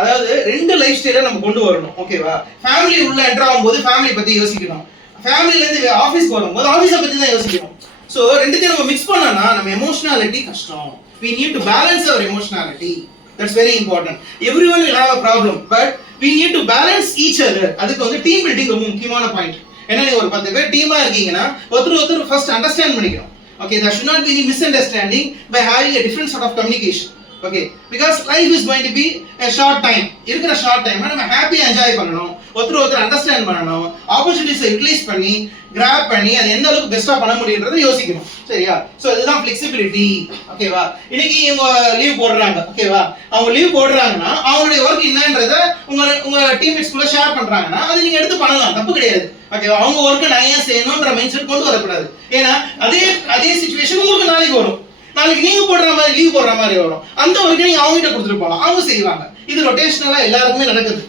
அதாவது ரெண்டு லைஃப் ஸ்டைலை நம்ம கொண்டு வரணும். ஓகேவா? ஃபேமிலி உள்ள என்டர் ஆகும்போது ஃபேமிலி பத்தி யோசிக்கணும், ஃபேமிலில இருந்து ஆஃபீஸ்க்கு வரும்போது ஆஃபீஸை பத்தி தான் யோசிக்கணும். ஸோ ரெண்டுத்தையும் நம்ம மிக்ஸ் பண்ணோம்னா நம்ம எமோஷனாலிட்டி கஷ்டம். We need to balance our emotionality. That's very important. Everyone will have a problem, but we need to balance each other. அதுக்கு வந்து டீம் பில்டிங் ரொம்ப முக்கியமான பாயிண்ட். ஏன்னா நீங்க ஒரு 10 பேர் டீமா இருக்கீங்கன்னா ஒருத்தர் ஃபர்ஸ்ட் அண்டர்ஸ்டாண்ட் பண்ணிக்கணும். Okay, there should not be any misunderstanding by having a different sort of communication. Okay, because life is going to be a short time. இருக்கிற ஷார்ட் டைம் நம்ம ஹாப்பியா என்ஜாய் பண்ணணும், ஒருத்தர் அண்டர்ஸ்டாண்ட் பண்ணணும், ஆப்பர்ச்சுனிட்டிஸை யூட்டிலைஸ் பண்ணி graph பண்ணி அது எந்த அளவுக்கு பெஸ்டா பண்ண முடியுன்றதை யோசிக்கணும். சரியா? சோ இதுதான் ஃபிளெக்சிபிலிட்டி. ஓகேவா? இன்னைக்கு இவங்க லீவ் போடுறாங்க. ஓகேவா? அவங்க லீவ் போடுறாங்கன்னா அவங்களுடைய ஒர்க் என்னன்றதை உங்க டீம்மேட்ஸ் குள்ள ஷேர் பண்றாங்கன்னா அது நீங்க எடுத்து பண்ணலாம், தப்பு கிடையாது. ஓகேவா? அவங்க ஒர்க்கை நான் ஏன் செய்யணும்ன்ற மைண்ட் செட் கொண்டு வரக்கூடாது. ஏன்னா அதே சிச்சுவேஷன் உங்களுக்கு நாளைக்கு வரும், நாளைக்கு நீங்க போடுற மாதிரி லீவ் போடுற மாதிரி வரும். அந்த ஒர்க்கை நீங்க அவங்க கிட்ட கொடுத்துட்டு போகலாம், அவங்க செய்வாங்க. இது ரொட்டேஷனலா எல்லாருக்குமே நடக்குது.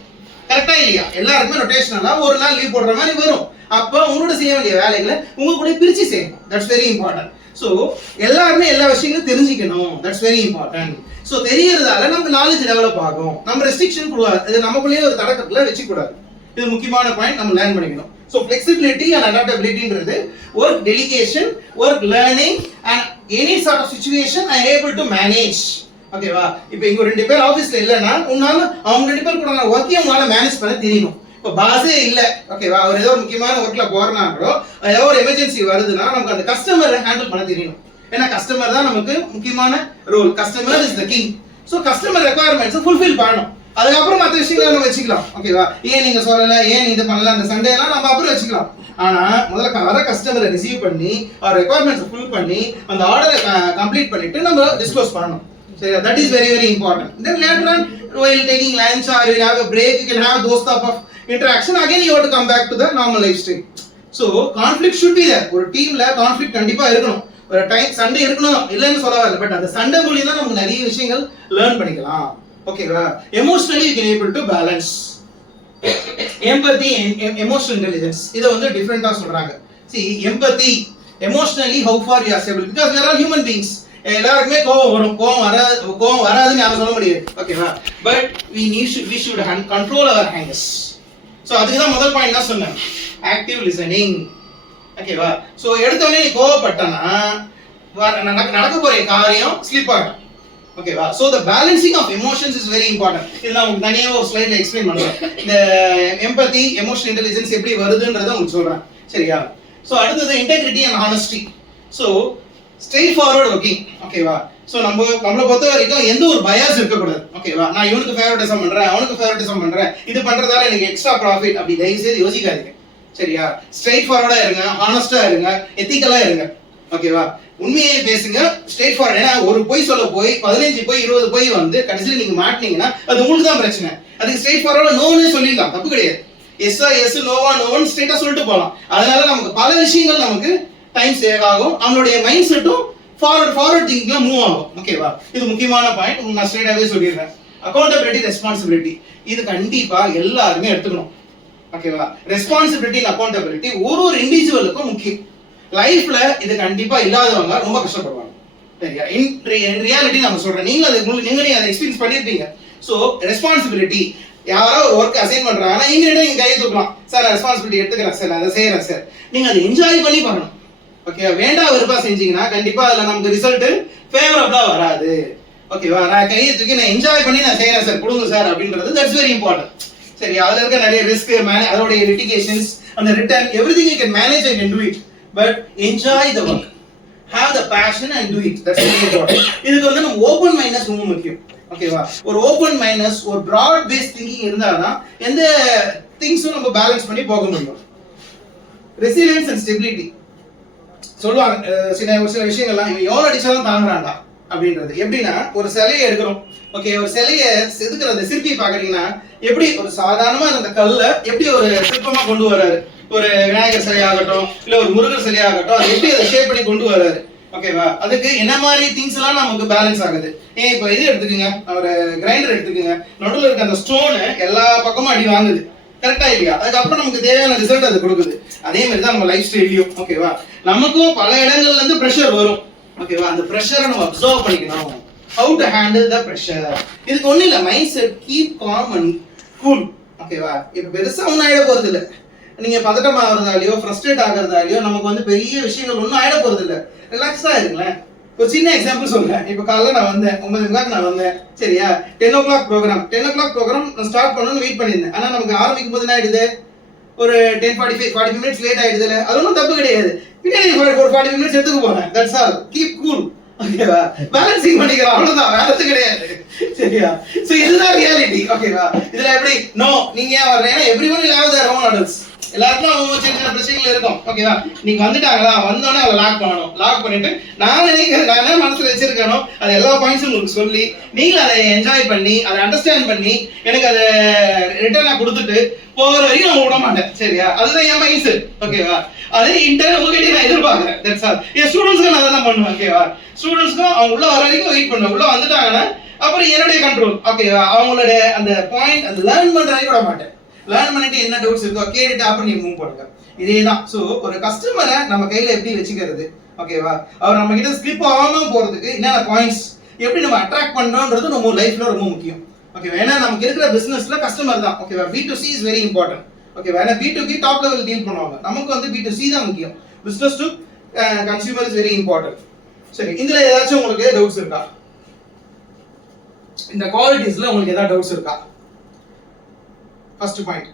கரெக்டா இல்லையா? எல்லாருக்குமே ரொட்டேஷனலா ஒரு நாள் லீவ் போடுற மாதிரி வரும். அப்போ உங்களோட செய்ய வேண்டிய வேலைகளை உங்க கூட பிரிச்சு செய்யணும். That's very important. ஸோ எல்லாருமே எல்லா விஷயங்களும் தெரிஞ்சுக்கணும். That's very important. ஸோ தெரியறதால நமக்கு நாலேஜ் டெவலப் ஆகும். நம்ம ரெஸ்ட்ரிக்ஷன் கூடாது, இது நமக்குள்ளேயே ஒரு தடக்கத்துல வச்சுக்கூடாது. இது முக்கியமான பாயிண்ட், நம்ம லேர்ன் பண்ணிக்கணும். ஸோ ஃபிளெக்சிபிலிட்டி அண்ட் அடாப்டபிலிட்டின்றது work delegation, work learning and any sort of situation I able to manage. ஓகேவா? இப்போ இங்க 2 பேர் ஆஃபீஸ்ல இல்லைன்னா உன்னால அவங்க 2 பேர் கூட ஒர்க்கையும் உங்களால மேனேஜ் பண்ண தெரியணும். இப்போ பாஸே இல்ல, ஓகேவா, அவர் ஏதோ ஒரு முக்கியமான ஒர்க்ல போறனாங்களோ ஏதோ ஒரு எமர்ஜென்சி வருதுன்னா நமக்கு அந்த கஸ்டமரை ஹேண்டில் பண்ண தெரியணும். ஏன்னா கஸ்டமர் தான் நமக்கு முக்கியமான role. Customer is the king. So customer ரெக்குவயர்மெண்ட்ஸை ஃபுல்ஃபில் பண்ணணும். அதுக்கப்புறம் மற்ற விஷயங்களை நம்ம வச்சுக்கலாம். ஓகேவா? ஏன் நீங்க சொல்லல, ஏன் இது பண்ணல, அந்த சண்டே எல்லாம் நம்ம அப்புறம் வச்சுக்கலாம். ஆனா முதல்ல வர கஸ்டமரை ரிசீவ் பண்ணி அவர் ரெக்குவயர்மெண்ட்ஸை ஃபுல் பண்ணி அந்த ஆர்டரை கம்ப்ளீட் பண்ணிட்டு நம்ம டிஸ்க்ளோஸ் பண்ணணும். சரியா? That is very very important. Then later on, while taking lunch or you have a break, you can have those type of interaction. Again, you have to come back to the normal lifestyle. So conflict should be there. ஒரு டீம்ல conflict கண்டிப்பா இருக்கணும். ஒரு time சண்டை இருக்கணும் இல்லைன்னு சொல்ல வரல, பட் அந்த சண்டை மூலியம் தான் நமக்கு நிறைய விஷயங்கள் லேர்ன் பண்ணிக்கலாம். ஓகேவா? Emotionally you can able to balance. empathy and emotional intelligence இத வந்து டிஃபரெண்டா சொல்றாங்க. See, empathy, emotionally how far you are stable, because we are all human beings. எல்லாருக்குமே கோவம் வரும், கோவம் வராதுன்னு யாரும் சொல்ல முடியாது. ஓகேவா? But we should control our angers. So அதுக்கு தான் முதல் பாயிண்ட் தான் சொன்னேன், ஆக்டிவ் லிசனிங். ஓகேவா? சோ எடுத்தவனே நீ கோவப்பட்டனா நடக்க போற காரியம் ஸ்லிப் ஆகும். ஓகேவா? So the balancing of emotions is very important. இது நான் உங்களுக்கு தனியா ஒரு ஸ்லைட்ல எக்ஸ்பிளைன் பண்றேன். இந்த எம்பதி, எமோஷனல் இன்டெலிஜென்ஸ் எப்படி வருதுன்றதை உங்களுக்கு சொல்றேன். சரியா? சோ அடுத்தது integrity and honesty. So straight forward working. ஓகேவா? சோ நம்மளை பொறுத்த வரைக்கும் எந்த ஒரு பயாஸ் இருக்கக்கூடாது. ஓகேவா? நான் இவனுக்கு ஃபேவரட்டிசம் பண்றேன், அவனுக்கு ஃபேவரட்டிசம் பண்றேன், இது பண்றதால எனக்கு எக்ஸ்ட்ரா ப்ராஃபிட் அப்படி தயவு செய்து யோசிக்காதீங்க. சரியா? ஸ்ட்ரெயிட் ஃபார்வர்டா இருங்க, ஹானஸ்டா இருங்க, எத்திக்கலா இருங்க. ஓகேவா? உண்மையை பேசுங்க, ஸ்ட்ரெயிட் ஃபார்வர்ட். ஏன்னா ஒரு பொய் சொல்ல போய் 15 பொய் 20 பொய் வந்து கடைசியில் நீங்க மாட்டினீங்கன்னா அது உங்களுக்கு தான் பிரச்சனை. அதுக்கு ஸ்ட்ரெயிட் ஃபார்வர்டா நோன்னு சொல்லிடலாம், தப்பு கிடையாது. எஸ்ஸா எஸ், நோவா நோன்னு ஸ்ட்ரெயிட்டா சொல்லிட்டு போகலாம். அதனால நமக்கு பல விஷயங்கள் நமக்கு டைம் சேவ் ஆகும், நம்மளுடைய மைண்ட் செட்டும் ஃபார்வர்ட் திங்கிங்ல மூவ் ஆகும். ஓகேவா? இது முக்கியமான பாயிண்ட், நான் ஸ்ட்ரெயிட்டாவே சொல்லிடுறேன். அக்கௌண்டபிலிட்டி, ரெஸ்பான்சிபிலிட்டி, இது கண்டிப்பா எல்லாருமே எடுத்துக்கணும். ஓகேவா? ரெஸ்பான்சிபிலிட்டி அண்ட் அக்கௌண்டபிலிட்டி ஒரு இண்டிவிஜுவலுக்கும் முக்கியம். லைஃப்ல இது கண்டிப்பா இல்லாதவங்க ரொம்ப கஷ்டப்படுவாங்க. சரியா? இன் ரியாலிட்டி நம்ம சொல்றேன், நீங்க அதை எக்ஸ்பீரியன்ஸ் பண்ணிருப்பீங்க. சோ ரெஸ்பான்சிபிலிட்டி, யாரோ ஒரு ஒர்க் அசைன் பண்றாங்கன்னா இமீடியட்டா நீங்க கையை தூக்கலாம், சார் ரெஸ்பான்சிபிலிட்டி எடுத்துக்கிறேன் சார், அதை செய்யறேன் சார். நீங்க அதை என்ஜாய் பண்ணி பண்ணணும். ஓகே? வேண்டாம் வெறுப்பா செஞ்சீங்கன்னா கண்டிப்பா அதுல நமக்கு ரிசல்ட் ஃபேவரபிளா வராது. ஓகேவா? நான் கையை தூக்கி நான் என்ஜாய் பண்ணி நான் செய்யறேன் சார், கொடுங்க சார் அப்படின்றது தட்ஸ் வெரி இம்பார்ட்டன்ட். சரி? அதுல இருக்க நிறைய ரிஸ்க், அதோட லிட்டிகேஷன்ஸ், அந்த return, everything you can manage and to it. But enjoy the work, have the passion and do it. That's very important. இதுக்கு வந்து நம்ம ஓபன் மைண்ட்னஸ் ரொம்ப முக்கியம். ஓகேவா? ஒரு ஓபன் மைண்ட்னஸ், ஒரு பிராட் பேஸ் திங்கிங் இருந்தாதான் எந்த திங்ஸும் நம்ம பேலன்ஸ் பண்ணி போக முடியும். ரெசிலியன்ஸ் அண்ட் ஸ்டெபிலிட்டி சொல்லுவாங்க சில விஷயங்கள்லாம், இவன் எவ்வளவு அடிச்சாலும் தாங்குறான்டா அப்படின்றது. எப்படின்னா ஒரு சிலையை எடுக்கிறோம். ஓகே? ஒரு சிலையை செதுக்கிற அந்த சிற்பி பாக்குறீங்கன்னா எப்படி ஒரு சாதாரணமா அந்த கல்லை எப்படி ஒரு சிற்பமா கொண்டு வர்றாரு. ஒரு விநாயகர் சிலையாகட்டும் இல்ல ஒரு முருகர் சிலையாகட்டும், அது எப்படி அதை ஷேப் பண்ணி கொண்டு வர்றாரு. ஓகேவா? அதுக்கு என்ன மாதிரி திங்ஸ் எல்லாம் நமக்கு பேலன்ஸ் ஆகுது. ஏன் இப்போ இது எடுத்துக்கோங்க, ஒரு கிரைண்டர் எடுத்துக்கோங்க, நடுவில் இருக்க அந்த ஸ்டோனு எல்லா பக்கமும் அடி வாங்குது. கரெக்டா இல்லையா? அதுக்கப்புறம் நமக்கு தேவையான ரிசல்ட் அது கொடுக்குது. அதே மாதிரி தான் நம்ம லைஃப் ஸ்டைலையும். ஓகேவா? நமக்கும் பல இடங்கள்ல இருந்து ப்ரெஷர் வரும். ஓகேவா? அந்த ப்ரெஷரை நம்ம அப்சர்வ் பண்ணிக்கணும். how to handle the pressure. இதுக்கு ஒண்ணு இல்ல, mind set keep com and cool. ஓகேவா? இப்ப பெருசா ஒன்றும் ஆயிட போறது இல்லை. நீங்க பதட்டம் ஆகுறதாலையோ ஃப்ரஸ்ட்ரேட் ஆகுறதாலையோ நமக்கு வந்து பெரிய விஷயங்கள் ஒன்றும் ஆயிட போறது இல்லை. ரிலாக்ஸா இருங்களேன். ஒரு சின்ன எக்ஸாம்பிள் சொல்றேன். இப்போ காலைல நான் வந்தேன், 9:00 நான் வந்தேன், சரியா? 10 o'clock ப்ரோக்ராம், 10 o'clock ப்ரோக்ராம் நான் ஸ்டார்ட் பண்ணணும்னு வெயிட் பண்ணியிருந்தேன். ஆனா நமக்கு ஆரம்பிக்கும் போது என்ன ஆயிடுது, ஒரு 10:45 மினிட்ஸ் லேட் ஆயிடுதுல. அது ஒன்றும் தப்பு கிடையாது. பின்னாடி ஒரு 40 மினிட்ஸ் எடுத்துக்க போறேன். That's all. Keep cool. ஓகேவா? பேலன்சிங் பண்ணிக்கலாம், அவ்வளவுதான், வேற எதுவும் கிடையாது. சரியா? சோ இதுதான் ரியாலிட்டி. ஓகேவா? இதுல எப்படி நோ நீங்க ஏன் வர்றீங்க? Everyone will have their own orders. எல்லாருக்கும் அவங்க சின்ன சின்ன பிரச்சனைகள் இருக்கும். ஓகேவா? நீங்க வந்துட்டாங்களா, வந்தோடனே அதை லாக் பண்ணணும். லாக் பண்ணிட்டு நான் நினைக்கிறேன், நான் என்ன மனசுல வச்சிருக்கேனோ அது எல்லா பாயிண்ட்ஸும் உங்களுக்கு சொல்லி நீங்களும் அதை என்ஜாய் பண்ணி அதை அண்டர்ஸ்டாண்ட் பண்ணி எனக்கு அதை ரிட்டர்னா கொடுத்துட்டு போகிற வரைக்கும் நான் விட மாட்டேன். சரியா? அதுதான் என் மைண்ட் செட். ஓகேவா? அது இன்டர்ன் உங்ககிட்ட நான் எதிர்பார்க்கிறேன். That's all. என் ஸ்டூடெண்ட்ஸ்க்கு நான் தான் பண்ணுவேன். ஓகேவா? ஸ்டூடெண்ட்ஸ்க்கும் அவங்க உள்ள வர வரைக்கும் வெயிட் பண்ணுவேன். உள்ள வந்துட்டாங்கன்னா அப்புறம் என்னுடைய கண்ட்ரோல். ஓகேவா? அவங்களோட அந்த பாயிண்ட் அந்த லேர்ன் பண்றதை விட மாட்டேன். லேர்ன் பண்ணிட்டு என்ன டவுட்ஸ் இருக்கோ கேட்டுட்டு அப்புறம் நீங்க மூவ் பண்ணுங்க. இதேதான். சோ ஒரு கஸ்டமரை நம்ம கையில எப்படி வச்சுக்கிறது, ஓகேவா? அவர் நம்ம கிட்ட ஸ்லிப் ஆகாம போறதுக்கு என்னென்ன பாயிண்ட்ஸ், எப்படி நம்ம அட்ராக்ட் பண்றோம்ன்றது நம்ம லைஃப்ல ரொம்ப முக்கியம். ஓகேவா? ஏன்னா நமக்கு இருக்கிற பிசினஸ்ல கஸ்டமர் தான். ஓகேவா? B2C is very important. ஓகேவா? ஏன்னா B2B டாப் லெவல் டீல் பண்ணுவாங்க. நமக்கு வந்து B2C தான் முக்கியம். Business to consumer is very important. சரி, இதுல ஏதாச்சும் உங்களுக்கு டவுட்ஸ் இருக்கா? இந்த குவாலிட்டிஸ்ல உங்களுக்கு ஏதாவது டவுட்ஸ் இருக்கா? ஃபர்ஸ்ட் பாயிண்ட்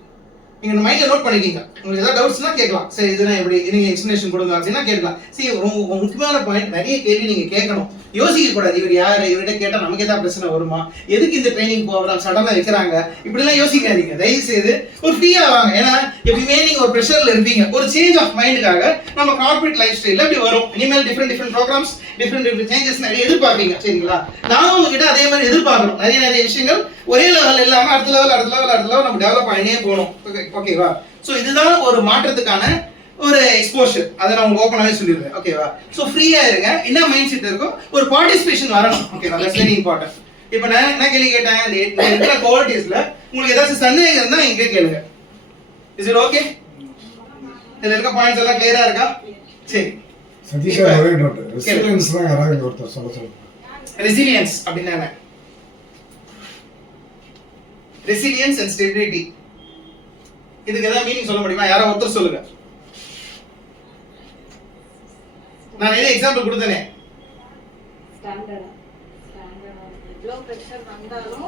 நீங்க இந்த மைண்ட்ல நோட் பண்ணிக்கீங்க. உங்களுக்கு ஏதாவது டவுட்ஸ்னா கேட்கலாம். சரி, இதுனா எப்படி நீங்க எக்ஸ்பிளனேஷன் கொடுங்க அப்படின்னா கேட்கலாம். சரி, ரொம்ப முக்கியமான பாயிண்ட், நிறைய கேள்வி நீங்க கேட்கணும். யோசிக்க கூடாது. இவர் யாரு, இவர்கிட்ட கேட்டா நமக்கு ஏதாவது பிரச்சனை வருமா, எதுக்கு இந்த ட்ரைனிங் ப்ரோக்ராம் சடனா வைக்கிறாங்க, இப்படி எல்லாம் யோசிக்காதீங்க. தயவு செய்து ஒரு ஃப்ரீயா வாங்க. ஏன்னா எப்பயுமே நீங்க ஒரு ப்ரெஷர்ல இருப்பீங்க. ஒரு சேஞ்ச் ஆஃப் மைண்டுக்காக நம்ம கார்ப்பரேட் லைஃப் ஸ்டைல்ல அப்படி வரும். இனிமேல் டிஃப்ரெண்ட் ப்ரோக்ராம்ஸ், டிஃப்ரெண்ட் சேஞ்சஸ் நிறைய எதிர்பார்ப்பீங்க. சரிங்களா? நானும் உங்ககிட்ட அதே மாதிரி எதிர்பார்க்கணும். நிறைய விஷயங்கள் ஒரே லெவல் இல்லாம அடுத்த லெவல் நம்ம டெவலப் பண்ணினே போகணும். ஓகேவா? சோ இதுதான் ஒரு மாற்றத்துக்கான ஒரு எக்ஸ்போஷர். அதை நான் உங்களுக்கு ஓப்பனாவே சொல்லிடுறேன். ஓகேவா? சோ ஃப்ரீயா இருங்க. என்ன மைண்ட் செட் இருக்கோ ஒரு பார்ட்டிசிபேஷன் வரணும். ஓகேவா? That's very important. இப்போ நான் என்ன கேள்வி கேட்டேன், இந்த இருக்கிற குவாலிட்டிஸ்ல உங்களுக்கு ஏதாச்சும் சந்தேகம் இருந்தா எங்க கேளுங்க. Is it okay? இதுல இருக்க பாயிண்ட்ஸ் எல்லாம் கிளியரா இருக்கா? சரி. சதீஷ் ஒரே நோட், ரெசிலியன்ஸ் தான் யாராவது ஒருத்தர் சொல்லுங்க. ரெசிலியன்ஸ் அப்படின்னா என்ன? ரெசிலியன்ஸ் அண்ட் ஸ்டெபிலிட்டி, இதுக்கு ஏதாவது மீனிங் சொல்ல முடியுமா? யாரோ ஒருத்தர் சொல்லுங்க. நான் என்ன எக்ஸாம்பிள் கொடுத்தனே, ஸ்டாண்டர்ட் எவ்வளோ பிரஷர் வந்தாலும்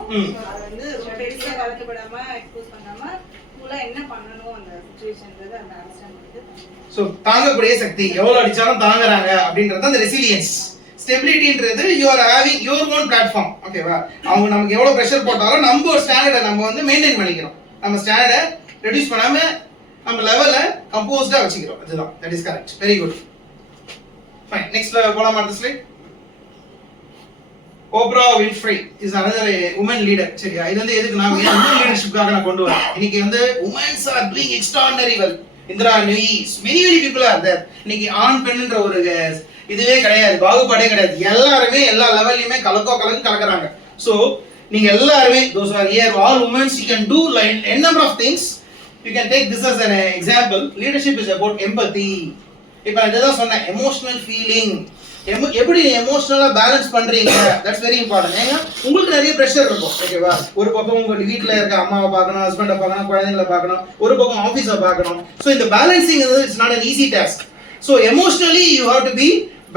அதை வந்து ரொம்ப பெருசாக கலக்கப்படாம எக்ஸ்போஸ் பண்ணாம ஃபுல்லா என்ன பண்ணணும் அந்த சிச்சுவேஷன்றது அந்த அண்டர்ஸ்டாண்ட் பண்ணிட்டு சோ தாங்கக்கூடிய சக்தி, எவ்வளவு அடிச்சாலும் தாங்குறாங்க அப்படின்றது அந்த ரெசிலியன்ஸ். ஸ்டெபிலிட்டின்றது you are having your own platform. ஓகேவா? அவங்க நமக்கு எவ்வளவு பிரஷர் போட்டாலும் நம்ம ஒரு ஸ்டாண்டர்டை நம்ம வந்து மெயின்டைன் பண்ணிக்கிறோம். நம்ம ஸ்டாண்டர்டை ரெடியூஸ் பண்ணாம நம்ம லெவல்ல கம்போஸ்டா வச்சுக்கிறோம். அதுதான், that is correct. Very good. Fine. Next போலாம். அடுத்த slide. Oprah Winfrey is another woman leader. சரியா? இது வந்து எதுக்கு நாம women leadershipகாக நான் கொண்டு வரேன். இன்னைக்கு வந்து women's are doing extraordinary well. Indira நூயிஸ், many people are there. இன்னைக்கு ஆண் பெண்ன்ற ஒரு இதுவே கிடையாது, பாகுபாடே கிடையாது. எல்லாருமே எல்லா லெவல்லையுமே கலக்குறாங்க. சோ நீங்க எல்லாருமே those are here all women, you can do like n number of things. You can take this as an example. Leadership is about empathy. இப்ப நான் இதான் சொன்னேன், எமோஷனல் ஃபீலிங். எப்படி எமோஷனலா பேலன்ஸ் பண்றீங்க, தட்ஸ் வெரி இம்பார்ட்டன்ட். ஏன்னா உங்களுக்கு நிறைய பிரஷர் இருக்கும். ஓகேவா? ஒரு பக்கம் உங்க வீட்ல இருக்க அம்மாவை பார்க்கணும், ஹஸ்பண்டை பார்க்கணும், குழந்தைங்களை பார்க்கணும், ஒரு பக்கம் ஆபீஸை பார்க்கணும். ஸோ இந்த balancing it's not an easy task. So emotionally you have to be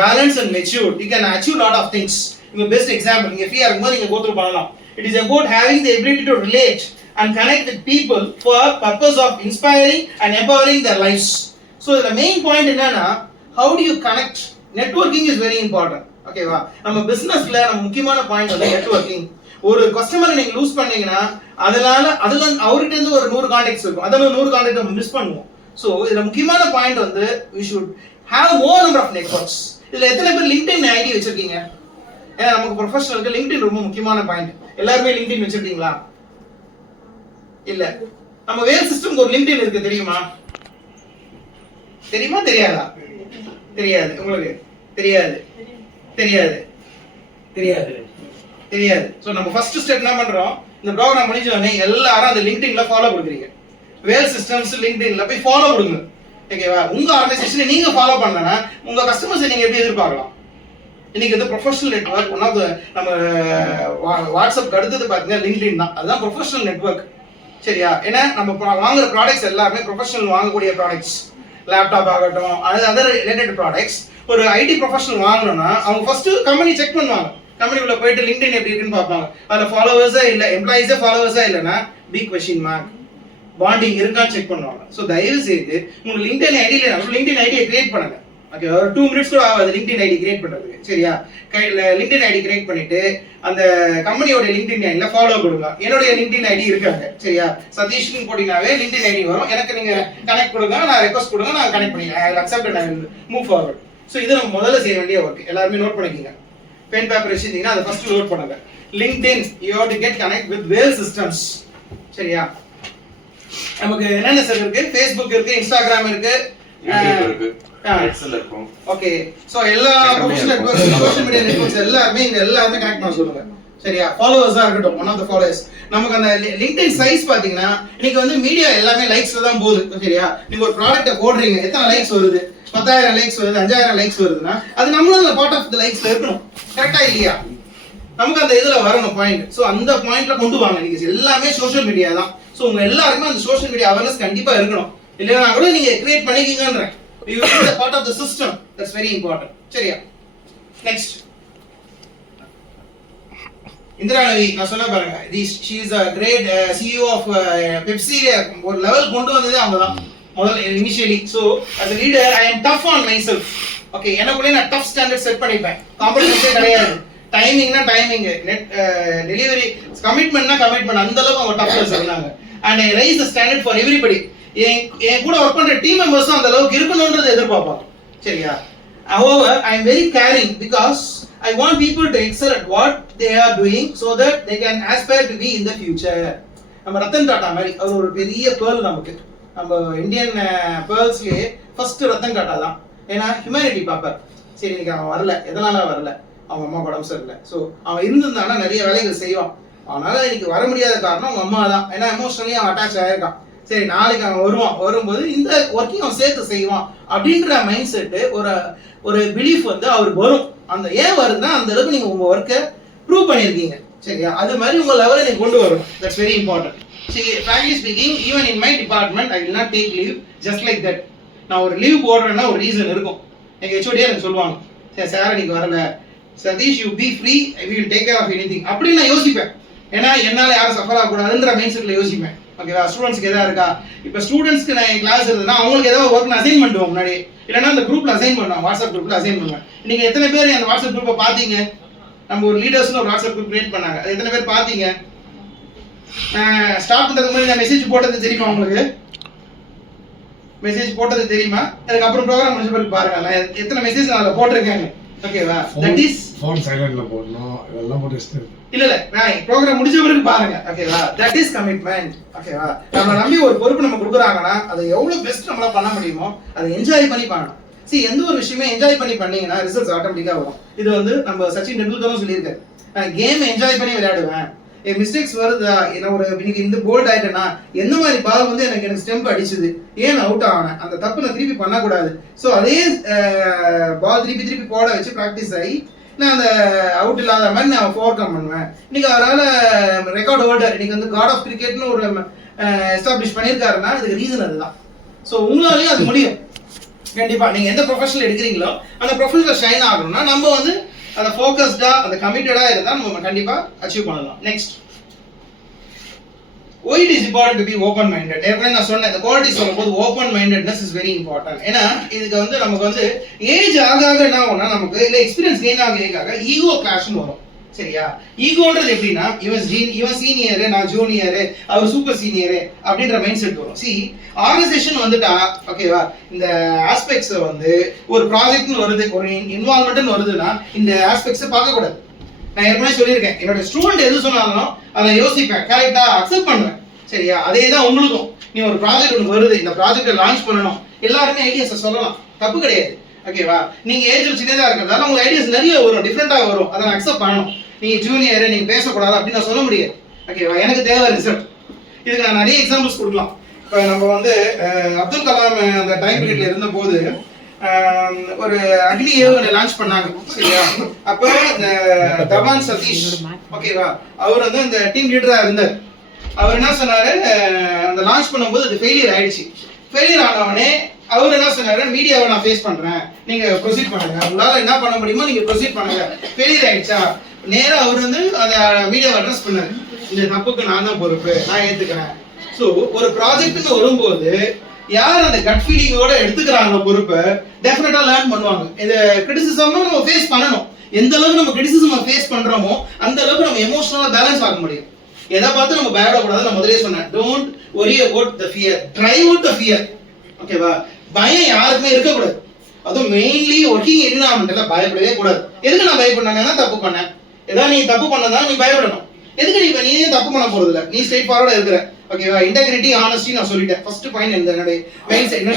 balance and matured. You can achieve lot of things. உங்க பெஸ்ட் எக்ஸாம்பிள், நீங்க ஃப்ரீயா இருக்கும்போது நீங்க கோத்ரூ பண்ணலாம். It is about having the ability to relate and connect with people for purpose of inspiring and empowering their lives. So the main point என்னன்னா, how do you connect? Networking is very important. ஓகேவா? நம்ம பிசினஸ்ல நம்ம முக்கியமான point வந்து networking. ஒரு கஸ்டமரை நீங்க லூஸ் பண்ணீங்கன்னா அதுல அவர்கிட்ட இருந்து ஒரு 100 கான்டாக்ட்ஸ் இருக்கும், அதனால 100 கான்டாக்ட் நம்ம மிஸ் பண்ணுவோம். சோ இதுல முக்கியமான பாயிண்ட் வந்து we should have more number of networks. இதுல எத்தனை பேர் LinkedIn ஐடி வச்சிருக்கீங்க? ஏன்னா நமக்கு ப்ரொஃபஷனலுக்கு LinkedIn ரொம்ப முக்கியமான பாயிண்ட். எல்லாருமே LinkedIn வச்சிருக்கீங்களா? இல்ல. நம்ம வேல் சிஸ்டம்க்கு ஒரு LinkedIn இருக்கு, தெரியுமா? தெரியாதா? தெரியாது. உங்களுக்கு தெரியாது. சோ நம்ம ஃபர்ஸ்ட் ஸ்டெப் என்ன பண்றோம், இந்த ப்ரோகிராம் முடிஞ்ச உடனே எல்லாரும் அந்த LinkedInல ஃபாலோ கொடுக்குறீங்க. வேல் சிஸ்டம்ஸ் LinkedInல போய் ஃபாலோ கொடுங்க. ஓகேவா? உங்க ஆர்கனைசேஷனை நீங்க ஃபாலோ பண்ணலனா உங்க கஸ்டமர்ஸ் நீங்க எப்படி எதிர்பார்க்கலாம்? இன்னைக்கு வந்து ப்ரொஃபஷனல் நெட்வொர்க் ஒன் ஆஃப் நம்ம வாட்ஸ்அப் அடுத்தது பார்த்தீங்கன்னா லிங்க்டின் தான். அதுதான் ப்ரொஃபஷனல் நெட்வொர்க். சரியா? ஏன்னா நம்ம வாங்குற ப்ராடக்ட்ஸ் எல்லாமே ப்ரொஃபஷனல் வாங்கக்கூடிய ப்ராடக்ட்ஸ், லேப்டாப் ஆகட்டும், அதர் ரிலேட்டட் ப்ராடக்ட்ஸ். ஒரு ஐடி ப்ரொஃபஷனல் வாங்கணும்னா அவங்க ஃபர்ஸ்ட் கம்பெனி செக் பண்ணுவாங்க. கம்பெனிக்குள்ள போயிட்டு லிங்க்டின் எப்படி இருக்குன்னு பார்ப்பாங்க. அதில் ஃபாலோவர்ஸா இல்லை, எம்ப்ளாயிஸே ஃபாலோவர்ஸா இல்லைன்னா பிக் கொஸ்டின் மார்க். பாண்டிங் இருக்கான்னு செக் பண்ணுவாங்க. ஸோ தயவு செய்து உங்களுக்கு லிங்க்டின் ஐடி இல்லை, லிங்க்டின் ஐடியை கிரியேட் பண்ணுங்க. ஓகே, ஒரு 2 minutes கூட ஆகாது லிங்க்டின் ஐடி கிரியேட் பண்ணுறதுக்கு. சரியா? லிங்க்டின் ஐடி கிரியேட் பண்ணிட்டு அந்த கம்பெனியோட லிங்க்டின் ஐடியில் ஃபாலோ கொடுங்க. என்னுடைய லிங்க்டின் ஐடி இருக்காங்க. சரியா? சதீஷ்னு போட்டிங்கனாவே லிங்க்டின் ஐடி வரும். எனக்கு நீங்க கனெக்ட் கொடுங்க, நான் ரெக்வஸ்ட் கொடுங்க, நான் கனெக்ட் பண்ணிக்கிறேன். I accept and I will move forward. So இது நம்ம முதல்ல செய்ய வேண்டிய ஒர்க். எல்லாருமே நோட் பண்ணிக்கோங்க. பென் பேப்பர் வச்சிருந்தீங்கன்னா அதை ஃபர்ஸ்ட் லோட் பண்ணுங்க. LinkedIn you have to get connect with Vel systems. சரியா? நமக்கு என்னென்ன சார் இருக்கு? ஃபேஸ்புக் இருக்கு, இன்ஸ்டாகிராம் இருக்கு, யூடியூப் இருக்கு, எக்ஸல் இருக்கும். ஓகே. சோ எல்லா professional networks, social media networks எல்லாமே இங்க எல்லாமே கனெக்ட் பண்ண சொல்லுங்க. சரியா? ஃபாலோவர்ஸா இருக்கட்டும், ஒன் ஆஃப் தி ஃபாலோவர்ஸ். நமக்கு அந்த லிங்க்டின் சைஸ் பாத்தீங்கன்னா இன்னைக்கு வந்து மீடியா எல்லாமே லைக்ஸ்ல தான் போகுது. சரியா? நீங்க ஒரு ப்ராடக்ட்ட போடுறீங்க, எத்தனை லைக்ஸ் வருது? 10,000 லைக்ஸ் வருது, 5,000 லைக்ஸ் வருதுன்னா அது நம்மளும் அந்த பார்ட் ஆஃப் தி லைக்ஸ்ல இருக்கணும். கரெக்ட்டா இல்லையா? நமக்கு அந்த இதுல வரணும் பாயிண்ட். சோ அந்த பாயிண்ட்ல கொண்டு வாங்க. நீங்க எல்லாமே சோஷியல் மீடியா தான். சோ உங்க எல்லாருக்குமே அந்த சோஷியல் மீடியா அவேர்னஸ் கண்டிப்பா இருக்கணும். இல்லைன்னா கூட நீங்க create பண்ணிக்கங்கன்றேன். You will be the part of the system. That's very important. சரியா? Next. இந்திரா நவி நான் சொன்ன பாருங்க. She is a great CEO of Pepsi. ஒரு லெவல் கொண்டு வந்ததே அவங்க தான் முதல்ல initially. So as a leader I am tough on myself. Okay, எனக்குள்ளே நான் tough standard செட் பண்ணிப்பேன். காம்ப்ரமைஸே கிடையாது. டைமிங்னா டைமிங், நெட் டெலிவரி, கமிட்மெண்ட்னா கமிட்மெண்ட். அந்த அளவுக்கு அவங்க டஃப்னஸ் இருந்தாங்க. And I raise the standard for everybody. என் கூட ஒர்க் பண்ற டீம் மெம்பர்ஸும் அந்த அளவுக்கு இருக்கணும்ன்றதை எதிர்பார்ப்பாங்க. சரியா? However, I am very caring because I want people to excel at what they are doing so that they can aspire to be in the future. நம்ம ரத்தன் டாடா மாதிரி அவர் ஒரு பெரிய பேர்ல். நமக்கு நம்ம இந்தியன் பேர்ல்ஸ்லயே ஃபர்ஸ்ட் ரத்தன் டாடா தான். ஏன்னா ஹியூமனிட்டி பார்ப்பார். சரி, இன்னைக்கு அவன் வரல, எதனால வரல? அவங்க அம்மா உடம்பு சரியில்லை. ஸோ அவன் இருந்திருந்தானா நிறைய வேலைகள் செய்வான். அவனால இன்னைக்கு வர முடியாத காரணம் அவங்க அம்மா தான். ஏன்னா எமோஷனலி அவன் அட்டாச் ஆயிருக்கான். சரி, நாளைக்கு அவன் வரும்போது இந்த ஒர்க்கையும் அவன் சேர்த்து செய்வான் அப்படின்ற மைண்ட் செட்டு, ஒரு பிலீஃப் வந்து அவருக்கு வரும். அந்த ஏன் வருதுன்னா அந்த அளவுக்கு நீங்க உங்க ஒர்க்கை ப்ரூவ் பண்ணியிருக்கீங்க. சரியா? அது மாதிரி உங்க லெவலை நீங்க கொண்டு வரணும். That's very important. சரி, frankly speaking, even in my department I will not take leave just like that. நான் ஒரு லீவ் போடுறேன்னா ஒரு ரீசன் இருக்கும். எங்க ஹெச்ஓடியே எனக்கு சொல்லுவாங்க, சரி சார் இன்னைக்கு வரல, Sathish you be free, we will take care of anything அப்படின்னு நான் யோசிப்பேன். ஏன்னா என்னால யாரும் சஃபர் ஆகக்கூடாதுன்ற மைண்ட் செட்ல யோசிப்பேன். ஓகேவா? ஸ்டூடெண்ட்ஸ்க்கு எதாவது இருக்கா? இப்போ ஸ்டூடெண்ட்ஸ்க்கு நான் கிளாஸ் இருந்ததுன்னா அவங்களுக்கு ஏதாவது ஒர்க் நான் அசைன் பண்ணுவோம் முன்னாடி, இல்லைன்னா அந்த குரூப்ல அசைன் பண்ணுவேன், வாட்ஸ்அப் குரூப்ல அசைன் பண்ணுவேன். நீங்க எத்தனை பேர் அந்த வாட்ஸ்அப் குரூப்பை பார்த்தீங்க? நம்ம ஒரு லீடர்ஸ்னு ஒரு வாட்ஸ்அப் குரூப் கிரியேட் பண்ணாங்க, அது எத்தனை பேர் பார்த்தீங்க? ஸ்டார்ட் பண்றதுக்கு முன்னாடி நான் மெசேஜ் போட்டது தெரியுமா உங்களுக்கு? மெசேஜ் போட்டது தெரியுமா? அதுக்கப்புறம் ப்ரோக்ராம் முடிச்ச பிறகு பாருங்க நான் எத்தனை மெசேஜ் நான் அதில் போட்டிருக்கேன். ஓகேவா? தட் இஸ் ஃபோன் சைலன்ட்ல போடணும், இதெல்லாம் போட்டு வச்சிட்டு இல்ல நான் ப்ரோக்ராம் முடிச்ச பிறகு பாருங்க. ஓகேவா? That is commitment. ஓகேவா? நம்ம நம்பி ஒரு பொறுப்பு நம்ம கொடுக்குறாங்கன்னா அதை எவ்வளவு பெஸ்ட் நம்மளால பண்ண முடியுமோ அதை என்ஜாய் பண்ணி பண்ணணும். சரி, எந்த ஒரு விஷயமே என்ஜாய் பண்ணி பண்ணீங்கன்னா ரிசல்ட்ஸ் ஆட்டோமேட்டிக்கா வரும். இது வந்து நம்ம சச்சின் டெண்டுல்கரும் சொல்லியிருக்காரு, நான் கேம் என்ஜாய் பண்ணி விளையாடுவேன். என் மிஸ்டேக்ஸ் வருதா, என்ன ஒரு இன்னைக்கு இந்த போல்ட் ஆயிட்டேன்னா எந்த மாதிரி பால் வந்து எனக்கு ஸ்டெம்ப் அடிச்சுது, ஏன் அவுட் ஆனேன், அந்த தப்பு நான் திருப்பி பண்ணக்கூடாது. ஸோ அதே பால் திருப்பி போட வச்சு ப்ராக்டிஸ் ஆகி நான் அந்த அவுட் இல்லாத மாதிரி நான் ஓவர் கம் பண்ணுவேன். இன்னைக்கு அவரால் ரெக்கார்ட் ஹோல்டர், இன்னைக்கு வந்து காட் ஆஃப் கிரிக்கெட்னு ஒரு எஸ்டாப்ளிஷ் பண்ணியிருக்காருன்னா அதுக்கு ரீசன் அதுதான். ஸோ உங்களாலேயும் அது முடியும். கண்டிப்பா நீங்க எந்த ப்ரொஃபஷனல் எடுக்கிறீங்களோ அந்த ப்ரொஃபஷனல் ஷைன் ஆகணும்னா நம்ம வந்து அதை ஃபோக்கஸ்டா, அதை கமிட்டடா இருந்தால் நம்ம கண்டிப்பா அச்சீவ் பண்ணலாம். Next, why it is important to be open minded. ஏற்கனவே நான் சொன்னேன், இந்த குவாலிட்டி சொல்லும்போது open mindedness is very important. ஏன்னா இதுக்கு வந்து நமக்கு வந்து ஏஜ் ஆக என்ன ஆகும்னா நமக்கு இல்லை எக்ஸ்பீரியன்ஸ் கெயின் ஆக ஈகோ கிளாஷ்னு வரும். சரியா? ஈகோன்றது எப்படின்னா இவன் சீனியர், நான் ஜூனியர், அவர் சூப்பர் சீனியர் அப்படின்ற மைண்ட் செட் வரும். சி, ஆர்கனைசேஷன் வந்துட்டா ஓகேவா, இந்த ஆஸ்பெக்ட்ஸ் வந்து ஒரு ப்ராஜெக்ட்னு வருது, ஒரு இன்வால்மெண்ட்னு வருதுன்னா இந்த ஆஸ்பெக்ட்ஸை பார்க்கக்கூடாது. நான் ஏற்கனவே சொல்லியிருக்கேன், என்னோட ஸ்டூடெண்ட் எது சொன்னாலும் அதை யோசிப்பேன், கரெக்டா அக்செப்ட் பண்ணுவேன். சரியா? அதே தான் உங்களுக்கும். நீ ஒரு ப்ராஜெக்ட் ஒன்று வருது, இந்த ப்ராஜெக்டை லான்ச் பண்ணணும், எல்லாருமே ஐடியாஸை சொல்லலாம், தப்பு கிடையாது. ஓகேவா? நீங்க ஏஜ் சின்னதாக இருக்கிறதால உங்க ஐடியாஸ் நிறைய வரும், டிஃப்ரெண்டாக வரும், அதை நான் அக்செப்ட் பண்ணணும். நீங்க ஜூனியர், நீங்க பேசக்கூடாது அப்படின்னு நான் சொல்ல முடியாது. ஓகேவா? எனக்கு தேவை ரிசல்ட். இதுக்கு நான் நிறைய எக்ஸாம்பிள்ஸ் கொடுக்கலாம். இப்போ நம்ம வந்து அப்துல் கலாம் அந்த டைம் பீரியட்ல இருந்த போது ஒரு அக்னி ஏவுகணை லான்ச் பண்ணாங்க சரியா. அப்ப இந்த தவான் சதீஷ் ஓகேவா, அவர் வந்து அந்த டீம் லீடரா இருந்தார். அவர் என்ன சொன்னாரு, அந்த லான்ச் பண்ணும்போது அது ஃபெயிலியர் ஆயிடுச்சு. ஃபெயிலியர் ஆனவனே அவர் என்ன சொன்னாரு, மீடியாவை நான் ஃபேஸ் பண்றேன், நீங்க ப்ரொசீட் பண்ணுங்க, உங்களால என்ன பண்ண முடியுமோ நீங்க ப்ரொசீட் பண்ணுங்க. ஃபெயிலியர் ஆயிடுச்சா, நேரா அவர் வந்து அந்த மீடியாவை அட்ரஸ் பண்ணாரு, இந்த தப்புக்கு நான் தான் பொறுப்பு, நான் ஏத்துக்கிறேன். ஸோ ஒரு ப்ராஜெக்ட்னு வரும்போது யார் அந்த கட் ஃபீலிங்கோட எடுத்துக்கிறாங்க பொறுப்பை, டெஃபினட்டா லேர்ன் பண்ணுவாங்க. இந்த கிரிட்டிசிசம் நம்ம ஃபேஸ் பண்ணணும். எந்த அளவுக்கு நம்ம கிரிட்டிசிசம் ஃபேஸ் பண்றோமோ அந்த அளவுக்கு நம்ம எமோஷனலா பேலன்ஸ் ஆக முடியும். எதை பார்த்து நம்ம பயப்படக்கூடாது. நான் முதலே சொன்னேன், don't worry about the fear, drive out the fear. ஓகேவா, பயம் யாருக்குமே இருக்கக்கூடாது. அதுவும் மெயின்லி ஒர்க்கிங் என்விரான்மெண்ட்ல பயப்படவே கூடாது. எதுக்கு நான் பயப்படணும், தப்பு பண்ணேன், ஏதாவது நீ தப்பு பண்ணதான் நீ பயப்படணும். எதுக்கு நீ தப்பு பண்ண போறது இல்ல, நீ ஸ்ட்ரெயிட் ஃபார்வர்டா இருக்கிற. ஓகேவா, இன்டெகிரிட்டி ஆனஸ்டி நான் சொல்லிட்டேன். ஃபர்ஸ்ட் பாயிண்ட் என்னுடைய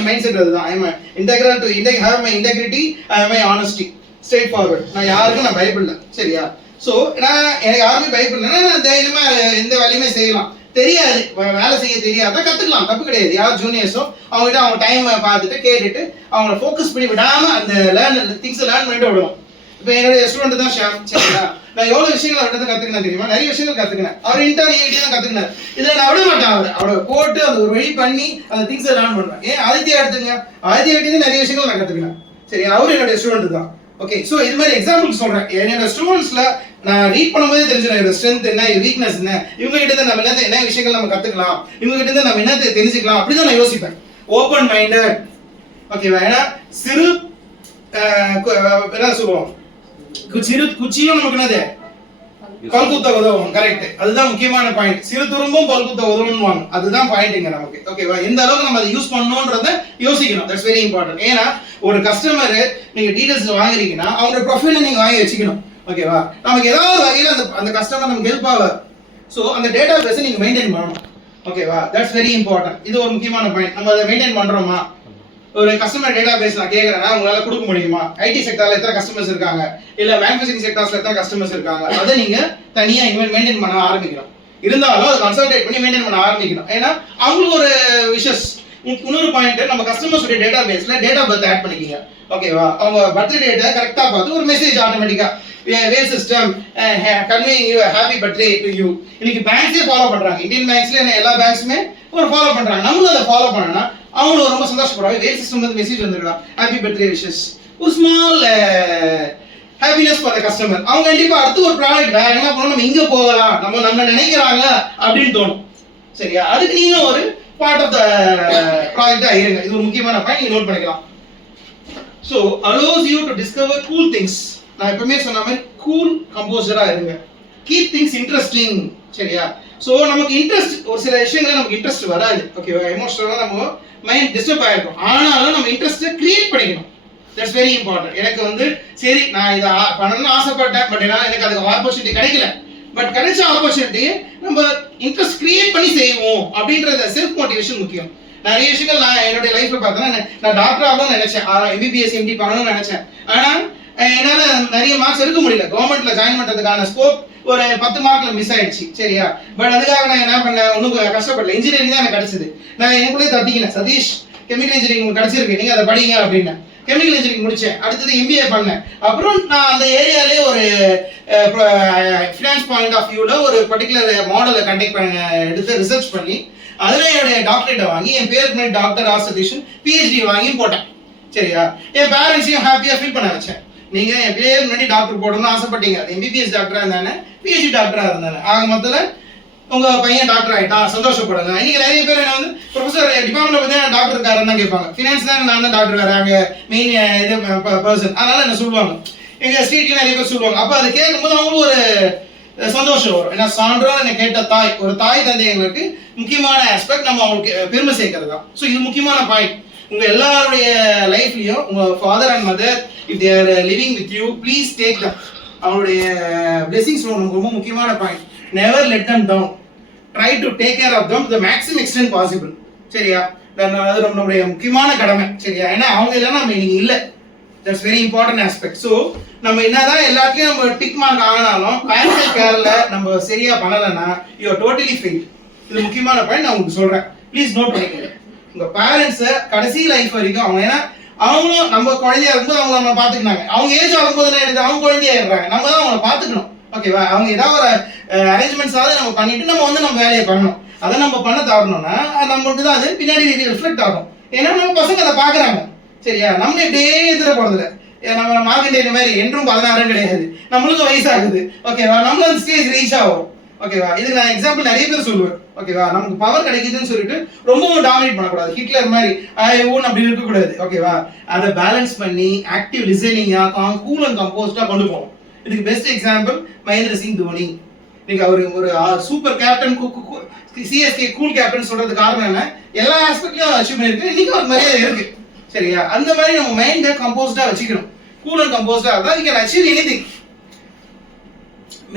மைண்ட் செட் அதுதான். I am integral to have my integrity, I am my honesty, straightforward. நான் யாருக்கும் நான் பயப்படல சரியா. சோ நான் எனக்கு யாருமே பயப்படலன்னா நான் தைரியமா எந்த வேலையுமே செய்யலாம். தெரியாது, வேலை செய்ய தெரியாத கத்துக்கலாம், தப்பு கிடையாது. யார் ஜூனியர்ஸோ அவங்ககிட்ட அவங்க டைம் பார்த்துட்டு கேட்டுட்டு அவங்கள ஃபோக்கஸ் பண்ணி விடாம அந்த திங்ஸ் லேர்ன் பண்ணிட்டு விடணும். இப்போ என்னுடைய ஸ்டூடெண்ட் தான் ஷாம் சரிங்களா, நான் எவ்வளவு விஷயங்கள் அவர்கிட்ட கத்துக்கினேன் தெரியுமா, நிறைய விஷயங்கள் கத்துக்கினேன். அவர் இன்டர்வியூ தான் கத்துக்கினார். இதுல நான் விட மாட்டேன், அவரை போட்டு அந்த ஒரு வழி பண்ணி அந்த திங்ஸை லேர்ன் பண்ணுவேன். ஏன் ஆதித்யா எடுத்துங்க, ஆதித்யா நிறைய விஷயங்கள் நான் கத்துக்கினேன் சரியா, அவரு என்னுடைய ஸ்டூடெண்ட் தான். ஓகே, சோ இது மாதிரி எக்ஸாம்பிள் சொல்றேன். என்னோட ஸ்டூடெண்ட்ஸ்ல நான் ரீட் பண்ணும்போதே தெரிஞ்சிடும் என்னோட ஸ்ட்ரென்த் என்ன, வீக்னஸ் என்ன, இவங்க கிட்ட இருந்து நம்ம என்ன விஷயங்கள் நம்ம கத்துக்கலாம், இவங்க கிட்ட இருந்து நம்ம என்ன தெரிஞ்சுக்கலாம், அப்படிதான் நான் யோசிப்பேன். ஓப்பன் மைண்டட் ஓகேவா. ஏன்னா சிறு என்ன சொல்லுவோம், சிறு குச்சியும் நமக்கு என்னது பல்குத்த உதவும். கரெக்ட், அதுதான் முக்கியமான பாயிண்ட். சிறு துரும்பும் பல்குத்த உதவுவாங்க, அதுதான் பாயிண்ட்ங்க நமக்கு. ஓகேவா, எந்த அளவுக்கு நம்ம அதை யூஸ் பண்ணணும்ன்றத யோசிக்கணும். That's very important. ஏன்னா ஒரு கஸ்டமர் நீங்க டீடைல்ஸ் வாங்குறீங்கன்னா அவங்களோட ப்ரொஃபைலை நீங்க வாங்கி வச்சுக்கணும். ஓகேவா, நமக்கு ஏதாவது வகையில் அந்த கஸ்டமர் நமக்கு ஹெல்ப் ஆவார். ஸோ அந்த டேட்டா பேஸை நீங்க மெயின்டைன் பண்ணணும். ஓகேவா, தட்ஸ் வெரி இம்பார்ட்டன்ட். இது ஒரு முக்கியமான பாயிண்ட். நம்ம அதை மெயின்டைன் பண்றோமா, ஒரு கஸ்டமர் டேட்டா பேஸ் நான் கேட்கறேன்னா உங்களால கொடுக்க முடியுமா, ஐடி செக்டார்ல எத்தனை கஸ்டமர்ஸ் இருக்காங்க, இல்ல மேனுஃபேக்சரிங் செக்டார்ஸ்ல எத்தனை கஸ்டமர்ஸ் இருக்காங்க, அதை நீங்க தனியா இனிமேல் மெயின்டைன் பண்ண ஆரம்பிக்கணும். இருந்தாலும் அதை கன்சல்டேட் பண்ணி மெயின்டைன் பண்ண ஆரம்பிக்கணும். ஏன்னா அவங்களுக்கு ஒரு விஷஸ். இன்னொரு பாயிண்ட், நம்ம கஸ்டமர்ஸ் டேட்டா பேஸ்ல டேட் ஆஃப் பர்த் ஆட் பண்ணிக்கீங்க. ஓகேவா, அவங்க பர்த் டேட்டை கரெக்டா பார்த்து ஒரு மெசேஜ் ஆட்டோமேட்டிக்கா way system conveying you happy birthday to you. இன்னைக்கு பேங்க்ஸே ஃபாலோ பண்றாங்க, இந்தியன் பேங்க்ஸ்ல எல்லா பேங்க்ஸுமே ஒரு ஃபாலோ பண்றாங்க. நம்மளும் அதை ஃபாலோ பண்ணனா அவங்களும் ரொம்ப சந்தோஷப்படுவாங்க. வே சிஸ்டம் வந்து மெசேஜ் வந்துருக்கலாம், ஹாப்பி பர்த்டே விஷஸ், ஒரு small happiness for the customer. அவங்க கண்டிப்பா அடுத்து ஒரு ப்ராடக்ட் வேற என்ன பண்ணணும், நம்ம இங்க போகலாம், நம்ம நினைக்கிறாங்க அப்படின்னு தோணும் சரியா. அதுக்கு நீங்க ஒரு பார்ட் ஆஃப் த ப்ராஜெக்டா இருங்க. இது ஒரு முக்கியமான பாயிண்ட், நீங்க நோட் பண்ணிக்கலாம். So allows you to discover cool things. நான் எப்பவுமே சொன்ன மாதிரி கூல் கம்போசரா இருங்க. கீப் திங்ஸ் இன்ட்ரெஸ்டிங் சரியா. சோ நமக்கு இன்ட்ரெஸ்ட், ஒரு சில விஷயங்கள நமக்கு இன்ட்ரெஸ்ட் வராது. ஓகேவா, எமோஷனலா நம்ம மைண்ட் டிஸ்டர்ப் ஆயிருக்கும். ஆனாலும் நம்ம இன்ட்ரெஸ்ட்டை கிரியேட் பண்ணிக்கணும். That's very important. எனக்கு வந்து சரி நான் இதை பண்ணணும்னு ஆசைப்பட்டேன், பட் எனக்கு அதுக்கு ஆப்பர்ச்சுனிட்டி கிடைக்கல. பட் கிடைச்ச ஆப்பர்ச்சுனிட்டியை நம்ம இன்ட்ரெஸ்ட் கிரியேட் பண்ணி செய்வோம் அப்படின்ற செல்ஃப் மோட்டிவேஷன் முக்கியம். நிறைய விஷயங்கள் நான் என்னுடைய லைஃப்ல பார்த்தேன்னா, நான் டாக்டர் ஆகணும்னு நினைச்சேன், எம்பிபிஎஸ் எம்டி பண்ணணும்னு நினைச்சேன். ஆனா என்னால நிறைய மார்க்ஸ் எடுக்க முடியல. கவர்மெண்ட்ல ஜாயின் பண்றதுக்கான ஸ்கோப் ஒரு 10 மார்க்ல மிஸ் ஆயிடுச்சு சரியா. பட் அதுக்காக நான் என்ன பண்ணேன், ஒன்றும் கஷ்டப்படல. இன்ஜினியரிங் தான் எனக்கு கிடைச்சது. நான் எனக்குள்ளே தட்டிக்கினேன், சதீஷ் கெமிக்கல் இன்ஜினியரிங் கிடைச்சிருக்கு, நீங்க அதை படிங்க அப்படின்னு. கெமிக்கல் இன்ஜினியரிங் முடிச்சேன். அடுத்தது எம்பிஏ பண்ணேன். அப்புறம் நான் அந்த ஏரியாலே ஒரு ஃபினான்ஸ் பாயிண்ட் ஆஃப் வியூல ஒரு பர்டிகுலர் மாடலை கண்டக்ட் பண்ண எடுத்து ரிசர்ச் பண்ணி அதுல என்னுடைய டாக்டரேட்டை வாங்கி என் பேருக்கு முன்னாடி டாக்டர் ஆர் சதீஷ் பிஹெச்டி வாங்கி போட்டேன் சரியா. என் பேரண்ட்ஸையும் ஹாப்பியா ஃபீல் பண்ண வச்சேன். நீங்க என் பேர் முன்னாடி டாக்டர் போடணும்னு ஆசைப்பட்டீங்க, எம்பிபிஎஸ் டாக்டரா இருந்தானே, பிஹெச்டி டாக்டரா இருந்தானே, ஆக மொத்தத்துல உங்க பையன் டாக்டர் ஆயிட்டா, சந்தோஷப்படுங்க. இன்னைக்கு நிறைய பேர் என்ன வந்து ப்ரொஃபசர் டிபார்ட்மெண்ட்ல பார்த்தீங்கன்னா டாக்டர் இருக்காருன்னு தான் கேட்பாங்க. ஃபினான்ஸ் தான் நான் தான் டாக்டர் வேற அங்க மெயின் இது பர்சன், அதனால என்ன சொல்லுவாங்க, எங்க ஸ்ட்ரீட்ல நிறைய பேர் சொல்லுவாங்க. அப்ப அதை கேட்கும்போது அவங்களுக்கு ஒரு சந்தோஷம் வரும். ஏன்னா சான்றோன்னு என்ன கேட்ட தாய், ஒரு தாய் தந்தைங்களுக்கு முக்கியமான ஆஸ்பெக்ட் நம்ம அவங்களுக்கு பெருமை சேர்க்கறது தான். ஸோ இது முக்கியமான பாயிண்ட். உங்க எல்லாருடைய லைஃப்லயும் உங்க father and mother if they are living with you, please take them. அவங்களுடைய பிளெஸிங்ஸ் ரொம்ப முக்கியமான point. Never let them down. Try to take care of them to the maximum extent possible சரியா. அது நம்மளுடைய முக்கியமான கடமை சரியா. ஏன்னா அவங்க இல்லைன்னா நம்ம இன்னைக்கு இல்லை. That's very important aspect. So நம்ம என்னதான் எல்லாத்தையும் நம்ம டிக் மார்க் ஆனாலும் பேரண்டல் கேர்ல நம்ம சரியா பண்ணலைன்னா யூ ஆர் டோட்டலி ஃபெயில். இது முக்கியமான பாயிண்ட் நான் உங்களுக்கு சொல்றேன், ப்ளீஸ் நோட் பண்ணிக்கோங்க. உங்க பேரண்ட்ஸை கடைசி லைஃப் வரைக்கும் அவங்க, ஏன்னா அவங்களும் நம்ம குழந்தையா இருக்கும்போது அவங்க நம்ம பாத்துக்கினாங்க. அவங்க ஏஜ் ஆகும்போது என்ன ஆயிடுது, அவங்க குழந்தையாயிடுறாங்க. நம்ம தான் அவங்கள பாத்துக்கணும். ஓகேவா? அவங்க ஏதாவது ஒரு அரேஞ்ச்மெண்ட்ஸாவது நம்ம பண்ணிட்டு நம்ம வந்து நம்ம வேலையை பண்ணணும். அதை நம்ம பண்ண தவறணும்னா நம்மளுக்கு தான் அது பின்னாடி ரிஃப்ளெக்ட் ஆகும். ஏன்னா நம்ம பசங்க அதை பாக்குறாங்க. சரியா? நம்ம இப்படியே எதிர போறதுல நம்ம மார்க்கெட் மாதிரி என்றும் 16 கிடையாது. நம்மளுக்கு வயசாகுது. ஓகேவா? நம்மளும் அந்த ஸ்டேஜ் ரீச் ஆகும். ஓகேவா? இதுக்கு நான் எக்ஸாம்பிள் நிறைய பேர் சொல்லுவேன். ஓகேவா? நமக்கு பவர் கிடைக்குதுன்னு சொல்லிட்டு ரொம்பவும் டாமினேட் பண்ணக்கூடாது. ஹிட்லர் மாதிரி ஊன் அப்படி இருக்கக்கூடாது. ஓகேவா? அதை பேலன்ஸ் பண்ணி ஆக்டிவ் லிசனிங்கா கூல் அண்ட் கம்போஸ்டா கொண்டு போகணும். இதுக்கு பெஸ்ட் எக்ஸாம்பிள் மகேந்திர சிங் தோனி. நீங்க அவர் ஒரு super captain, CSK cool captain சொல்றது காரணம் என்ன, எல்லா ஆஸ்பெக்ட்லயும் அச்சீவ் பண்ணிருக்கு. இன்னைக்கு ஒரு மரியாதை இருக்கு. சரியா? அந்த மாதிரி நம்ம மைண்டை கம்போஸ்டா வச்சுக்கணும். கூல் அண்ட் கம்போஸ்டா தான் we can achieve anything.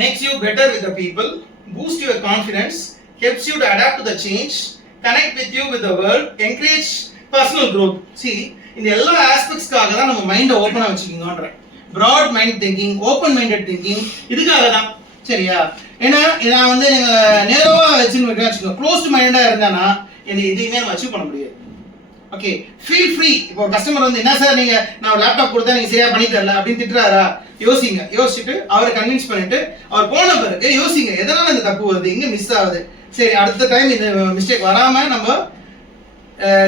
Makes you better with the people, boost your confidence, helps you to adapt to the change, connect with you with the world, encourage personal growth. See, இந்த எல்லா ஆஸ்பெக்ட்ஸ்க்காக தான் நம்ம மைண்டை ஓப்பனா வச்சுக்கோங்கன்ற. broad mind thinking, open minded thinking இதுக்காக தான். சரியா? ஏன்னா நான் வந்து நீங்க நேரவா வச்சுக்கோங்க, க்ளோஸ்ட் மைண்டா இருந்தானா என்ன எதையுமே நம்ம அச்சீவ் பண்ண முடியாது. Okay, feel free. இப்போ கஸ்டமர் வந்து என்ன சார் நீங்க நான் லேப்டாப் கொடுத்தா நீங்க சரியா பண்ணி தரல அப்படின்னு திட்டுறாரா, யோசிங்க. யோசிச்சுட்டு அவரை கன்வின்ஸ் பண்ணிட்டு அவர் போன பிறகு யோசிங்க எதனால இந்த தப்பு வருது, எங்க மிஸ் ஆகுது. சரி, அடுத்த டைம் இந்த மிஸ்டேக் வராம நம்ம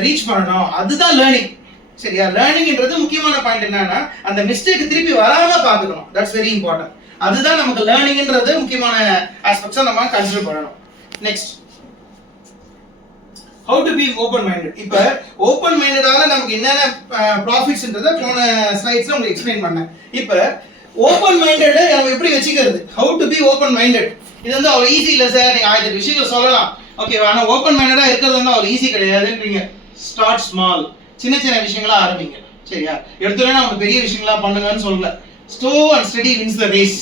ரீச் பண்ணணும். அதுதான் லேர்னிங். சரியா? லேர்னிங்ன்றது முக்கியமான பாயிண்ட் என்னன்னா அந்த மிஸ்டேக் திருப்பி வராம பாத்துக்கணும். That's very important. அதுதான் நமக்கு லேர்னிங்ன்றது முக்கியமான ஆஸ்பெக்ட்ஸை நம்ம கன்சிடர் பண்ணணும். Next, how to be open minded. இப்ப ஓபன் மைண்டடால நமக்கு என்னென்ன ப்ராஃபிட்ஸ்ன்றத போன ஸ்லைட்ஸ்ல உங்களுக்கு எக்ஸ்பிளைன் பண்ணேன். இப்ப ஓபன் மைண்டட் நம்ம எப்படி வச்சுக்கிறது, how to be open minded. இது வந்து அவ்வளவு ஈஸி இல்ல சார், நீங்க 1000 விஷயங்கள் சொல்லலாம். ஓகேவா? ஆனா ஓபன் மைண்டடா இருக்கிறது வந்து அவ்வளவு ஈஸி கிடையாதுன்றீங்க. ஸ்டார்ட் ஸ்மால், சின்ன சின்ன விஷயங்களா ஆரம்பிங்க. சரியா? எடுத்தோடனே நம்ம பெரிய விஷயங்களா பண்ணுங்கன்னு சொல்லல. Slow and steady wins the race.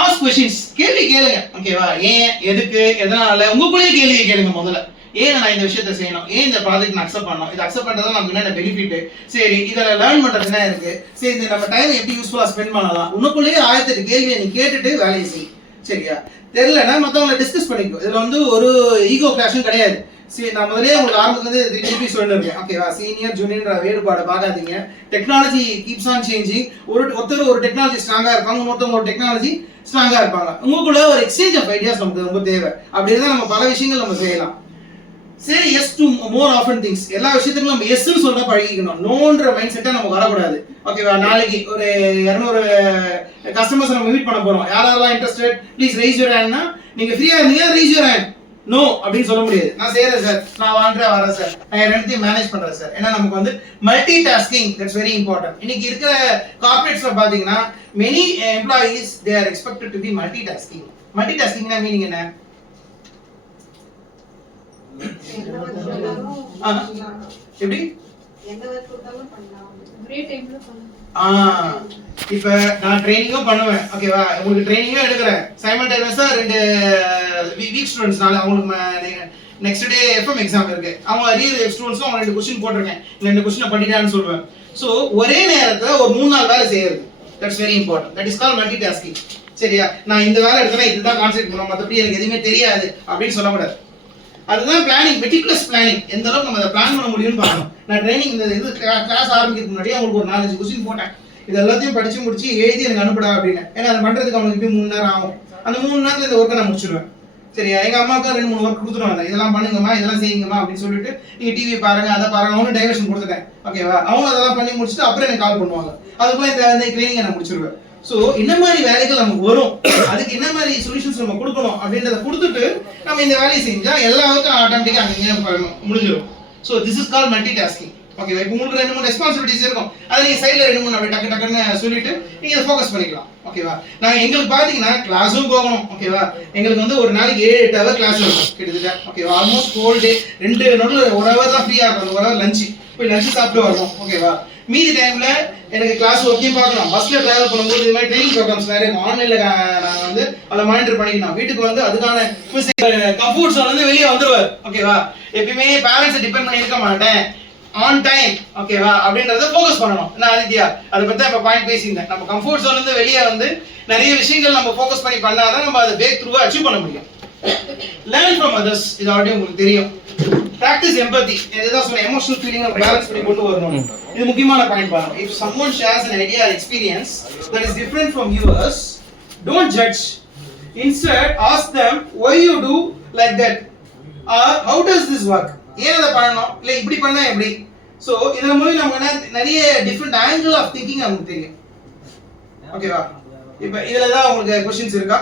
Ask questions, கேள்வி கேளுங்க. ஓகேவா? ஏன், எதுக்கு, எதனால, உங்களுக்குள்ளேயே கேள்வி கேளுங்க. முதல்ல ஏன் நான் இந்த விஷயத்தை செய்யணும், ஏன் இந்த ப்ராஜெக்ட் நான் அக்செப்ட் பண்ணணும், இது அக்செப்ட் பண்றதால நமக்கு என்ன பெனிஃபிட், சரி இதில் லேர்ன் பண்றது என்ன இருக்கு, சரி இந்த நம்ம டைம் எப்படி யூஸ்ஃபுல்லா ஸ்பெண்ட் பண்ணலாம். உனக்குள்ளேயே 1008 கேள்வியை நீ கேட்டுட்டு வேலையை செய். சரியா? தெரியலன்னா மற்றவங்களை டிஸ்கஸ் பண்ணிக்கோ. இதுல வந்து ஒரு ஈகோ கிளாஷும் கிடையாது. சரி, நான் முதலே உங்களுக்கு ஆரம்பத்துல திருப்பி சொல்லிருக்கேன். ஓகேவா? சீனியர் ஜூனியர் வேறுபாடு பார்க்காதீங்க. Technology keeps on changing. ஒருத்தர் ஒரு டெக்னாலஜி ஸ்ட்ராங்கா இருப்பாங்க, இன்னொருத்தவங்க ஒரு டெக்னாலஜி ஸ்ட்ராங்கா இருப்பாங்க. உங்களுக்குள்ள ஒரு எக்ஸ்சேஞ்ச் ஆஃப் ஐடியாஸ் நமக்கு ரொம்ப தேவை. அப்படி இருந்தா நம்ம பல விஷயங்கள் நம்ம செய்யலாம். சரி, yes do more often things. எல்லா விஷயத்துக்கும் நம்ம எஸ்ன்னு சொல்ற பழகிக்கணும். நோன்ற மைண்ட் செட்டா நம்ம வரக்கூடாது. ஓகேவா? நாளைக்கு ஒரு 200 கஸ்டமர்ஸ் நம்ம மீட் பண்ண போறோம். யாரெல்லாம் இன்ட்ரெஸ்டட் ப்ளீஸ் ரைஸ் யுவர் ஹேண்ட்னா நீங்க ஃப்ரீயா இருந்தீங்க, ரைஸ் யுவர் ஹேண்ட். நோ அப்படின்னு சொல்ல முடியாது. நான் செய்யறேன் சார், நான் வரேன் சார், நான் எல்லாத்தையும் மேனேஜ் பண்றேன் சார். ஏன்னா நமக்கு வந்து multitasking, that's very important. இன்னைக்கு இருக்கிற கார்ப்பரேட்ஸ்ல பாத்தீங்கன்னா many employees they are expected to be multitasking. மல்டி டாஸ்கிங்னா மீனிங் என்ன? எப்படி எந்த வர்க் கொடுத்தாலும் பண்ணலாம், ஒரே டைம்ல பண்ணலாம். இப்ப நான் ட்ரைனிங்கும் பண்ணுவேன். ஓகேவா? உங்களுக்கு ட்ரைனிங்கும் எடுக்கிறேன். சைமல்டேனியஸா 2 வீக் ஸ்டூடெண்ட்ஸ்னால அவங்களுக்கு நெக்ஸ்ட் டே எஃப்எம் எக்ஸாம் இருக்கு. அவங்க ரீல் ஸ்டூடெண்ட்ஸும் அவங்க 2 கொஸ்டின் போட்டிருக்கேன். இந்த 2 கொஸ்டினை பண்ணிட்டான்னு சொல்லுவேன். ஸோ ஒரே நேரத்தில் ஒரு 3-4 வேலை செய்யறது, that's very important. That is call multi tasking. சரியா? நான் இந்த வேலை எடுத்தேன்னா இதுதான் கான்சென்ட்ரேட் பண்ணுவோம், மற்றபடி எனக்கு எதுவுமே தெரியாது அப்படின்னு சொல்லக்கூடாது. அதுதான் பிளானிங், மெட்டிகுலஸ் பிளானிங். எந்த அளவுக்கு நம்ம அதை பிளான் பண்ண முடியும்னு பார்க்கணும். நான் ட்ரைனிங் இந்த இது கிளாஸ் ஆரம்பிக்கிறதுக்கு முன்னாடி அவங்களுக்கு ஒரு 4-5 கொஸ்டின் போட்டேன். இது எல்லாத்தையும் படிச்சு முடிச்சு எழுதி எனக்கு அனுப்பிடா அப்படின்னு. ஏன்னா அதை பண்றதுக்கு அவங்களுக்கு 3 நேரம் ஆகும். அந்த 3 நேரத்துல இந்த ஒர்க்கை நான் முடிச்சிடுவேன். சரியா? எங்க அம்மாவுக்கு 2-3 ஒர்க் கொடுத்துருவாங்க. இதெல்லாம் பண்ணுங்கம்மா, இதெல்லாம் செய்யுங்கம்மா அப்படின்னு சொல்லிட்டு நீங்க டிவி பாருங்க, அதை பாருங்க, அவனும் டைவர்ஷன் கொடுத்துட்டேன். ஓகேவா? அவங்க அதெல்லாம் பண்ணி முடிச்சுட்டு அப்புறம் எனக்கு கால் பண்ணுவாங்க. அதுக்குள்ள இந்த ட்ரைனிங்கை நான் முடிச்சிருவேன். ஸோ என்ன மாதிரி வேலைகள் நமக்கு வரும், அதுக்கு என்ன மாதிரி சொல்யூஷன்ஸ் நம்ம கொடுக்கணும் அப்படின்றத கொடுத்துட்டு நம்ம இந்த வேலையை செஞ்சா எல்லாருக்கும் ஆட்டோமேட்டிக்காக அங்கே முடிஞ்சிடும். So this is call multi tasking. ஓகேவா? இப்போ உங்களுக்கு 2-3 ரெஸ்பான்சிபிலிட்டிஸ் இருக்கும். அதை நீங்க சைடில் 2-3 அப்படி டக்கு டக்குன்னு சொல்லிட்டு நீங்க அதை ஃபோக்கஸ் பண்ணிக்கலாம். ஓகேவா? நாங்கள் எங்களுக்கு பார்த்தீங்கன்னா கிளாஸும் போகணும். ஓகேவா? எங்களுக்கு வந்து ஒரு நாளைக்கு 7-8 ஹவர் கிளாஸ் இருக்கும் கிட்டத்தட்ட. ஓகேவா? ஆல்மோஸ்ட் ஹோல் டே 2 நடுவில் 1 ஹவர் தான் ஃப்ரீயாக இருக்கும். 1 ஹவர் லஞ்சு போய் லஞ்சு சாப்பிட்டு வரணும். ஓகேவா? மீதி டைம்ல எனக்கு கிளாஸ் ஒர்க்கையும் பார்க்கணும். பஸ்ல டிராவல் பண்ணும்போது இது மாதிரி ட்ரைனிங் ப்ரோக்ராம்ஸ் நிறைய ஆன்லைன்ல நாங்கள் வந்து அதை மானிட்டர் பண்ணிக்கணும். வீட்டுக்கு வந்து அதுக்கான கம்ஃபர்ட் ஜோன்ல இருந்து வெளியே வந்துருவார். ஓகேவா? எப்பயுமே பேரண்ட்ஸை டிபெண்ட் பண்ணி இருக்க மாட்டேன், ஆன் டைம். ஓகேவா? அப்படின்றத ஃபோக்கஸ் பண்ணணும். நான் ஆதித்யா அதை பத்தி இப்போ பாயிண்ட் பேசியிருந்தேன். நம்ம கம்ஃபர்ட் ஜோன்ல இருந்து வெளியே வந்து நிறைய விஷயங்கள் நம்ம ஃபோக்கஸ் பண்ணி பண்ணாதான் நம்ம அதை பிரேக் த்ரூவா அச்சீவ் பண்ண முடியும். லேர்ன் ஃப்ரம் அதர்ஸ், இது ஆல்ரெடி உங்களுக்கு தெரியும். பிராக்டிஸ் எம்பதி, இதுதான் சொன்ன எமோஷனல் ஃபீலிங் பேலன்ஸ் பண்ணி கொண்டு வரணும். இது முக்கியமான பாயிண்ட் பாருங்க. If someone shares an idea or experience that is different from yours, don't judge. Instead, ask them why you do like that. Or how does this work? ஏன் இத பண்ணனும்? இல்ல இப்படி பண்ணா எப்படி? சோ இதன் மூலம் நமக்கு நிறைய டிஃபரண்ட் ஆங்கிள் ஆஃப் திங்கிங் நமக்கு தெரியும். ஓகேவா? இப்போ இதுல தான் உங்களுக்கு क्वेश्चंस இருக்கா?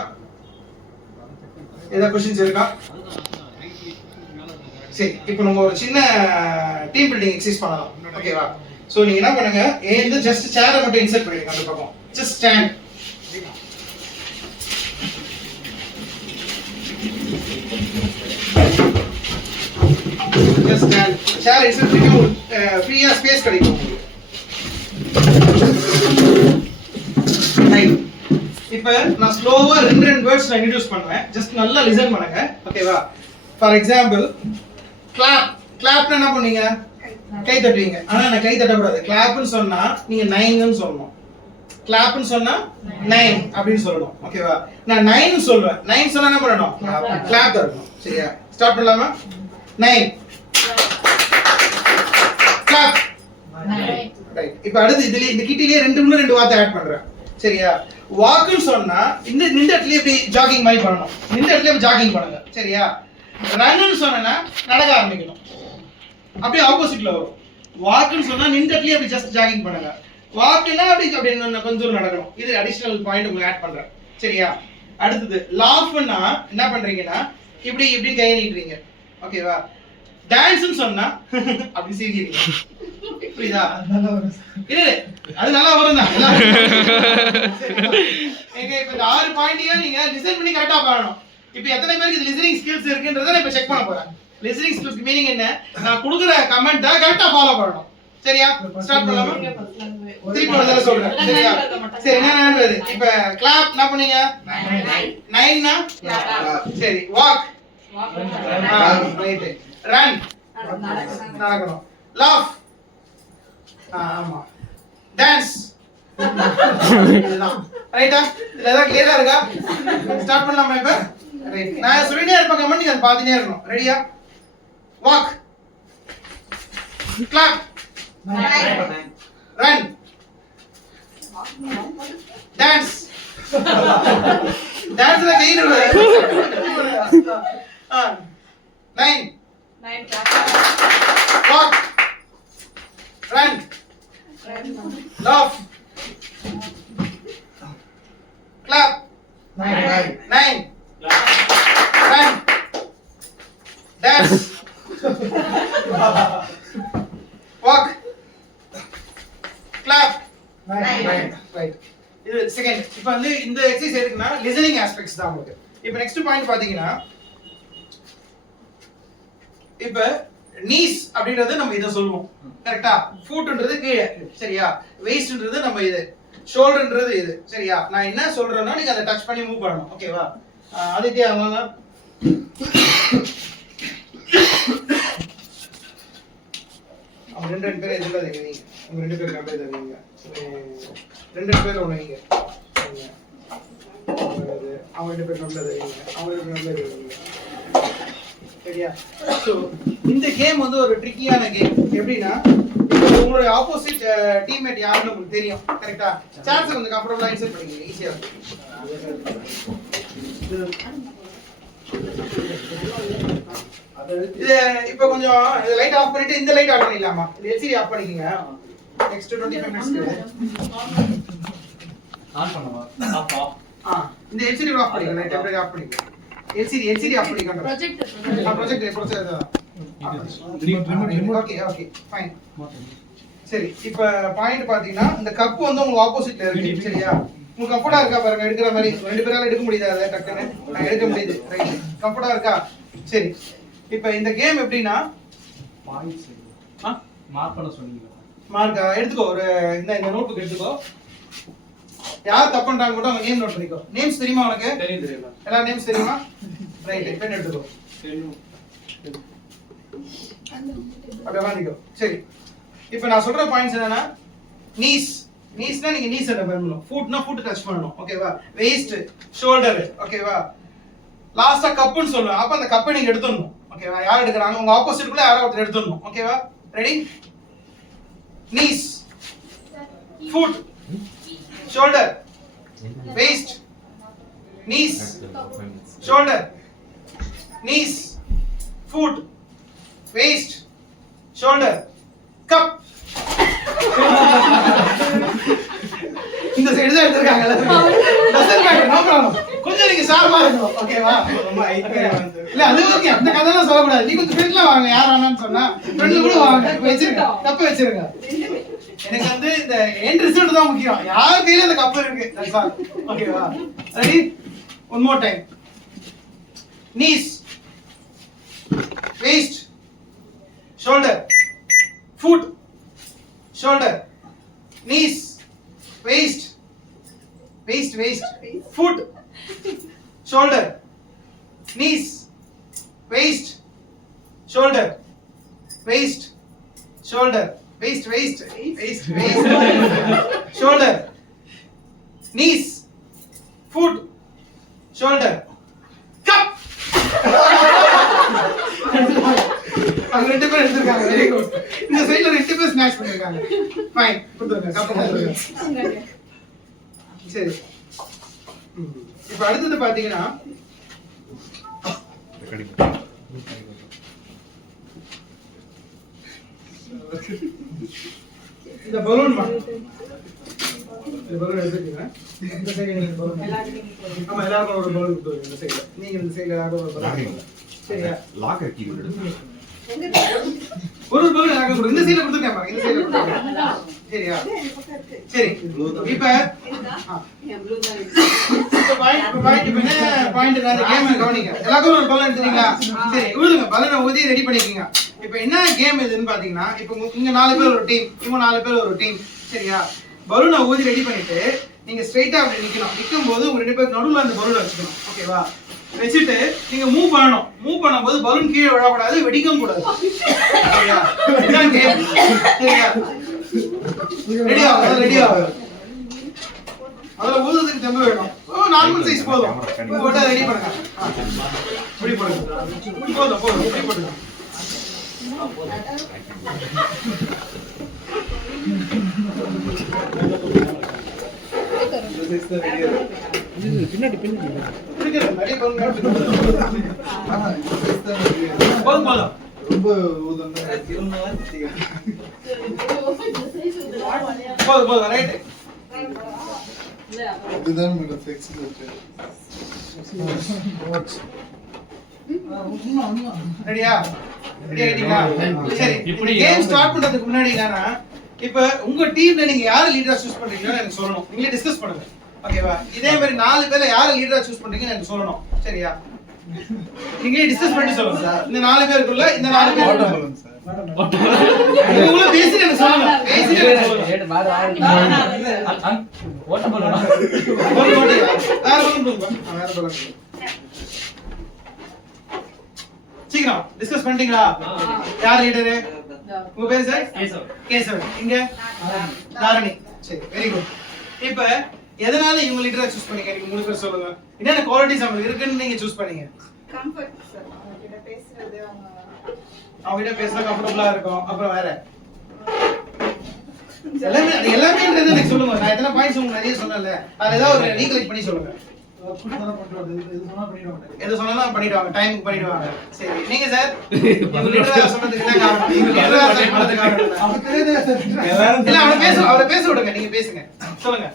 ஏதா क्वेश्चंस இருக்கா? சரி, இப்போ நம்ம ஒரு சின்ன டீம் பில்டிங் எக்சர்சைஸ் பண்ணலாம். ஓகேவா? சோ நீங்க என்ன பண்ணுங்க, இந்த ஜஸ்ட் சேரை மட்டும் இன்சர்ட் பண்ணிடுங்க அந்த பக்கம். Just stand. Just stand. Chair insert பண்ணி ஃப்ரீயா ஸ்பேஸ் கிடைக்கும் உங்களுக்கு. ரைட். இப்போ நான் ஸ்லோவா ரெண்டு வேர்ட்ஸ் நான் இன்ட்ரோ듀ஸ் பண்ணுவேன். ஜஸ்ட் நல்லா லிசன் பண்ணுங்க. ஓகேவா? For example clap. clapனா என்ன பண்ணுவீங்க? கை தட்டுவீங்க. ஆனா நான் கை தட்ட கூடாது. clapனு சொன்னா நீங்க 9 ன்னு சொல்லணும். clapனு சொன்னா 9 அப்படினு சொல்லணும். ஓகேவா? நான் 9 ன்னு சொல்வேன். 9 சொன்னா என்ன பண்ணணும்? clap தரணும். சரியா? ஸ்டார்ட் பண்ணலாமா? 9 clap. ரைட். இப்போ அடுத்து இதுல இந்த கிட்டிலே ரெண்டு வார்த்தை ஆட் பண்றேன். சரியா? வாக்னு சொன்னா இந்த இடத்துல இப்படி ஜாகிங் மாதிரி பண்ணணும். இந்த இடத்துல இப்படி ஜாகிங் பண்ணுங்க. சரியா? ரன்னு சொன்னா நடக்க ஆரம்பிக்கணும். அப்படியே ஆப்போசிட்ல வரும். வாக்னு சொன்னா நின்றதுலயே அப்படி ஜஸ்ட் ஜாகிங் பண்ணுங்க. வாக்னா அப்படி கொஞ்சம் தூரம் நடக்கணும். இது அடிஷனல் பாயிண்ட் உங்களுக்கு ஆட் பண்றேன். சரியா? அடுத்து லாஃப்னா என்ன பண்றீங்கன்னா இப்படி இப்படி கை நீட்டுறீங்க. ஓகேவா? டான்ஸ்னு சொன்னா அப்படி சிரிக்கிறீங்க. புரியுதா? இல்ல அது நல்லா வரும் தான். எங்க இப்ப இந்த 6 பாயிண்டையும் நீங்க லிசன் பண்ணி கரெக்ட்டா பாக்கணும். இப்போ எத்தனை பேருக்கு இது லிசனிங் ஸ்கில்ஸ் இருக்குன்றதை நான் இப்போ செக் பண்ண போறேன். லிசனிங் ஸ்கில்ஸ்க்கு மீனிங் என்ன? நான் கொடுக்குற கமெண்ட்டை கரெக்ட்டா ஃபாலோ பண்ணணும். சரியா? ஸ்டார்ட் பண்ணலாமா? திருப்பி ஒரு தடவை சொல்றேன். சரியா? சரி, என்ன வருது? இப்போ கிளாப் என்ன பண்ணீங்க? 9 னா சரி. Walk right. ரன் நடக்கணும். லாஃப் ஆமா. டான்ஸ் இதுதான். ரைட்டா? இதுல ஏதாவது கிளியரா இருக்கா? ஸ்டார்ட் பண்ணலாமா இப்போ? ரைட். நான் சொல்லிட்டே இருப்பேன், கமெண்ட் நீங்க பாத்துட்டே இருக்கணும். ரெடியா? Walk, clap, run, dance. டான்ஸ்ல கையில 9 walk, run, laugh, clap, 9 run, dance, walk, clap, 9 right. இது செகண்ட். இப்போ வந்து இந்த எக்சர்சைஸ் எதுக்குன்னா லிசனிங் ஆஸ்பெக்ட்ஸ் தான் உங்களுக்கு. இப்போ நெக்ஸ்ட் பாயிண்ட் பாத்தீங்கன்னா இப்போ நீஸ் அப்படின்றது நம்ம இத சொல்லுவோம். கரெக்ட்டா? ஃபுட்ன்றது கீழே. சரியா? வெயிஸ்ட்ன்றது நம்ம இது. ஷோல்டர்ன்றது இது. சரியா? நான் என்ன சொல்றேன்னா நீங்க அதை டச் பண்ணி மூவ் பண்ணணும். ஓகேவா? ஆதித்யா வாங்க. அவங்க ரெண்டு பேர் இதுல இருக்கீங்க. அவங்க ரெண்டு பேர் கம்பேர் பண்ணுவீங்க. ரெண்டு பேர் ஒண்ணு நீங்க. அவங்க ரெண்டு பேர் கம்பேர் பண்ணுவீங்க. அவங்க ரெண்டு பேர் கம்பேர் பண்ணுவீங்க. சரியா? சோ இந்த கேம் வந்து ஒரு ட்ரிக்கியான கேம். எப்படின்னா உங்களுடைய ஆப்போசிட் டீம்மேட் யாருன்னு உங்களுக்கு தெரியும். கரெக்ட்டா? சான்ஸ் கொஞ்சம் கம்ஃபர்ட்டபிளா இன்சர்ட் பண்ணிக்கங்க. ஈஸியா இது இப்போ கொஞ்சம் இந்த லைட் ஆஃப் பண்ணிட்டு இந்த லைட் ஆன் பண்ணிடலாமா? இந்த எல்சிடி ஆஃப் பண்ணிக்கங்க. நெக்ஸ்ட் 25 மினிட்ஸ்க்கு ஆன் பண்ணுவா. இந்த எல்சிடி ஆஃப் பண்ணிக்கங்க. லைட் டெம்பரரி ஆஃப் பண்ணிக்கங்க. எல்சிடி ஆஃப் பண்ணிக்கங்க. Projector okay fine. சரி, இப்போ பாயிண்ட் பாத்தீங்கன்னா இந்த கப் வந்து உங்களுக்கு ஆப்போசிட்ல இருக்கு. சரியா? உங்களுக்கு கம்ஃபர்ட்டா இருக்கா பாருங்க. எடுக்கிற மாதிரி ரெண்டு பேரால எடுக்க முடியுதா? அதை டக்குன்னு நான் எடுக்க முடியுது. ரைட். கம்ஃபர்ட்டா இருக்கா? சரி. இப்போ இந்த கேம் எப்படின்னா பாயிண்ட்ஸ் மார்க் பண்ண சொன்னீங்க. மார்க் எடுத்துக்கோ. ஒரு இந்த நோட்புக் எடுத்துக்கோ. யார் தப்பு பண்றாங்க கூட அவங்க நேம் நோட் பண்ணிக்கோ. நேம்ஸ் தெரியுமா உனக்கு? தெரியும். எல்லா நேம்ஸ் தெரியுமா? ரைட். பென் எடுத்துக்கோ. அப்படியே வாங்கிக்கோ. சரி, இப்போ நான் சொல்ற பாயிண்ட்ஸ் என்னன்னா நீஸ்னா நீங்க நீஸ் என்ன பண்ணணும். ஃபுட்னா ஃபுட் டச் பண்ணணும். ஓகேவா? Waist, shoulder. ஓகேவா? லாஸ்டா கப்னு சொல்லுவேன். அப்ப அந்த கப்பை நீங்க எடுத்துடணும். ஓகேவா? யார் எடுக்கறாங்க உங்க ஆப்போசிட்குள்ள யாரோ ஒருத்தர் எடுத்துடணும். ஓகேவா? Ready? knees, foot, shoulder, waist, knees, shoulder, knees, foot, waist, shoulder, cup. இந்த சைடு தான் எடுத்துருக்காங்க நோ ப்ராப்ளம். கொஞ்சம் நீங்க ஷார்ப்பா இருக்கணும் ஓகேவா? இல்ல அது ஓகே, அந்த கதைலாம் சொல்லக்கூடாது. நீ கொஞ்சம் ஃப்ரெண்ட்ல வாங்க, யார் வேணாம்னு சொன்னா ஃப்ரெண்ட்ல கூட வாங்க. வச்சிருங்க, கப் வச்சிருங்க. எனக்கு வந்து இந்த எண்ட் ரிசல்ட் தான் முக்கியம். யார் கையில அந்த கப் இருக்கு தட்ஸ் ஆல். ஓகேவா? Ready? One more time. knees, waist, shoulder, foot, shoulder, knees, waist, foot, shoulder, knees, waist, shoulder, waist, shoulder, waist, shoulder, knees, foot, shoulder, cup. அவங்க ரெண்டு பேரும் எடுத்துருக்காங்க. Very good. இந்த சைடுல ரெண்டு பேர் ஸ்நாக்ஸ் பண்ணிருக்காங்க. ஃபைன், கொடுத்துருங்க, கப் கொடுத்துருங்க. சரி, இப்போ அடுத்தது பாத்தீங்கன்னா இந்த பலூன் இந்த பலூன் எடுத்துக்கங்க. இந்த சைடு நீங்க பலூன் ஆமா எல்லாருக்கும் ஒரு பலூன் கொடுத்துருங்க. இந்த சைடுல நீங்க இந்த சைடுல யாரோ ஒரு பலூன் சரியா லாக்கர் கீ எடுத்து ஒரு பலூன் யாரோ கொடுங்க. இந்த சைடுல கொடுத்துட்டேன் பாருங்க. இந்த சைடுல கொடுத்துட்டேன் சரியா சரி. இப்போ எல்லாருக்கும் ஒரு பலூன் எடுத்துட்டீங்களா? சரி விடுங்க, பலூனை ஊதி ரெடி பண்ணிக்கோங்க. இப்போ என்ன கேம் இதுன்னு பாத்தீங்கன்னா, இப்போ இங்க 4 பேர் ஒரு டீம், இவங்க 4 பேர் ஒரு டீம் சரியா. பலூனை ஊதி ரெடி பண்ணிட்டு நீங்க ஸ்ட்ரைட்டா அப்படி நிக்கணும். நிக்கும் போது உங்க 2 பேருக்கு நடுவுல அந்த பலூனை வச்சுக்கணும் ஓகேவா? வச்சுட்டு நீங்க மூவ் பண்ணணும். மூவ் பண்ணும்போது பலூன் கீழே விழக்கூடாது, வெடிக்கவும் கூடாது சரியா? இதான் கேம் சரியா? ரெடியா அதல ஊதுறதுக்கு தெம்பு வேணும். நார்மல் சைஸ் போதும். போட்டா ரெடி பண்ணுங்க. இப்படி போடுங்க. போதும் இப்படி போடுங்க. பின்னாடி போதும் ரொம்ப ஊதுனா போதும் ரைட். இதுதான் மேடம் ஃபிளெக்சிபிலிட்டி. ரெடியா? ரெடி ஆயிட்டீங்களா? சரி, இப்போ கேம் ஸ்டார்ட் பண்றதுக்கு முன்னாடி என்னன்னா, இப்போ உங்க டீம்ல நீங்க யாரை லீடரா சூஸ் பண்றீங்களோ எனக்கு சொல்லணும். நீங்க டிஸ்கஸ் பண்ணுங்க ஓகேவா? இதே மாதிரி 4 பேர்ல யாரை லீடரா சூஸ் பண்றீங்கன்னு எனக்கு சொல்லணும் சரியா? நீங்க டிஸ்கஸ் பண்ணி சொல்லுங்க சார். இந்த 4 பேருக்குள்ள இந்த 4 பேர் வாட்டர்மெலன் சார். உள்ள பேசி எனக்கு சொல்லுங்க. பேசி எனக்கு சொல்லுங்க. ஒரு கோடி வேற சொல்லுங்க. சீக்கிரம் டிஸ்கஸ் பண்ணிட்டீங்களா? யார் லீடரு? உங்க பேர் சார்? கேசவன். இங்க தாரணி. சரி வெரி குட். இப்போ எதனால இவங்க லீடரா சூஸ் பண்ணீங்க? நீங்க 3 பேர் சொல்லுங்க. என்னென்ன குவாலிட்டிஸ் அவங்க இருக்குன்னு நீங்க சூஸ் பண்ணீங்க? கம்ஃபர்ட் சார், அவங்க கிட்ட பேசுறது, அவங்க கிட்ட பேச கம்ஃபர்ட்டபிளா இருக்கும். அப்புறம் வேற எல்லாமே எனக்கு சொல்லுங்க. நான் எத்தனை பாயிண்ட்ஸ் உங்களுக்கு நிறைய சொன்னேன்ல, அது ஏதாவது ஒரு ரீகலெக்ட் பண்ணி சொல்லுங்க. எது சொன்னாலும் பண்ணிடுவாங்க, டைமுக்கு பண்ணிடுவாங்க. சரி நீங்க சார் இவங்க லீடரா சொன்னதுக்கு என்ன காரணம்? இவங்க லீடரா சொன்னதுக்கு காரணம் இல்ல, அவரை பேச விடுங்க. நீங்க பேசுங்க, சொல்லுங்க.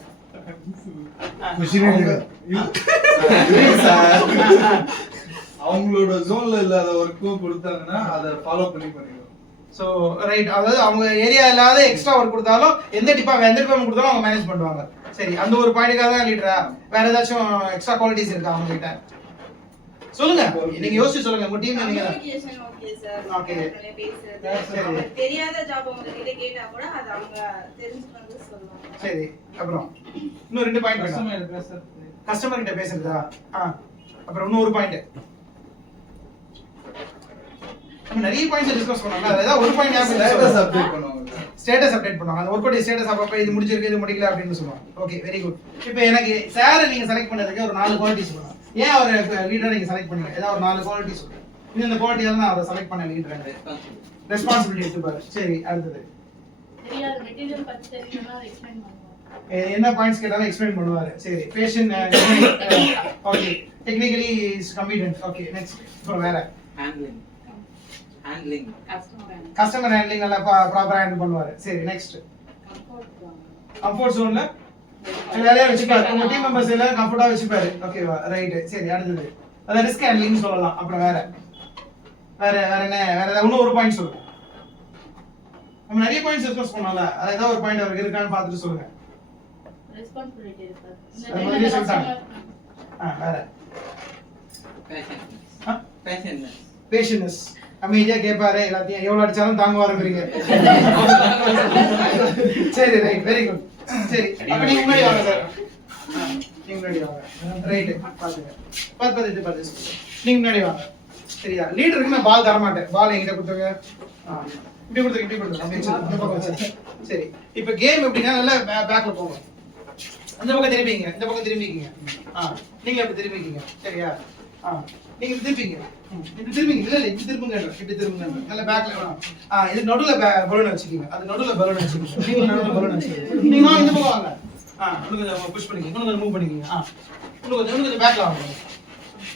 அவங்களோட ஜோன்ல இல்லாத ஒர்க்கும் கொடுத்தாங்கன்னா அதை ஃபாலோ பண்ணி பண்ணிடுவோம். சோ ரைட், அதாவது அவங்க ஏரியா இல்லாத எக்ஸ்ட்ரா ஒர்க் கொடுத்தாலும் எந்த டிபார்ட்மெண்ட் கொடுத்தாலும் அவங்க மேனேஜ் பண்ணுவாங்க. சரி, அந்த ஒரு பாயிண்ட்காக தான் லீடரா? வேற ஏதாச்சும் எக்ஸ்ட்ரா குவாலிட்டிஸ் இருக்கா அவங்க கிட்ட? சொல்லுங்க, நீங்க யோசிச்சு சொல்லுங்க. உங்க டீம்ல நீங்க கம்யூனிகேஷன் ஓகே சார். ஓகே பேசுறது, சரி தெரியாத ஜாப் அவங்க கிட்ட கேட்டா கூட அது அவங்க தெரிஞ்சுக்கிறது சொல்லுவாங்க. சரி. அப்புறம் இன்னும் 2 பாயிண்ட் வேணும். கஸ்டமர் கிட்ட பேசுறதா? அப்புறம் இன்னும் ஒரு பாயிண்ட். நம்ம நிறைய பாயிண்ட்ஸ் டிஸ்கஸ் பண்ணோம்ல, அத ஏதாவது ஒரு பாயிண்ட் ஸ்டேட்டஸ் அப்டேட் பண்ணுவாங்க. ஸ்டேட்டஸ் அப்டேட் பண்ணுவாங்க. அந்த ஒர்க் ஸ்டேட்டஸ் அப்பப்ப இது முடிஞ்சிருக்கு இது முடிக்கல அப்படின்னு சொல்லுவாங்க. Okay very good. இப்போ எனக்கு சார் நீங்க செலக்ட் பண்ணதுக்கு ஒரு 4 குவாலிட்டிஸ் சொல்லுங்க. ஏன் அவர் லீடரா நீங்க செலக்ட் பண்ணீங்க? ஏதாவது ஒரு 4 குவாலிட்டிஸ் சொல்லுங்க. இந்த குவாலிட்டியால நான் அவரை செலக்ட் பண்ண லீடர். ரெஸ்பான்சிபிலிட்டி எடுத்துப்பாரு. சரி அடுத்தது தெரியாது மெட்டீரியல் பத்தி தெரியலனா அதை எக்ஸ்பிளைன் பண்ணுவோம். என்ன பாயிண்ட்ஸ் கேட்டாலும் எக்ஸ்பிளைன் பண்ணுவாரு. சரி passion okay technically is competent. Okay next அப்புறம் வேற ஹேண்ட்லிங் கஸ்டமர் ஹேண்ட்லிங் நல்லா ப்ராப்பரா ஹேண்டில் பண்ணுவாரு. சரி நெக்ஸ்ட் கம்ஃபர்ட் ஜோன்ல எல்லாரையும் வச்சுப்பாரு. உங்க டீம் மெம்பர்ஸ் எல்லாம் கம்ஃபர்ட்டா வச்சுப்பாரு. ஓகேவா ரைட். சரி அடுத்தது அத ரிஸ்க் ஹேண்ட்லிங் சொல்லலாம். அப்புறம் வேற வேற வேற என்ன வேற ஏதாவது இன்னும் ஒரு பாயிண்ட் சொல்லுங்க. நம்ம நிறைய பாயிண்ட்ஸ் டிஸ்கஸ் பண்ணோம்ல, அது ஏதாவது ஒரு பாயிண்ட் அவருக்கு இருக்கான்னு பார்த்துட்டு சொல்லுங்க. ரெஸ்பான்சிபிலிட்டி இருக்கு. அது மாதிரி சொல்லிட்டாங்க. வேற பேஷன்ஸ் அமைதியா கேட்பாரு, எல்லாத்தையும் எவ்வளவு அடிச்சாலும் தாங்குவாருன்றீங்க. சரி ரைட் வெரி குட். சரி அப்ப நீங்க முன்னாடி வாங்க சார். நீங்க முன்னாடி வாங்க. ரைட் பாத்துங்க. பாத்து நீங்க முன்னாடி வாங்க. சரியா லீடருக்கு நான் பால் தர மாட்டேன். பால் என்கிட்ட கொடுத்துங்க. இப்படி கொடுத்துங்க அப்படியே இந்த பக்கம் வச்சு. சரி இப்போ கேம் எப்படின்னா நல்லா பேக்ல போங்க. அந்த பக்கம் திரும்பிங்க, இந்த பக்கம் திரும்பிக்கிங்க. நீங்க அப்படி திரும்பிக்கிங்க. சரியா நீங்க இப்படி திரும்பிங்க. இப்படி திரும்பிங்க. இல்ல இப்படி திரும்புங்க. இப்படி திரும்புங்க. நல்ல பேக்ல இது நடுவுல பலூன் வச்சுக்கீங்க. அது நடுவுல பலூன் வச்சுக்கீங்க. நீங்க நடுவுல பலூன் வச்சுக்கீங்க. நீங்க வாங்க இந்த பக்கம் வாங்க. இன்னும் கொஞ்சம் புஷ் பண்ணிக்கங்க. இன்னும் கொஞ்சம் மூவ் பண்ணிக்கங்க. இன்னும் கொஞ்சம் பேக்ல வாங்க.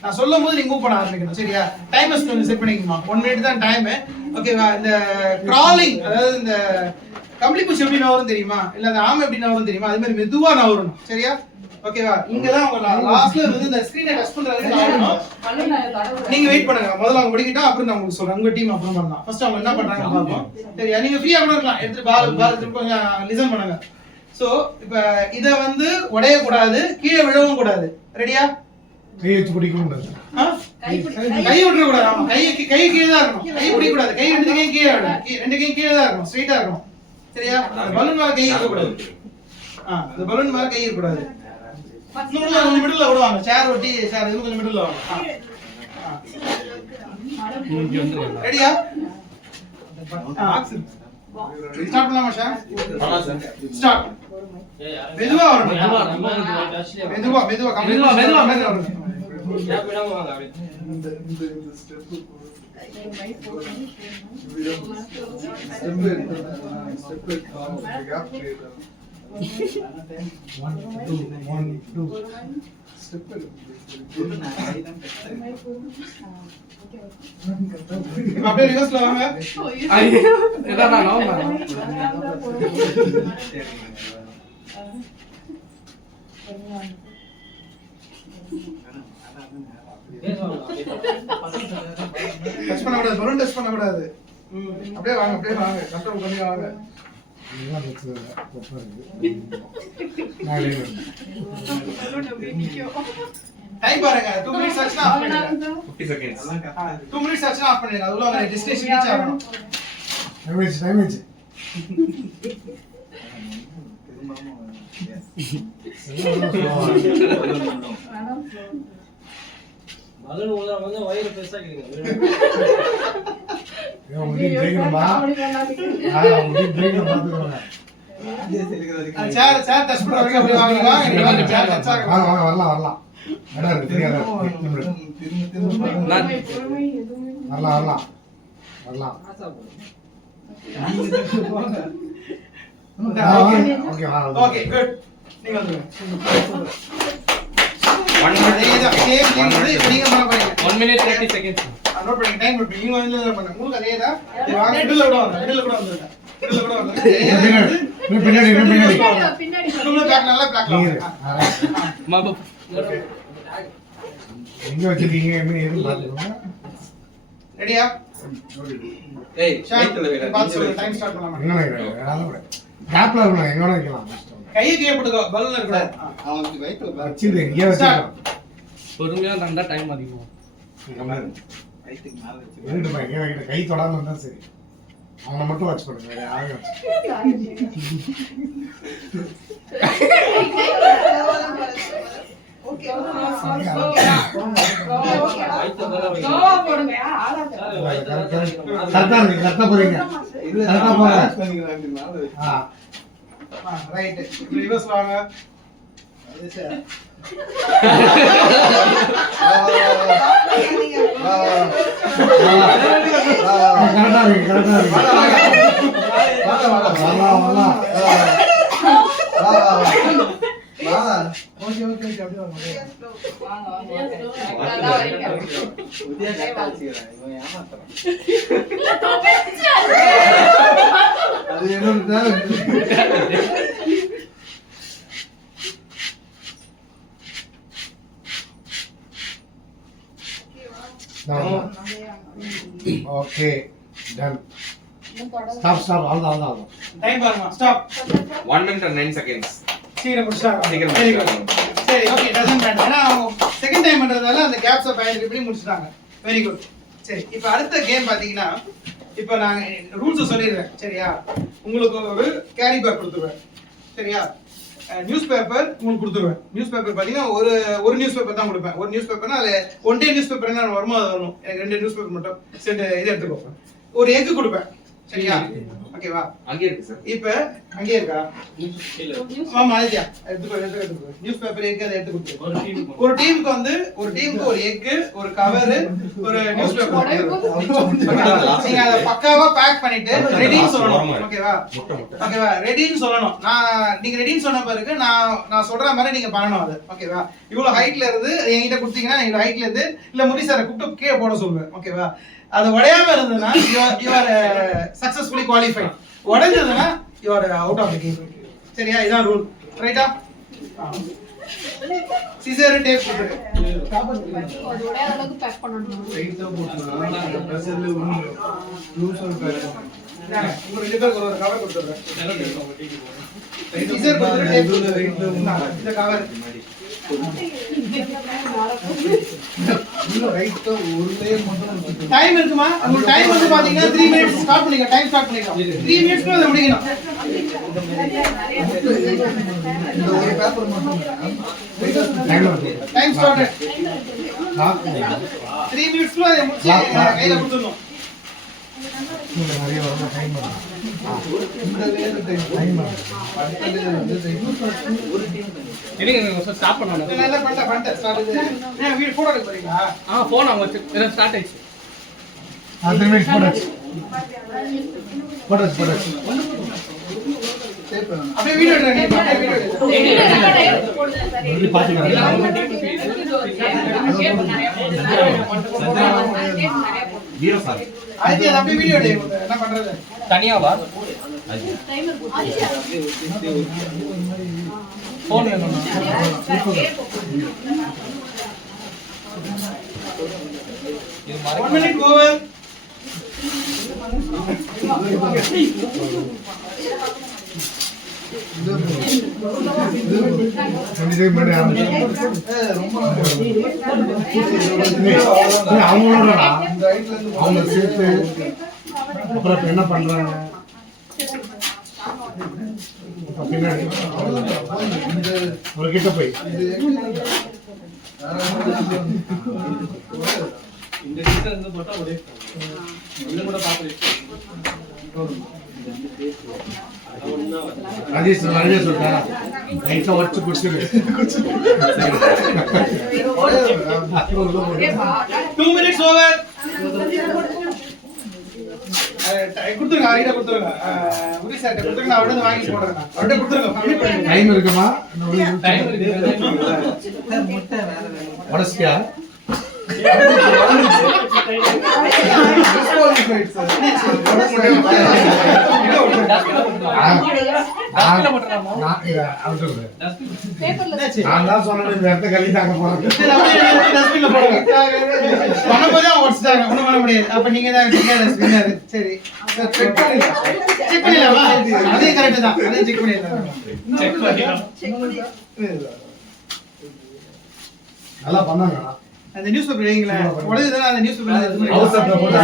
நான் சொல்லும் போது நீங்க மூவ் பண்ண ஆரம்பிக்கணும். சரியா டைமர்ஸ் கொஞ்சம் செட் பண்ணிக்கமா. 1 மினிட் தான் டைம். ஓகேவா இந்த கிராலிங் அதாவது இந்த கம்பளி பூச்சி எப்படி நவரும் தெரியுமா, இல்ல அந்த ஆமை எப்படி நவரும் தெரியுமா, அது மாதிரி மெதுவா நவரணும். சரியா ஓகேவா இங்க தான் உங்க லாஸ்ட்ல வந்து இந்த ஸ்கிரீனை டச் பண்ற வரைக்கும் நவரணும். நீங்க வெயிட் பண்ணுங்க. முதல்ல அவங்க முடிக்கிட்டா அப்புறம் நான் உங்களுக்கு சொல்றேன். உங்க டீம் அப்புறம் பண்ணலாம். ஃபர்ஸ்ட் அவங்க என்ன பண்றாங்கன்னு பாப்போம். சரியா நீங்க ஃப்ரீயா கூட இருக்கலாம். எடுத்து பால் கொஞ்சம் லிசன் பண்ணுங்க. சோ இப்போ இத வந்து உடைய கூடாது, கீழே விழவும் கூடாது. ரெடியா கை வச்சு பிடிக்க கூடாது. கை விட்டுற கூடாது. ஆமா கை கீழே தான் இருக்கணும். கை பிடிக்க கூடாது. கை ரெண்டு கையும் கீழே இருக்கணும். ரெண்டு கையும் கீழே தான் இருக்கணும். ஸ்ட்ரைட்டா இருக்கணும். சரியா பலூன் மேல கை இருக்க கூடாது. இந்த பலூன் மேல கை இருக்க கூடாது. கொஞ்சம் மிடில்ல விடுவாங்க. சேர் ஒட்டி சேர் இது கொஞ்சம் மிடில்ல வாங்க. ரெடியா ஸ்டார்ட் பண்ணலாமா சார்? ஸ்டார்ட். மெதுவா வரணும். மெதுவா வரணும். அப்படியே ரிவர்ஸ்ல வாங்க. டச் பண்ண கூடாது. பலூன் டச் பண்ண கூடாது. அப்படியே வாங்க. கண்ட்ரோல் பண்ணி வாங்க. இதெல்லாம் பிரச்சனை இல்லை. பிரச்சனை இருக்கு. நான் டைம் பாருங்க. 2 மினிட்ஸ் ஆச்சுனா ஆஃப் பண்ணிடுங்க. 50 seconds 2 மினிட்ஸ் ஆச்சுனா ஆஃப் பண்ணிடுங்க. அதுல அவங்க டெஸ்டினேஷன் ரீச் ஆகணும். டேமேஜ் பலூன் ஊதுற வந்து வயிறு பெருசா கேக்குது. சேர் டச் பண்ற வரைக்கும் அப்படியே வாங்க. சேர் டச் ஆகும். வரலாம் இடம் இருக்கு. தெரியாத வரலாம். Okay good. நீங்க வந்துருங்க. 1 minute நீங்க பண்ண போறீங்க. 1 minute 30 seconds. நோட் பண்ணி டைம் நோட் பண்ணி நீங்க வந்து பண்ணுங்க. உங்களுக்கு அதேதான். வாங்க மிடில்ல கூட வாங்க. மிடில்ல கூட வந்துருங்க. பின்னாடி உள்ள பேக் நல்லா பேக் மாபு எங்க வச்சிருக்கீங்க என்ன ஏது பாத்துக்கோங்க. ரெடியா ஏய் ஷாட் பாத்து சொல்லுங்க. டைம் ஸ்டார்ட் பண்ணலாமா? என்ன கேப்ல இருக்கணும். எங்க வேணா வைக்கலாம். கையை கீழே போட்டுக்கோ. பலூன் இருக்க கூடாது. அவனுக்கு வயித்துல வச்சிரு. இங்கே வச்சிருக்கோம். பொறுமையா நடந்தா டைம் அதிகம். வயித்துக்கு மேல வச்சு இருட்டுப்பா. எங்க வைக்கிற கை தொடாம இருந்தா சரி. அவனை மட்டும் வச்சு பண்ணுங்க. வேற யாரையும் வச்சு ஓகே கரெக்டா இருக்கு. கரெக்டா போறீங்க. கரெக்டா போங்க. ரைட். ரிவர்ஸ் வாங்க. கரெக்டா இருக்கு. வரலாம் வரலாம். வா ஓகே ஓகே ஓகே அப்படியே வாங்க வாங்க வாங்க Yes, slow. அதான் வரீங்க. புதிய கட்ட வச்சுக்கிறான் இவன் ஏமாத்துறான் அது என்னோட talent. Okay done. Stop stop அவ்வளோதான் அவ்வளோதான். டைம் பாருங்க ஸ்டாப் 1 minute and 9 seconds. சீக்கிரம் முடிச்சிட்டாங்க சீக்கிரம் வெரி குட் முடிச்சிட்டாங்க. சரி ஓகே டசன்ட் மேட்டர் ஏன்னா செகண்ட் டைம் பண்றதால அந்த கேப்ஸை பயன்படுத்தி முடிச்சிட்டாங்க வெரி குட் சரி இப்போ அடுத்த கேம் பாத்தீங்கன்னா இப்போ நாங்க ரூல்ஸ் சொல்லிடுறேன் சரியா உங்களுக்கு ஒரு கேரி பேக் கொடுத்துருவேன் சரியா நியூஸ் பேப்பர் உங்களுக்கு கொடுத்துருவேன் நியூஸ் பேப்பர் பாத்தீங்கன்னா ஒரு நியூஸ் பேப்பர் தான் கொடுப்பேன் ஒரு நியூஸ் பேப்பர்னா அது ஒன் டே நியூஸ் பேப்பர் என்ன வருமோ அது வரணும் எனக்கு 2 நியூஸ் பேப்பர் மட்டும் சரி இது எடுத்துக்கோ ஒரு எக் கொடுப்பேன் சரியா ஓகேவா அங்கே இருக்கு சார். இப்போ அங்கேயே இருக்கா ஆமா ஆதித்யா எடுத்துக்கோ நியூஸ் பேப்பர் எக் அதை எடுத்து கொடுத்து ஒரு டீமுக்கு வந்து ஒரு எக் ஒரு கவர் ஒரு நியூஸ் பேப்பர் நீங்க அதை பக்காவா பேக் பண்ணிட்டு ரெடின்னு சொல்லணும் ஓகேவா ஓகேவா ரெடின்னு சொல்லணும் நீங்க ரெடின்னு சொன்ன பிறகு நான் சொல்ற மாதிரி நீங்க பண்ணணும் அது ஓகேவா இவ்வளவு ஹைட்ல இருந்து என்கிட்ட கொடுத்தீங்கன்னா இவ்வளவு ஹைட்ல இருந்து இல்ல முடி சாரை கூப்பிட்டு கீழே போட சொல்லுவேன் ஓகேவா அது உடையாம இருந்ததுன்னா யூ ஆர் சக்சஸ்ஃபுல்லி குவாலிஃபைட் உடைஞ்சதுன்னா you are out of the game சரியா இதான் ரூல் ரைட்டா சிசர் டேப் போட்டுரு அதோட அளவுக்கு பேக் பண்ணணும். ரைட்டா போட்டுனா அந்த பிரஷர்ல விழுந்துரும். லூசர் பேர். உங்க ரெண்டு பேருக்கு ஒரு கவர் கொடுத்துறேன் சிசர் கொடுத்துட்டு டேப் இதுல ரைட்ல விழுந்துரும். இந்த கவர் உள்ள ரைட்டா ஒரு லேயர் மட்டும் வச்சுட்டு. டைம் இருக்குமா உங்க டைம் வந்து பாத்தீங்கன்னா 3 மினிட்ஸ் ஸ்டார்ட் பண்ணிங்க டைம் ஸ்டார்ட் பண்ணிக்கலாம் 3 மினிட்ஸ்க்கு அதை முடிக்கணும் இந்த ஒரு பேப்பர் மட்டும் டைம் ஸ்டார்டட் ஸ்டாப் 3 மினிட்ஸ்க்கு அதை முடிச்சு கையில கொடுத்துடணும் நிறைய வரணும் டைம் இந்த லேயர் டைம் அடுத்த லேயர் வந்து டைம் ஸ்டாப் பண்ணணும். நல்லா பண்ணிட்டேன் ஸ்டார்ட் இது ஏன் வீடியோ போட்டோ எடுக்க போறீங்களா போன் அவங்க ஸ்டார்ட் ஆயிடுச்சு. 3 மினிட்ஸ் போடாச்சு டேப் வேணும். அப்படியே வீடியோ எடுங்க அப்படியே வீடியோ எடுங்க வீரா சார். ஆதித்யா அதை அப்படியே வீடியோ எடுங்க என்ன பண்றது தனியாவா டைம் ஆதித்யா போன் வேணும். 1 minute over அவங்களோட இந்த ரைட்ல இருந்து அவங்க சேர்த்து அப்புறம் இப்ப என்ன பண்றாங்க பின்னாடி இந்த ஒரு கிட்ட போய் இந்த டிஸ்டன்ஸ் இருந்து போட்டா ஒரே இது கூட பாக்குறேன். ராஜேஷ் ராஜேஷ் சொல்லிட்டா லைட்டா வச்சு குடிச்சிரு 2 minutes over கொடுத்துருங்க ஐடியா கொடுத்துருங்க உரி சார்ட்ட கொடுத்துருங்க நான் அவர்கிட்ட வாங்கி போடுறேன் அவர்கிட்ட கொடுத்துருங்க கம்மி பண்ணுங்க டைம் இருக்குமா டைம் இருக்கு. உடச்சியா நான் தான் சொன்னேன் இந்த இடத்த கழி தாங்க போறேன் சரி, அப்படியே எடுத்து dustbin ல போடுங்க. பண்ணும்போதே அவங்க உடைச்சிட்டாங்க. ஒண்ணும் பண்ண முடியாது. அப்ப நீங்க தான் winner. சரி செக் பண்ணிடலாமா அதே கரெக்ட் தான் அதே செக் பண்ணிடலாம் நல்லா பண்ணாங்க அந்த நியூஸ் பேப்பர் வைங்களேன் உடனே அந்த நியூஸ் பேப்பர் எடுத்து போய் House of the photo.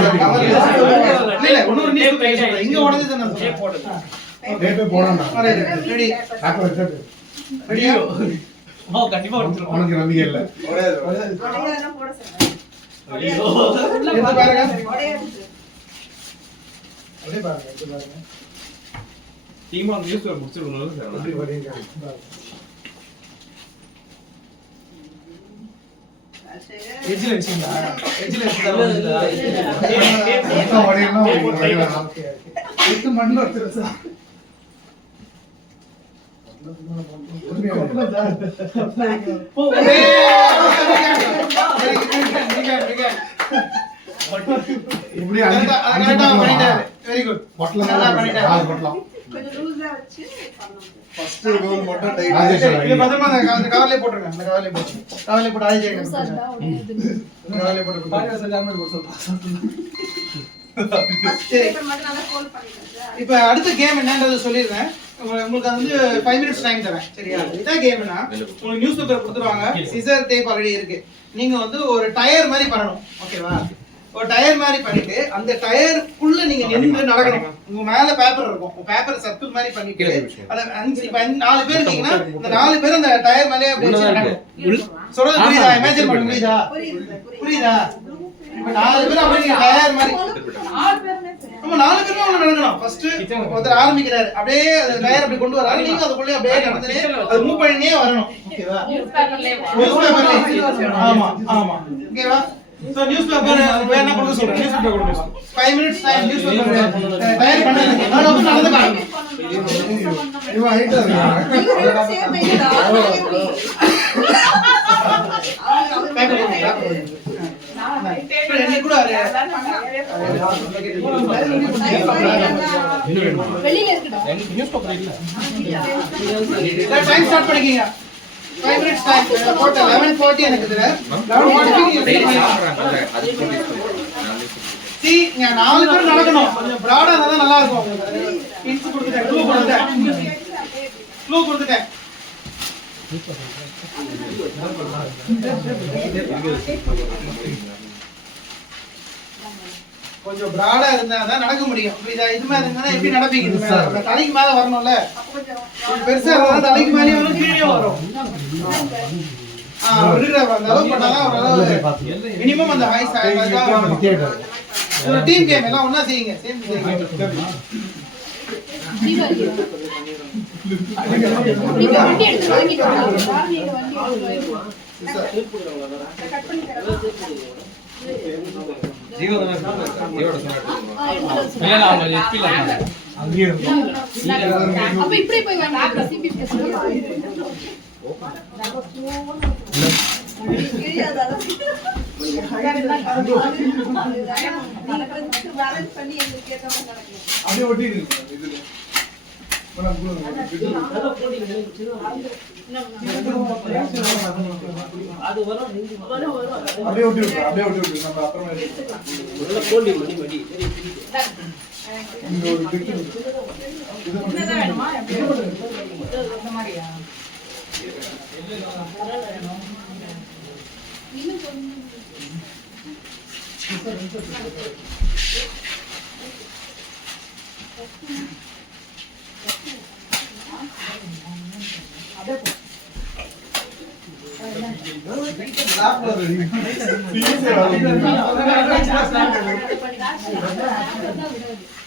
இல்ல இன்னொரு நியூஸ் பேப்பர் இங்க உடனே தான் நான் சொல்றேன் டேப்பே போறானே ரெடி காக்க வச்சிட்டு ரெடியா கண்டிப்பா வந்துரும். உனக்கு நம்பிக்கை இல்ல எடுத்து பாருங்க அப்படியே பாருங்க எடுத்து பாருங்க டீமா நியூஸ் பேப்பர் முடிச்சிருக்கணும் சார். எப்படி வரீங்க எஜ்ல வச்சீங்களா எஜ்ல மொத்தம் வரையலாம் ஓகே ஓகே 8 மணி நேரம் இப்படி வெரி குட் பொட்டலம் நல்லா பண்ணிட்டாரு. பொட்டலம் கொஞ்சம் லூஸா வச்சு பண்ணணும். ஃபர்ஸ்ட் ரோல் மட்டும் டைட் இது பத்திரமா அந்த கவர்லயே போட்டுருங்க. அந்த கவர்லயே போட்டுருங்க. கவர்லயே போட்டு ஆதி ஜெயகன் லூசா இருந்தா உடையுது. கவர்லயே போட்டு பாருங்க சார் டேமேஜ் போட்டு ஃபர்ஸ்ட் பேப்பர் மட்டும் நல்லா ஃபோல்ட் பண்ணிடுங்க சார். இப்போ அடுத்த கேம் என்னன்றது சொல்லிடுறேன். உங்களுக்கு அது வந்து 5 minutes டைம் தரேன். சரியா? இதான் கேம்னா உங்களுக்கு நியூஸ் பேப்பர் கொடுத்துருவாங்க. சிசர் டேப் ஆல்ரெடி இருக்கு. நீங்க வந்து ஒரு டயர் மாதிரி பண்ணணும். ஓகேவா? ஒரு டயர் மாதிரி பண்ணிட்டு அந்த டயருக்குள்ள நீங்க நின்று நடக்கணும். உங்க மேல பேப்பர் இருக்கும். பேப்பர் சர்க்கிள் மாதிரி பண்ணிட்டு அத இப்ப 4 பேர் இருக்கீங்கன்னா அந்த 4 பேர் அந்த டயர் மேலே அப்படியே நடக்கணும். சொல்றது புரியுதா? இமேஜின் பண்ண முடியுதா? புரியுது சார், புரியுது. புரியுதா? இப்ப 4 பேர் அப்படியே டயர் மாதிரி ஆறு பேருமே சார். நம்ம 4 பேரும் ஒண்ணு நடக்கணும். ஃபர்ஸ்ட் ஒருத்தர் ஆரம்பிக்கிறாரு. அப்படியே அந்த டயர் அப்படி கொண்டு வராரு. நீங்க அதுக்குள்ளே அப்படியே நடந்துனே அது மூவ் பண்ணினே வரணும். ஓகேவா? நியூஸ் பேப்பர்ல. ஆமா ஆமா. ஓகேவா? சோ நியூஸ் பேப்பர் வேணா கொடுக்க சொல்றேன். நியூஸ் பேப்பர் கொடுங்க. 5 minutes time news paper tear பண்ணுங்க. நான் நடந்து காணும். இவன் ஹைட்டா இருக்கான் நீங்க ரெண்டு சேம் ஏஜ் தான். பேப்பர் கொடுங்க. இப்போ என்ன கூட வெளியில இருக்குடா. டைம் ஸ்டார்ட் பண்ணிக்கங்க. 5 minutes டைம் போட்ட 11:40 எனக்கு இதுல 11:40 see இங்க 4 பேர் நடக்கணும். கொஞ்சம் பிராடா இருந்தா நல்லா இருக்கும். ஹிண்ட்ஸ் கொடுத்துட்டேன். க்ளூ கொடுத்துட்டேன். கொஞ்சம் பிராடா இருந்தா தான் நடக்க முடியும். புரியுதா? இது மாதிரி இருந்தா எப்படி நடப்பீங்க? இது மேல தலைக்கு மேல வரணும்ல. கொஞ்சம் பெருசா இருந்தா தலைக்கு மேலயே வரும், கீழே வரும். விடுற அந்த அளவு பண்ணாதான் ஓரளவு மினிமம் அந்த ஹைஸ் டீம் கேம் எல்லாம் ஒண்ணா செய்யுங்க. சேம் செய்யுங்க. தீபாவளி. நீங்க வண்டி எடுத்து வாங்கிட்டு வாங்க. நீங்க வண்டி எடுத்து வாங்க. கட் பண்ணி தரேன். அங்கேயே இருக்கும். அப்ப இப்படி போய் வாங்க. CP plus. பேலன்ஸ் பண்ணி எங்களுக்கு ஏற்ற மாதிரி நடக்கணும். அப்படியே ஒட்டிடுங்க இதுல அது வரும் அப்படியே ஒட்டி விட்டு நம்ம அப்புறமா இங்க ஒரு கிட்டு என்னதான் வேணுமா? இது மாதிரியா?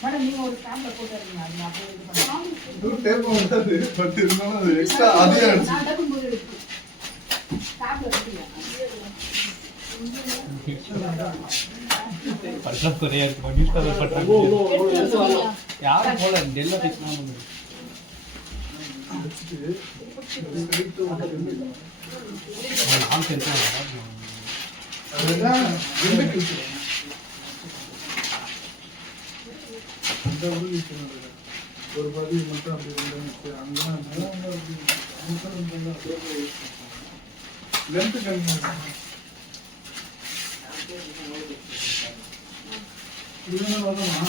மேடம் நீங்க ஒரு ஸ்டாம்ப்ல போட்டு இருக்கீங்க. அது நான் போய் இது பண்ணேன். டேப் வந்தது பட் இருந்தாலும் அது எக்ஸ்ட்ரா அதிகம் ஆயிடுச்சு நான் டக்கும்போது எடுத்து ஸ்டாம்ப்ல எடுத்துங்க. பட்டம் குறையா இருக்கு. நியூஸ் பேப்பர் பட்டம் யாரும் போல டெல்ல பிக்னா வந்து நான் சென்டர் அதுதான் ரெண்டு கிட்டு அந்த ஒரு பாதி மட்டும் அப்படி இருந்துச்சு அங்க லென்த் கம்மி இதுதான் வரணுமா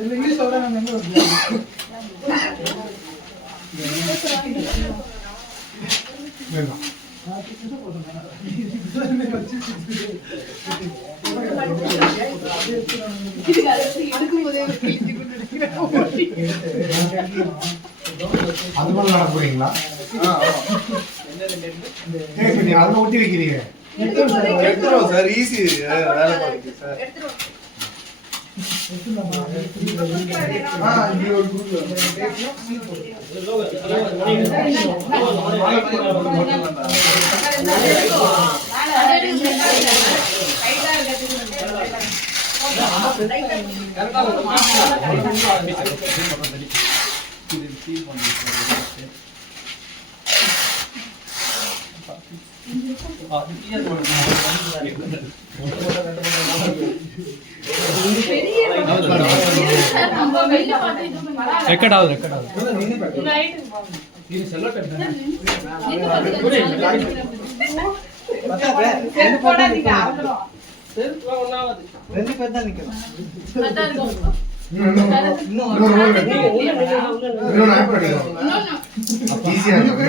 இங்கிலீஷ் சொல்ல நாங்க எங்க வேண்டாம். எடுக்கும்போதே அது மாதிரி நட போறீங்களா? சரி, நீங்க அதுல ஒட்டி வைக்கிறீங்க. எடுத்துருவோம் சார் ஈஸி வேலை பாருங்க சார் இங்க ஒரு குரூப்ல கைதா இருக்கிறது ரெக்கார்ட் ஆகுது இது செல்ல கட்டணும் செல்ஃப்லாம் ஒண்ணாவது 2 பேர் தான் நிக்கணும். இன்னொரு ரோல் கட்டுங்க. இன்னொரு ஆப் கட்டுங்க. ஈஸியா இருக்கு.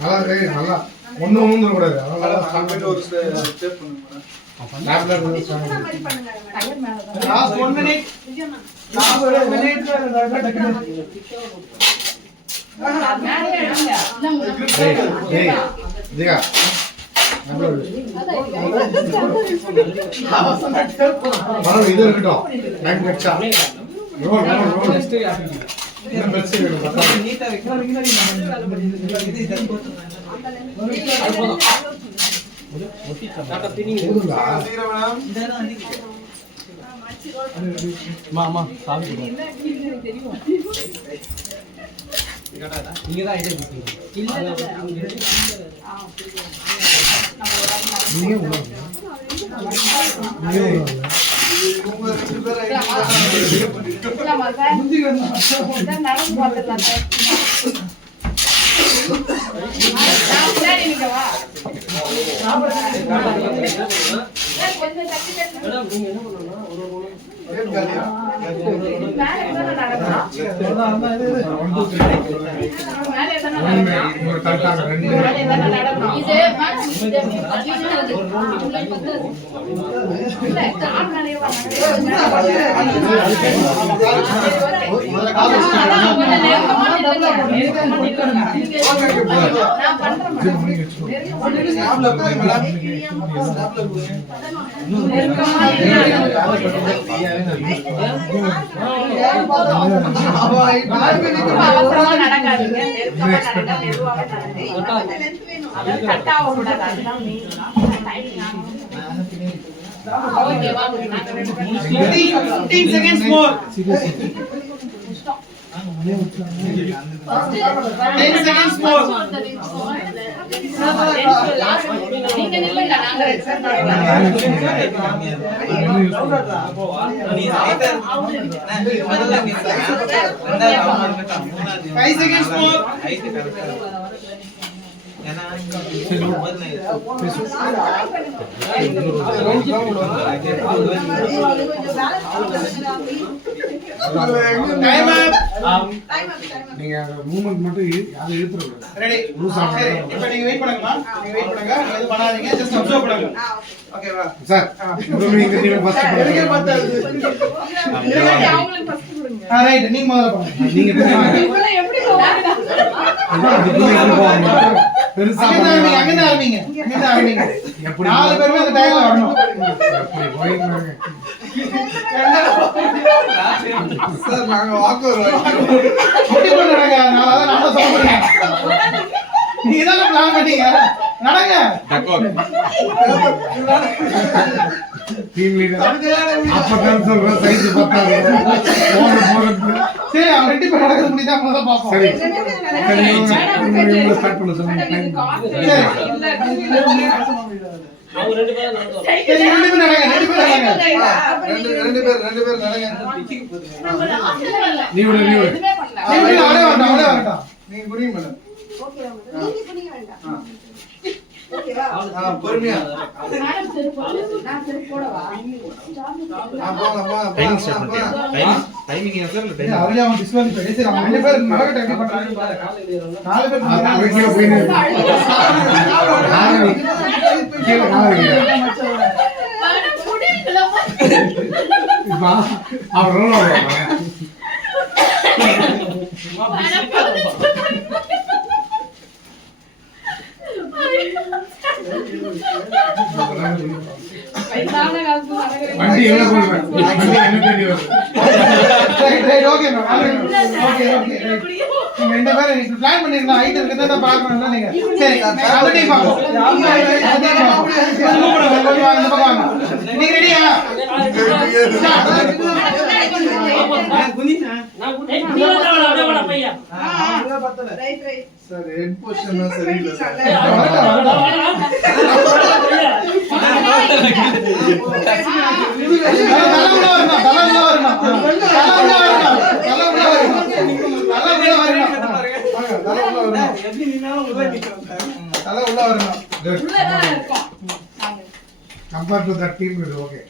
நல்லா இருக்கு. நல்லா ஒண்ணு ஊந்துற கூடாது. அதனால கம்ப்ளீட் ஒரு ஸ்டெப் பண்ணுங்க. லேப்ல இருந்து ஸ்டார்ட் டயர் மேல தான். லாஸ்ட் 1 மினிட் லாஸ்ட் 1 மினிட் மேலே எடுங்க. டேய் திகா நம்மளோட பரவாயில்லை இது இருக்கட்டும் டைம் கட்சா ரோல் ரோல் ரோல் என்ன பிரச்சனை இல்லை பத்தா நீட்டா வைக்கணும். போதுங்களா மாமா சாமி நீங்க தான் ஐடியா கொடுத்தீங்க நீங்க உள்ள நீங்க உள்ள இவங்க 2 பேர் இல்லம்மா சார். சார் நடந்து பார்த்துடலாம் சார். நான் முன்னாடி நிக்கவா? சார் கொஞ்சம் தள்ளி தள்ளி. மேடம் நீங்க என்ன பண்ணணும்னா ஒரு மேலே எத்தனை நடக்கலாம்? மேலே எத்தனை ஒண்ணு நடக்கலாம்? ஒரு கரெக்டாக ரெண்டு மேலே எத்தனை நடக்கலாம்? இது இல்ல, கால் மேலேயே வா. கொஞ்சம் நெருக்கமா நில்லுங்க. நெருக்கமா நில்லுங்க. நான் பண்றேன் மேடம். நெருக்கமா அவசரமா நடக்காதீங்க. நெருக்கமா நடங்க. மெதுவாக நடங்க. கட் ஆகக்கூடாது. அதுதான் மெயின். டைமிங் ஆகும். ஓகேவா? 15 seconds more 10 seconds more நீங்க நில்லுங்க. நாங்க நீ ஹைட்டா முதல்ல நீ ரெண்டாவது அவன் இருக்கட்டும். 5 seconds more ஹைட் கரெக்டா ஏன்னா time up நீங்க மூவ்மெண்ட் மட்டும் யாரும் இழுத்துற கூடாது ரெடி சரி இப்போ நீங்க வெயிட் பண்ணுங்கம்மா நீங்க வெயிட் பண்ணுங்க நீங்க எதுவும் பண்ணாதீங்க ஜஸ்ட் அப்சர்வ் பண்ணுங்க ஓகேவா சார் உங்களுக்கு இந்த டீம் ஃபர்ஸ்ட் எனக்கே பண்ணுங்க அவங்களுக்கு ஃபர்ஸ்ட் கொடுங்க. ரைட் நீங்க முதல்ல பண்ணுங்க நீங்க தெரியுமா இவ்வளவு எப்படி போவாங்க? பெருசா அங்க ஆரம்பிங்க எப்படி நாலு பேருமே அந்த டைம்ல வரணும் எப்படி போயிடுறாங்க சார் நாங்க வாக்கு வருவோம். எப்படி நடங்க நான் சொல்ல முடியும் நீங்க தான் பிளான் பண்ணீங்க நடங்க டீம் லீடர் அப்பதான் சொல்றேன் சைஸ் பத்தாது போறது சரி அவங்க ரெண்டு பேரும் நடக்கிறது முடியுதா முதல்ல பாப்போம் சரி சரி இவங்க ஸ்டார்ட் பண்ண சொல்லுங்க டைம் சரி அவங்க ரெண்டு பேரும் நடந்து சரி ரெண்டு பேரும் நடங்க ரெண்டு பேர் நடங்க. நீ விடு எதுவுமே பண்ணல. அவரே வரட்டும் நீங்க புரியுங்க மேடம். நீங்க புரிய வேண்டாம் ஓகேவா பொறுமையா மேடம் செருப்பு நான் செருப்பு போடவா? அவரே அவன் டிஸ்பிளே பண்ணி சரி அவங்க ரெண்டு பேரும் நடக்கட்டும் எப்படி பண்றாங்க பாருங்க நாலு பேர் கீழே போயின்னு கீழே மேடம் புடிக்கல. அவர் ரோல் வயசான காலத்துல நடக்கிறேன். வண்டி எவ்வளவு போடுவேன் வண்டி என்ன தேடி வருது right okay ma'am okay right நீங்க ரெண்டு பேரும் இப்படி பிளான் பண்ணிருந்தா ஹைட் இருக்கிறத பாக்கணும்ல நீங்க. சரி அந்த டீம் பாப்போம். இந்த பக்கம் வாங்க. நீங்க ரெடியா? சார் ஹெட் பொசிஷன் சரியில்லை sir. Compared to that team, it is okay.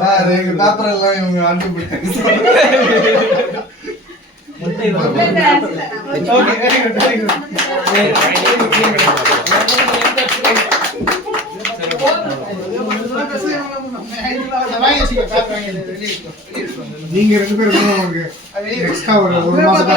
Sir எங்க பேப்பர் எல்லாம் இவங்க ஆண்டு போயிட்டாங்க. Okay, very good, very good. நீங்க ரெண்டு பேரும் உங்களுக்கு எக்ஸ்ட்ரா ஒரு மாசம்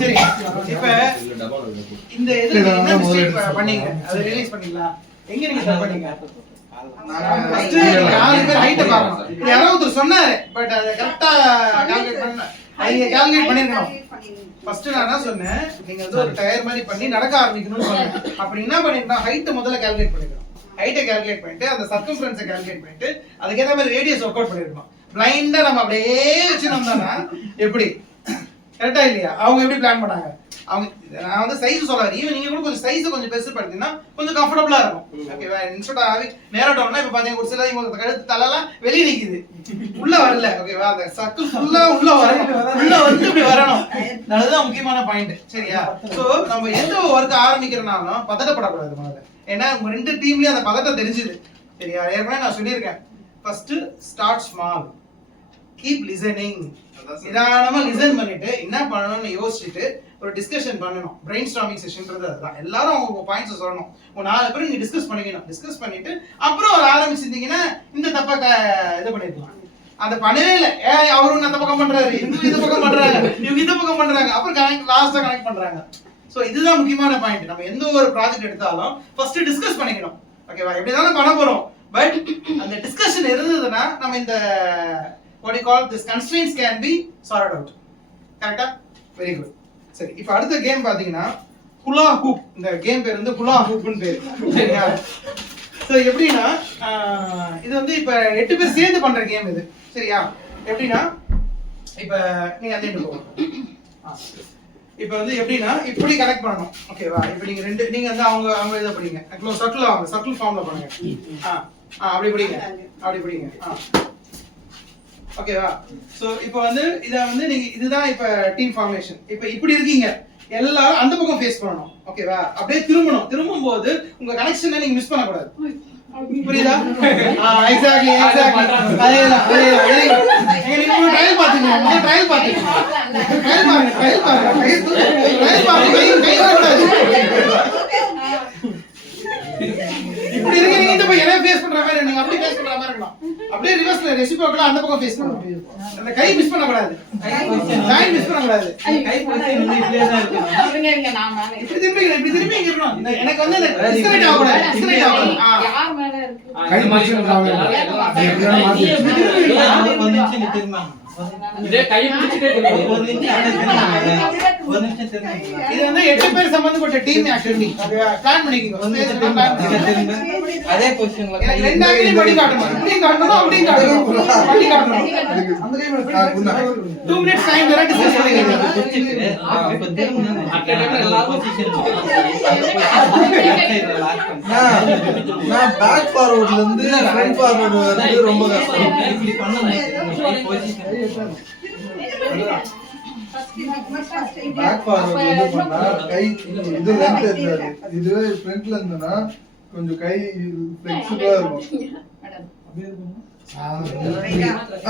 சரி இப்ப இந்த இது என்ன மிஸ்டேக் பண்ணீங்க அதை ரியலைஸ் பண்ணீங்களா? எங்க நீங்க தப்பு பண்ணீங்க? ஃபர்ஸ்ட் 4 பேர் ஹைட் பாருங்க. இது யாராவது சொன்னாரு பட் அத கரெக்ட்டா கால்குலேட் பண்ணல. நீங்க கால்குலேட் பண்ணிருக்கணும். ஃபர்ஸ்ட் நான் என்ன சொன்னேன், நீங்க வந்து ஒரு டயர் மாதிரி பண்ணி நடக்க ஆரம்பிக்கணும்னு சொன்னேன். அப்படி என்ன பண்ணிருந்தா ஹைட் முதல்ல கால்குலேட் பண்ணிக்கணும். ஹைட்டை கால்குலேட் பண்ணிட்டு அந்த சர்க்கம்ஃபரன்ஸை கால்குலேட் பண்ணிட்டு அதுக்கு ஏத்த மாதிரி ரேடியஸ் ஒர்க் அவுட் பண்ணிருக்கணும். பிளைண்டா நம்ம அப்படியே வச்சிருந்தோம்னா எப்படி கரெக்டா இல்லையா? அவங்க எப்படி பிளான் பண்ணாங்க? அவங்க நான் வந்து சைஸ் சொல்றாரு. ஈவன் நீங்க கூட கொஞ்சம் சைஸ் கொஞ்சம் பெருசு படுத்தீங்கன்னா கொஞ்சம் கம்ஃபர்ட்டபிளா இருக்கும். ஓகேவா? இன்ஸ்டெட் ஆஃப் நேரோ டவுன்னா இப்ப பாத்தீங்க ஒரு சில இவங்க கழுத்து தலைலாம் வெளிய நிக்குது. உள்ள வரல. ஓகேவா? அந்த சர்க்கிள் ஃபுல்லா உள்ள வந்து இப்படி வரணும். அதுதான் முக்கியமான பாயிண்ட். சரியா? சோ நம்ம எந்த வர்க் ஆரம்பிக்கிறனாலும் பதட்டப்படக்கூடாது முதல்ல. ஏன்னா உங்க ரெண்டு டீம்லயும் அந்த பதட்டம் தெரிஞ்சுது. சரியா? ஏற்கனவே நான் சொல்லியிருக்கேன். First start small, keep listening. நிதானமா லிசன் பண்ணிட்டு என்ன பண்ணணும்னு யோசிச்சுட்டு ஒரு டிஸ்கஷன் பண்ணணும். பிரெயின் ஸ்டார்மிங் செஷன்ன்றது அதுதான். எல்லாரும் அவங்க பாயிண்ட்ஸ் சொல்லணும். ஒரு 4 பேர் நீங்க டிஸ்கஸ் பண்ணிக்கணும். டிஸ்கஸ் பண்ணிட்டு அப்புறம் ஒரு ஆரம்பிச்சிருந்தீங்கன்னா இந்த தப்ப இது பண்ணிருக்கலாம். அந்த பண்ணவே இல்லை. அவரும் அந்த பக்கம் பண்றாரு, இந்த பக்கம் பண்றாங்க, இவங்க இந்த பக்கம் பண்றாங்க, அப்புறம் லாஸ்டா கனெக்ட் பண்றாங்க. சோ இதுதான் முக்கியமான பாயிண்ட். நம்ம எந்த ஒரு ப்ராஜெக்ட் எடுத்தாலும் ஃபர்ஸ்ட் டிஸ்கஸ் பண்ணிக்கணும். ஓகேவா? எப்படிதானே பண்ண போறோம். பட் அந்த டிஸ்கஷன் இருந்ததுன்னா நம்ம இந்த what you call this constraints can be sorted out. கரெக்ட்டா? Very good. சரி இப்போ அடுத்த கேம் பாத்தீங்கன்னா ஹுலா ஹூப். இந்த கேம் பேர் வந்து ஹுலா ஹூப்னு பேர். சரியா? சோ எப்படின்னா இது வந்து இப்ப 8 பேர் சேர்ந்து பண்ற கேம் இது. சரியா? எப்படின்னா இப்ப நீங்க அந்த எண்ட் போங்க. இப்போ வந்து எப்படின்னா இப்படி கனெக்ட் பண்ணனும். ஓகேவா? இப்போ நீங்க வந்து அவங்க இத படிங்க. க்ளோஸ் சர்க்கிள் ஆகும். சர்க்கிள் ஃபார்ம்ல பண்ணுங்க. அப்படி படிங்க. ஓகேவா? சோ இப்போ வந்து இத வந்து நீங்க இதுதான் இப்ப டீம் ஃபார்மேஷன். இப்போ இப்படி இருக்கீங்க. எல்லாரும் அந்த பக்கம் ஃபேஸ் பண்ணனும். ஓகேவா? அப்படியே திரும்பும்போது உங்க கனெக்ஷனை நீங்க மிஸ் பண்ண கூடாது. புரியுதா? எக்ஸாக்ட்லி. அதேதான். நீங்க ட்ரையல் பாத்துங்க. ட்ரையல் பாருங்க. கை கூடாது. இப்படி இருக்கீங்க. இந்த பக்கம் என்ன ஃபேஸ் பண்ற மாதிரி நீங்க அப்படி ஃபேஸ் பண்ற மாதிரி இருக்கணும். அப்படியே ரிவர்ஸ்ல ரெசிப்ரோக்கலா அந்த பக்கம் ஃபேஸ் பண்ணணும். அந்த கை மிஸ் பண்ண கூடாது. ஜாயின் மிஸ் பண்ண கூடாது. கை பொசிஷன் வந்து இப்படியே தான் இருக்கணும். இப்படி திரும்பி இங்க இருக்கணும். எனக்கு வந்து டிஸ்கனெக்ட் ஆக கூடாது. யார் மேல இருக்கு? கை பொசிஷன் ஆகணும். ஒரு நிமிஷம் திரும்ப இதே கையை பிடிச்சிட்டே இருக்கு. ஒரு நிமிஷம் திரும்ப. இது வந்து 8 பேர் சம்பந்தப்பட்ட டீம் ஆக்டிவிட்டி. பிளான் பண்ணிக்கோங்க. அதே பொசிஷன்ல எனக்கு ரெண்டு ஆங்கிளையும் பண்ணி காட்டணும். இப்படியும் காட்டணும், அப்படியும் காட்டணும். பண்ணி காட்டணும். அந்த கையில 2 minutes டைம் தர டிஸ்கஸ் பண்ணிக்கலாம். இப்ப திரும்ப எல்லா பொசிஷனும் நான் பேக் ஃபார்வர்ட்ல இருந்து ஃப்ரண்ட் ஃபார்வர்ட் வரது ரொம்ப கஷ்டம். இப்படி பண்ணணும். பொசிஷன் பேக் ஃபார்வர்ட் வந்து பண்ணா கை இது லென்த் இருக்காது. இதுவே ஃப்ரண்ட்ல இருந்தனா கொஞ்சம் கை ஃப்ளெக்சிபிளா இருக்கும்.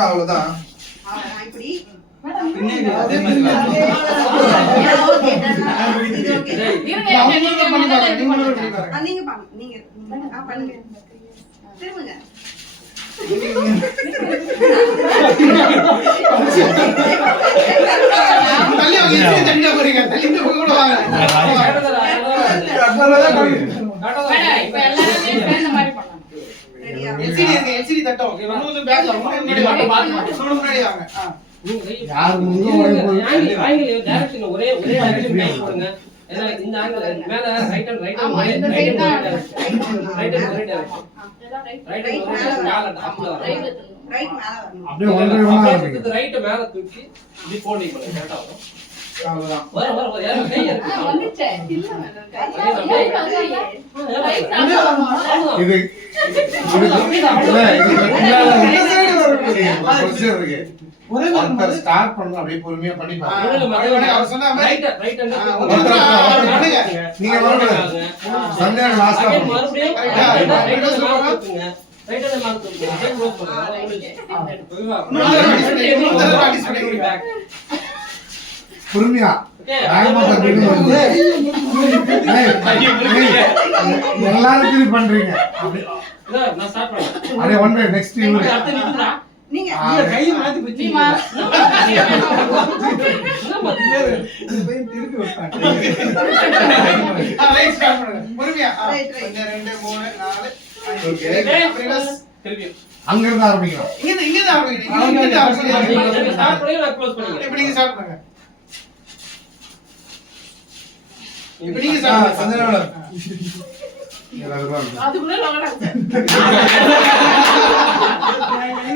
அவ்வளவுதான். பின்னாடி அதே மாதிரி நீங்க பண்ணுங்க. திரும்புங்க. தள்ளி வாங்க, எத்தனை தள்ளிட போறீங்க? தள்ளி இந்த பக்கம் கூட வாங்க. இப்ப எல்லாரும் சேர்ந்த மாதிரி பண்ணலாம். LCD இருக்கு, LCD தட்டும். இன்னொரு பேக் முன்னாடி வாங்க. முன்னாடி வாங்க. யார் முன்னும் ஒரே போய் ஆங்கிள் டைரக்ஷன் ஒரே டைரக்ஷன் கை போடுங்க. ஏன்னா இந்த ஆங்கிள் மேல ரைட் அண்ட் ஆமா, இந்த side தான். ரைட் அண்ட் ஒரே டைரக்ஷன் ரைட் அண்ட் ஒரே டைரக்ஷன் மேல டாப்ல வர ரைட் மேல வரணும். அப்படியே ஒன்றரை ஒன்றா இருக்கு. ரைட் மேல தூக்கி இப்படி போல்டிங் பண்ணுங்க கரெக்ட்டா வரும். அவ்வளவுதான். வர யாரும் கை இருக்கு. வந்துச்சே. இல்ல இது ஸ்டார்ட் பண்ணணும் அப்படியே பொறுமையா பண்ணி பாருங்க. அவர் சொன்ன மாதிரி ரைட் அண்ட் பண்ணுங்க. நீங்க வரணும் சண்டே லாஸ்டா மறுபடியும் ரைட் அண்ட் மாத்துங்க. ரைட் அண்ட் மாத்துங்க. அப்படியே க்ளோஸ் பண்ணுங்க. பொறுமையா வேகமா தட்டிட்டு வந்து எல்லாரும் திருப்பி பண்றீங்க அப்படியே நான் ஸ்டார்ட் பண்றேன். அப்படியே ஒன் பை நெக்ஸ்ட் இவரு அடுத்து நிக்குடா. நீங்க கை மாத்தி பிடிச்சீங்க திருப்பி விட்டாங்க ரைட் ஸ்டார்ட் பண்ணுங்க. பொறுமையா. Right, right. 2 3 4 ஓகே திருப்பி அங்க இருந்து ஆரம்பிக்கலாம். இங்க இருந்து ஆரம்பிங்க. இங்க இருந்து ஆரம்பிங்க. நீங்க ஸ்டார்ட் பண்ணி நான் க்ளோஸ் பண்ணிக்கிறேன். இப்ப நீங்க ஸ்டார்ட் பண்ணுங்க. இப்ப நீங்க ஸ்டார்ட் பண்ணுங்க. எல்லாரும் அதுக்குள்ள லவரா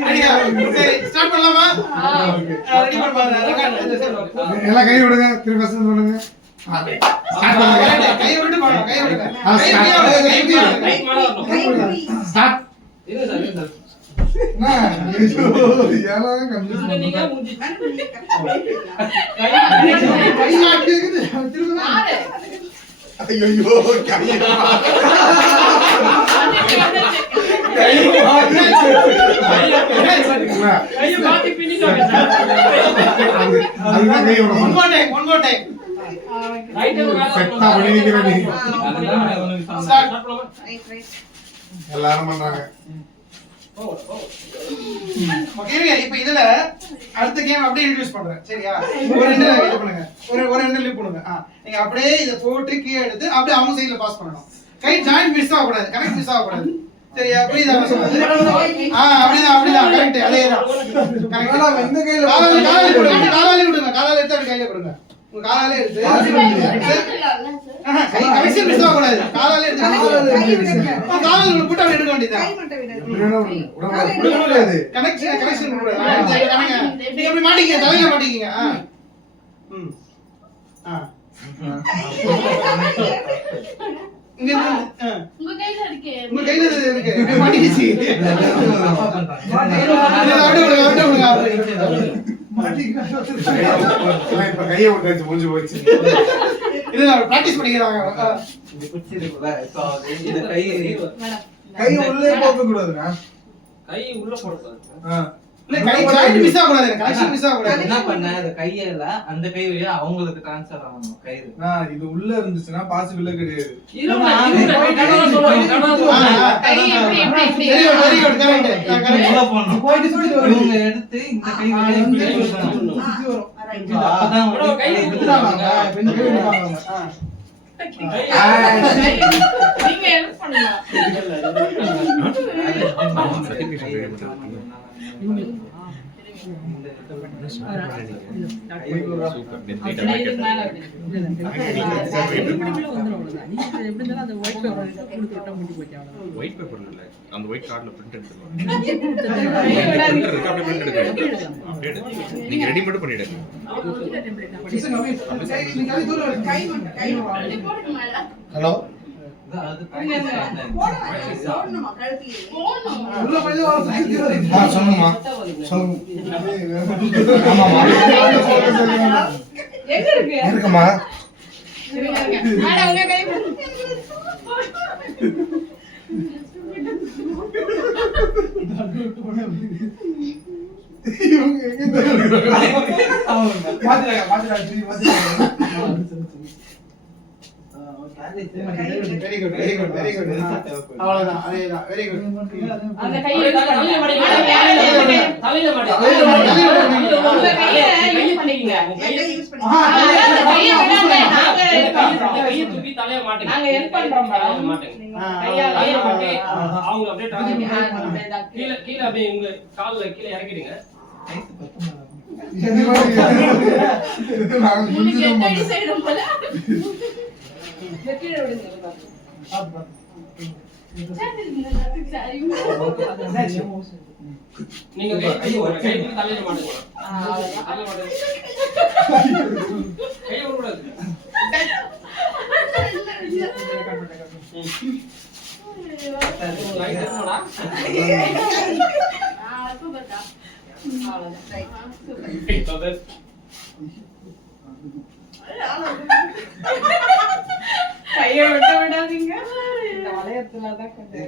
ரெடியா? சரி ஸ்டார்ட் பண்ணலாமா? ரெடி பண்ண பாருங்க. எல்லாம் கை விடுங்க திருப்பி ஃபர்ஸ்ட் பண்ணுங்க. ஸ்டார்ட் பண்ணுங்க. கை விட்டு பாருங்க. கை விடுங்க. ரைட் மேல வரணும். கை பிடி. ஸ்டார்ட். இது சார் இது சார். யாராவது கன்ஃபியூஸ் நீங்க பண்ணுங்க. முடிஞ்சு கை ஸ்டார்ட் கேக்குது. திரும்ப ஆறு ஐயோ கைய மாத்தி பின்னிட்டாங்க சார். அதுதான் கை one விடணும். more time, one more time. Right மேல செட்டா பண்ணி நிக்கிற நீ. Start. Right right. எல்லாரும் பண்றாங்க. ஓகே இருங்க. இப்போ இதுல அடுத்த கேம் அப்படியே இன்ட்ரோ듀ஸ் பண்றேன். சரியா? ஒரு ரெண்டு இது பண்ணுங்க. ஒரு ரெண்டு லிப் பண்ணுங்க. நீங்க அப்படியே இத போட்டு கீழ எடுத்து அப்படியே அவங்க சைடுல பாஸ் பண்ணனும். கை ஜாயிண்ட் மிஸ் ஆக கூடாது. கனெக்ட் மிஸ் ஆக கூடாது. சரியா? புரியுதா நான் சொல்றது? அப்படிதான் கரெக்ட். அதேதான். கரெக்ட். இந்த கையில காலால விடுங்க. காலால எடுத்து அப்படி கையில போடுங்க. உங்க காலால எடுத்து கை கனெக்ஷன் மிஸ் ஆக கூடாது. காலால எடுத்து கை விடுங்க. காலால போட்டு அப்படி எடுக்க வேண்டியதா? கை மட்டும் விடுங்க. விட முடியாது. கனெக்ஷன் கூட நீங்க அப்படி மாட்டீங்க. தலையில மாட்டீங்க. ம் இங்க இருந்து உங்க கையில இருக்கே. உங்க கையில இது இருக்கு. மாட்டிக்கிச்சு. இப்ப கையை விட்டாச்சு முடிஞ்சு போச்சு. இது பிராக்டிஸ் பண்ணிக்கிறாங்க. இது பிடிச்சிருக்குல்ல இப்போ இந்த கை மேடம் கை உள்ளே போக கூடாதுங்க. கை உள்ள போடுறது. இல்ல கை ஜாயிண்ட் மிஸ் ஆக கூடாது. கனெக்ஷன் மிஸ் ஆக கூடாது. என்ன பண்ண அந்த கையில அந்த கை வழியா அவங்களுக்கு ட்ரான்ஸ்ஃபர் ஆகணும் கயிறு. இது உள்ள இருந்துச்சுன்னா பாசிபிளே கிடையாது. Very good correct. உள்ள போகணும். இவங்க எடுத்து இந்த கை வழியா இப்படி கொடுக்கணும். ரைட். அப்பதான் bro, கை எடுத்துட்டாங்க. இந்த கை எடுப்பாங்க. நீங்க என்ன பண்ணுங்க. அப்படியே இது மேல அப்படி. ஒயிட் பேப்பர் இல்ல அந்த ஒயிட் கார்டுல பிரிண்ட் எடுத்துக்கலாம். பிரிண்டர் இருக்கு அப்படியே பிரிண்ட் எடுங்க. அப்படியே எடுங்க. நீங்க ரெடி மட்டும் பண்ணிடுங்க. கை மட்டும். ரிப்போர்ட் மேல ஹலோ அது போடணுமா கழுத்தி? போணும். உள்ள போய் சொல்லுங்கம்மா சொல்லுங்க. ஆமாமா எங்க இருக்கு? இருக்குமா மேடம் உங்க கை இவங்க எங்க பாத்துறாங்க. Very good very good very good அவ்வளவுதான் அதேதான் வெரி குட் அந்த கையை தலையில மாட்டீங்க. தலையில மாட்டீங்க. உங்க கையை யூஸ் பண்ணிக்கங்க. கையை யூஸ் பண்ணி கையை விடாம கையை தூக்கி தலையில மாட்டீங்க. நாங்க ஹெல்ப் பண்றோம் தலையில மாட்டீங்க. தலையில மாட்டி அவங்க அப்படியே கீழே கீழே அப்படியே உங்க கால்ல கீழே இறக்கிடுங்க. நாங்க முடிஞ்சிடும் கீழே விடுங்க. நீங்க கை தலையில மாட்டுங்க. தலையில மாட்டுங்க. கை விடக்கூடாது. லைட் இருக்குமாடா? கையை விட்டு விடாதீங்க. இந்த வளையத்துலதான் கொஞ்சம்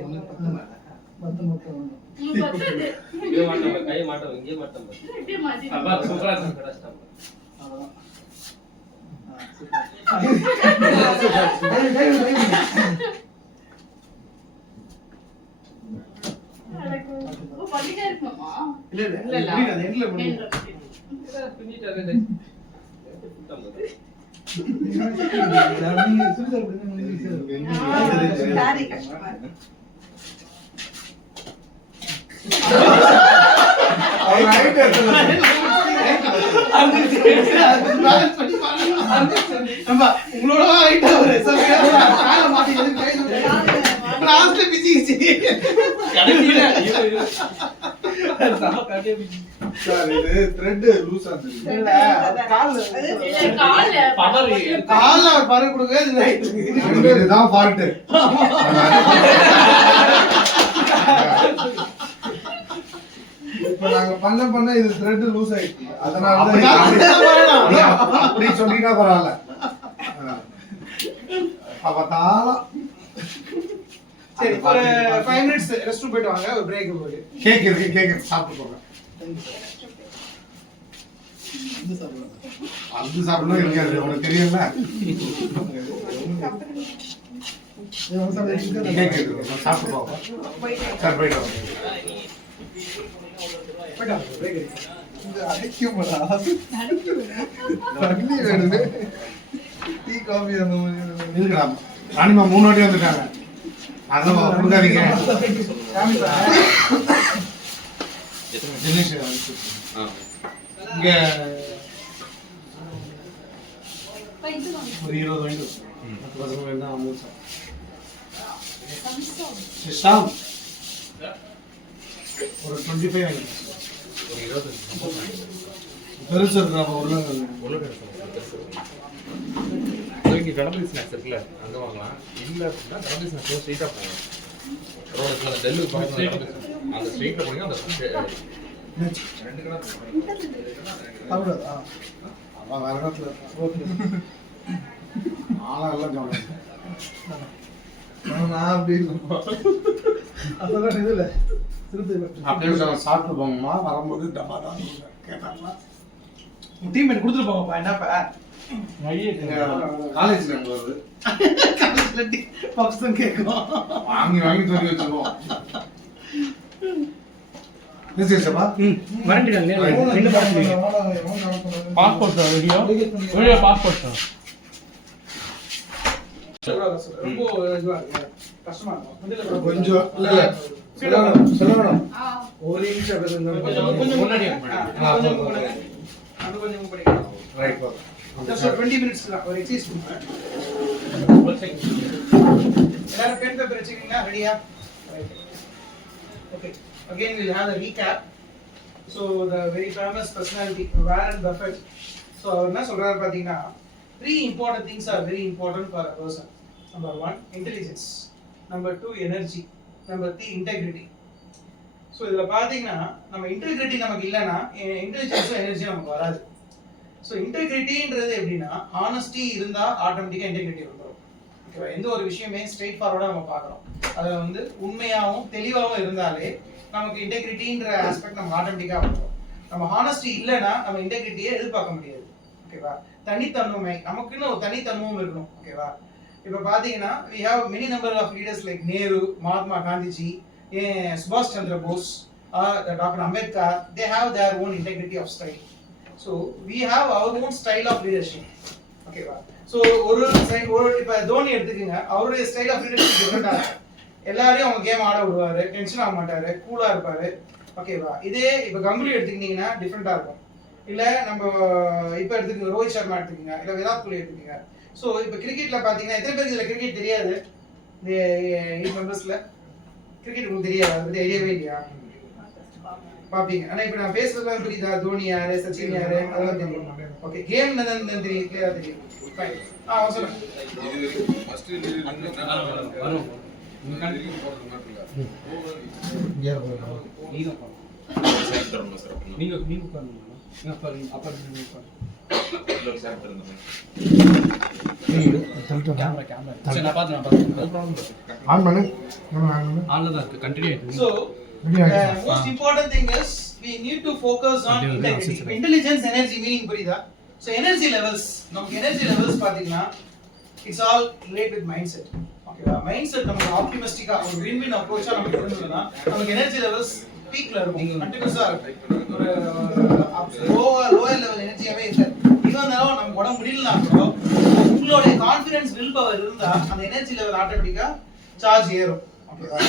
இங்கே மாட்டோம், கையை மாட்டோம், இங்கே மாட்டோம். அப்பா சூப்பரா இருக்கு, கடைசிட்டா. இல்ல இல்ல இல்ல அது எண்ட்ல முடியும் பின்னிட்டாரு. சாரி கஷ்டமா இருக்கு. உங்களோட ஆயிட்டா ஒரு கால மாட்டி லாஸ்ட்ல பிச்சிச்சு கடைசியில சார் இது த்ரெட் லூஸ் ஆகுது. இல்ல பவர் கால்ல ஒரு பறவை கொடுங்க இது ரைட் இதுதான் ஃபால்ட். இப்ப நாங்க பண்ண இது த்ரெட் லூஸ் ஆயிடுச்சு. அதனால தான் அப்படி சொன்னீங்கன்னா பரவாயில்ல. அவதால சரி ஒரு 5 மினிட்ஸ் ரெஸ்ட் ரூம் போயிட்டு வாங்க ஒரு பிரேக் போகுது கேக் இருக்கு கேக் சாப்பிட்டு போங்க. அது சாப்பிடணும் இருக்காது உனக்கு தெரியும்ல. கேக் இருக்கு சாப்பிட்டு போங்க. சார் போயிட்டு வாங்க. போயிட்டு வாங்க பிரேக் இந்த அடிக்கும்டா. தண்ணி வேணுமே. டீ காபி அந்த மாதிரி இருக்குடா. ராணிமா 3 வாட்டி வந்துட்டாங்க. அத கொடுக்காதீங்க. தினேஷ் இங்க ஒரு 20 வாங்கிட்டு 10 வேண்டாம் அமௌண்ட் சார். சிஸ்டம் ஒரு 25 வாங்கிட்டு ஒரு 20 பெருசு இருக்கா உள்ள இங்கே கடம்பி ஸ்நாக்ஸ் இருக்குல்ல அங்கே வாங்கலாம் இல்லை அப்படின்னா கடம்பி ஸ்நாக்ஸ் ஸ்ட்ரெயிட்டாக போகலாம் ரோடு அந்த டெல்லுக்கு பக்கத்தில் அந்த ஸ்ட்ரெயிட்டில் போனீங்க அந்த 2 கடை சாப்பிடாதா? அவன் வேற இடத்துல ஆளெல்லாம் கவனம். நான் அப்படி அதெல்லாம் இதுல அப்படியே சாப்பிட்டு போங்கம்மா. வரும்போது டப்பா தான் கேட்டாங்களா டீம்மேட் கொடுத்துட்டு போங்கப்பா என்னப்பா காலேஜ்ல இருந்து வருது. காலேஜ்ல பப்ஸ் தான் கேட்கும் வாங்கி சொல்லி வச்சிருக்கோம். பாஸ்போர்ட் வீடியோ வீடியோ பாஸ்போர்ட் ரொம்ப இதுவா இருக்கு கஷ்டமா இருக்கும் கொஞ்சம் இல்ல சொல்லணும். ஒரு நிமிஷம் கொஞ்சம் முன்னாடி அது கொஞ்சம் படிக்கலாம் ரைட் just for 20 minutes தான் ஒரு எக்ஸர்சைஸ் கொடுப்பேன் எல்லாரும் பென் பேப்பர் வச்சிருக்கீங்களா ரெடியா okay again we'll have a recap so the very famous personality Warren Buffett so அவர் என்ன சொல்றாரு பாத்தீங்கன்னா 3 important things are very important for a person number 1 intelligence number 2 energy number 3 integrity so இதுல பாத்தீங்கன்னா நம்ம integrity நமக்கு இல்லனா intelligence energy நமக்கு வராது so integrityன்றது எப்படின்னா honesty இருந்தா ஆட்டோமேட்டிக்கா integrity வந்துரும் ஓகேவா எந்த ஒரு விஷயமே ஸ்ட்ரெயிட் ஃபார்வர்டா நம்ம பார்க்கறோம் அதுல வந்து உண்மையாவும் தெளிவாவும் இருந்தாலே நமக்கு இன்டெகிரிட்டின்ற ஆஸ்பெக்ட் நம்ம ஆட்டோமேட்டிக்கா வந்துரும் நம்ம ஹானஸ்டி இல்லனா நம்ம இன்டெகிரிட்டியை எதிர்பார்க்க முடியாது ஓகேவா தனித்தன்மை நமக்குன்னு ஒரு தனித்தன்மையும் இருக்கணும் ஓகேவா இப்போ பாத்தீங்கன்னா we have many number of leaders like Nehru, Mahatma Gandhiji, Subhash Chandra Bose, Dr. Ambedkar. They have their own integrity of style. So we have our own style of leadership. ஓகேவா? ஸோ ஒரு இப்போ தோனி எடுத்துக்கோங்க, அவருடைய style of leadership டிஃப்ரெண்டாக இருக்கும். எல்லாரையும் அவங்க game ஆட விடுவாரு, டென்ஷன் ஆக மாட்டாரு, கூலாக இருப்பாரு. ஓகேவா? இதே இப்போ கங்குலி எடுத்துக்கிட்டீங்கன்னா டிஃப்ரெண்டாக இருக்கும். இல்லை நம்ம இப்போ எடுத்துக்கோங்க ரோஹித் சர்மா எடுத்துக்கோங்க, இல்லை விராட் கோலி எடுத்துக்கோங்க. ஸோ இப்போ கிரிக்கெட்டில் பார்த்தீங்கன்னா எத்தனை பேருக்கு இதில் கிரிக்கெட் தெரியாது? இந்த 8 மெம்பர்ஸில் கிரிக்கெட் உங்களுக்கு தெரியாது, அதை பற்றி ஐடியாவே இல்லையா? பார்ப்பீங்க. ஆனால் இப்போ நான் பேசுறதுலாம் புரியுதா? தோனி யாரு, சச்சின் யாரு, அதெல்லாம் தெரியும். ஓகே, கேம் என்னன்னு தெரியும், கிளியரா தெரியும். ஃபைன். சொல்லுங்க. வரும் நீங்க நீங்க உட்காருங்க. Most important thing is we need to focus on integrity. Intelligence, energy meaning புரியுதா? So energy levels, நமக்கு energy levels பாத்தீங்கன்னா it's all related with mindset. ஓகேவா? மைண்ட்செட் நமக்கு ஆப்டிமிஸ்டிக்கா ஒரு வின்-வின் அப்ரோச்சா நமக்கு இருந்ததுன்னா நமக்கு எனர்ஜி லெவல்ஸ் பீக்ல இருக்கும், கண்டினியூஸா இருக்கும். ஒரு லோயர் லெவல் எனர்ஜியாவே இல்லை. இருந்தாலும் நமக்கு உடம்பு முடியலனா கூட உங்களுடைய கான்ஃபிடன்ஸ் வில் பவர் இருந்தா அந்த எனர்ஜி லெவல் ஆட்டோமேட்டிக்கா சார்ஜ் ஏறும். ஓகேவா?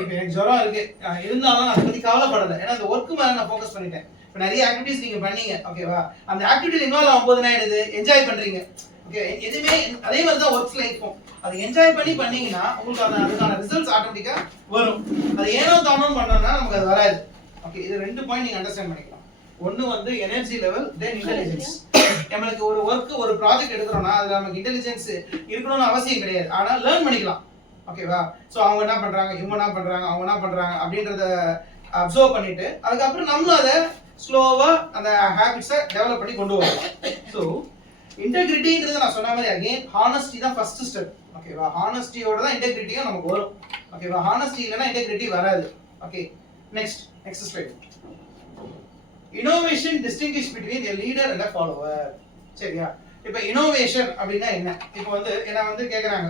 இப்போ எனக்கு ஜுரம் இருக்கு, இருந்தாலும் அதை பத்தி கவலைப்படலை, ஏன்னா அந்த ஒர்க்கு மேல நான் ஃபோக்கஸ் பண்ணிட்டேன். இப்போ நிறைய ஆக்டிவிட்டிஸ் நீங்க பண்ணீங்க, ஓகேவா? அந்த ஆக்டிவிட்டி இன்வால்வ் ஆகும்போது என்ன ஆயிடுது? என்ஜாய் பண்றீங்க. ஓகே, எதுவுமே அதே மாதிரி தான் ஒர்க்ஸ்ல இருக்கும். அதை என்ஜாய் பண்ணீங்கன்னா உங்களுக்கு அதுக்கான ரிசல்ட்ஸ் ஆட்டோமேட்டிக்கா வரும். அது ஏனோ தானோ பண்ணோம்னா நமக்கு அது வராது. ஓகே, இது 2 பாயிண்ட் நீங்க அண்டர்ஸ்டாண்ட் பண்ணிக்கலாம். ஒன்னு வந்து எனர்ஜி லெவல், தென் இன்டெலிஜென்ஸ். நமக்கு ஒரு ஒர்க் ஒரு ப்ராஜெக்ட் எடுக்கிறோம்னா அதுல நமக்கு இன்டெலிஜென்ஸ் இருக்கணும்னு அவசியம் கிடையாது, ஆனா லேர்ன் பண்ணிக்கலாம். ஓகேவா? ஸோ அவங்க என்ன பண்றாங்க, இவங்க என்ன பண்றாங்க, அவங்க என்ன பண்றாங்க அப்படின்றத அப்சர்வ் பண்ணிட்டு அதுக்கப்புறம் நம்மளும் அதை ஸ்லோவா அந்த ஹேபிட்ஸை டெவலப் பண்ணி கொண்டு வரலாம். ஸோ இன்டெகிரிட்டிங்கிறது நான் சொன்ன மாதிரி அகைன் ஹானஸ்டி தான் ஃபர்ஸ்ட் ஸ்டெப். ஓகேவா? ஹானஸ்டியோட தான் இன்டெகிரிட்டியும் நமக்கு வரும். ஓகேவா? ஹானஸ்டி இல்லைன்னா இன்டெகிரிட்டி வராது. Okay, next slide. Innovation distinguish between a leader and a follower. சரியா? இப்போ இனோவேஷன் அப்படின்னா என்ன? இப்போ வந்து என்ன வந்து கேக்குறாங்க,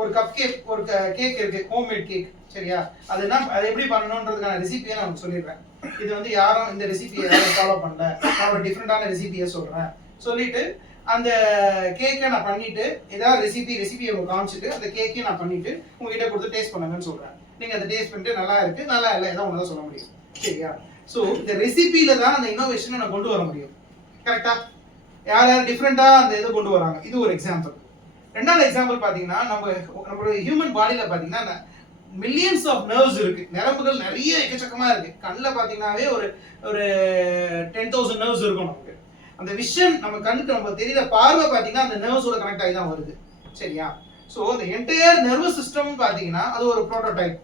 ஒரு கப் கேக், ஒரு கேக் இருக்கு, ஹோம்மேட் கேக். சரியா? அது எப்படி பண்ணணும்ன்றதுக்கான ரெசிபியை நான் சொல்லிடுறேன். இது வந்து யாரும் இந்த ரெசிபியை யாரும் ஃபாலோ பண்ணல, நான் ஒரு டிஃப்ரெண்டான ரெசிபியை சொல்றேன். சொல்லிட்டு அந்த கேக்கை நான் பண்ணிட்டு ஏதாவது ரெசிபியை காமிச்சிட்டு அந்த கேக்கையும் நான் பண்ணிட்டு உங்ககிட்ட கொடுத்து டேஸ்ட் பண்ணுங்கன்னு சொல்றேன். நீங்க அதை டேஸ்ட் பண்ணிட்டு நல்லா இருக்கு, நல்லா இல்லை, ஏதாவது ஒன்று தான் சொல்ல முடியும். சரியா? ஸோ இந்த ரெசிபியில தான் அந்த இன்னோவேஷனை நான் கொண்டு வர முடியும். கரெக்டா? யார் டிஃப்ரெண்டா அந்த இதை கொண்டு வராங்க. இது ஒரு எக்ஸாம்பிள். ரெண்டாவது எக்ஸாம்பிள் பாத்தீங்கன்னா நம்மளோட ஹியூமன் பாடியில பாத்தீங்கன்னா மில்லியன்ஸ் ஆஃப் நர்வ்ஸ் இருக்கு, நரம்புகள் நிறைய எக்கச்சக்கமா இருக்கு. கண்ணில் பாத்தீங்கன்னாவே ஒரு 10,000 நர்வ்ஸ் இருக்கும் நமக்கு. அந்த விஷன் நம்ம கண்ணுக்கு நம்ம தெரியல, பார்வை பாத்தீங்கன்னா அந்த நர்வ்ஸோட கனெக்ட் ஆகி தான் வருது. சரியா? ஸோ அந்த என்டையர் நர்வஸ் சிஸ்டம் பாத்தீங்கன்னா அது ஒரு ப்ரோட்டோடைப்.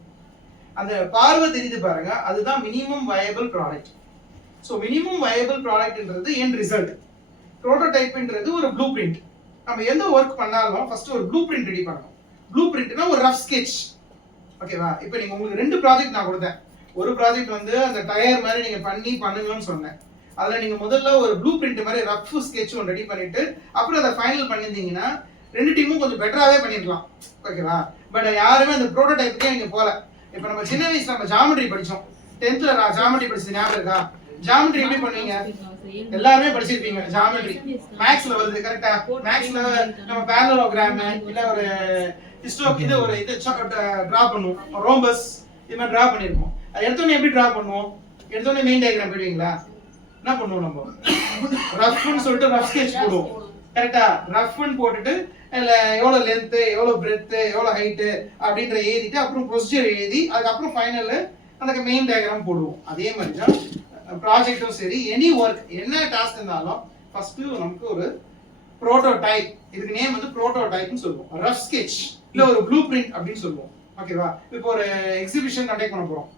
அந்த பார்வை தெரியுது பாருங்க, அதுதான் minimum viable product. So minimum viable ப்ராடக்ட்ன்றது எண்ட் ரிசல்ட். ப்ரோட்டோடைப்ன்றது ஒரு ப்ளூ பிரிண்ட். நம்ம எந்த ஒர்க் பண்ணாலும் ஃபர்ஸ்ட் ஒரு ப்ளூ பிரிண்ட் ரெடி பண்ணணும். ப்ளூ பிரிண்ட்னா ஒரு ரஃப் ஸ்கெட்ச். ஓகேவா? இப்போ நீங்க உங்களுக்கு 2 ப்ராஜெக்ட் நான் கொடுத்தேன். ஒரு ப்ராஜெக்ட் வந்து அந்த டயர் மாதிரி நீங்க பண்ணுங்கன்னு சொன்னேன். அதுல நீங்க முதல்ல ஒரு ப்ளூ பிரிண்ட் மாதிரி ரஃப் ஸ்கெட்ச் ஒன்று ரெடி பண்ணிட்டு அப்புறம் அதை ஃபைனல் பண்ணியிருந்தீங்கன்னா 2 டீமும் கொஞ்சம் பெட்டராகவே பண்ணிருக்கலாம். ஓகேவா? பட் யாருமே அந்த ப்ரோட்டோடைப்புக்கே நீங்க போல. இப்போ நம்ம சின்ன வயசுல நம்ம ஜாமெட்ரி படிச்சோம். 10th ஜாமெட்ரி படிச்சது ஞாபகம் இருக்கா? ஜாமெட்ரி எப்படி பண்ணுவீங்க? எல்லாருமே படிச்சிருப்பீங்க. ஜாமெட்ரி மேக்ஸ்ல வருது. கரெக்டா? மேக்ஸ்ல நம்ம பேரலோகிராம் இல்ல ஒரு இது ஒரு இது டிரா பண்ணுவோம், ரோம்பஸ் இது மாதிரி டிரா பண்ணிருப்போம். அது எடுத்தோடனே எப்படி டிரா பண்ணுவோம்? எடுத்தோடனே மெயின் டயக்ராம் போடுவீங்களா? என்ன பண்ணுவோம்? நம்ம ரஃப்னு சொல்லிட்டு ரஃப் ஸ்கெட்ச் போடுவோம். கரெக்டா? ரஃப்னு போட்டுட்டு இல்ல எவ்வளவு லென்த், எவ்வளவு பிரெத், எவ்வளவு ஹைட் அப்படின்ற எழுதிட்டு அப்புறம் ப்ரொசீஜர் எழுதி அதுக்கப்புறம் ஃபைனல்ல அந்த மெயின் டயக்ராம் போடுவோம். அதே மாதிரி தான் ப்ராஜெக்டும் சரி, எனி ஒர்க் என்ன டாஸ்க் இருந்தாலும் ஃபர்ஸ்ட் நமக்கு ஒரு ப்ரோட்டோடைப். இதுக்கு நேம் வந்து ப்ரோட்டோடைப்னு சொல்லுவோம். ரஃப் ஸ்கெட்ச் இல்ல ஒரு ப்ளூ பிரிண்ட் அப்படின்னு சொல்லுவோம். ஓகேவா? இப்போ ஒரு எக்ஸிபிஷன் கண்டக்ட் பண்ண போறோம்.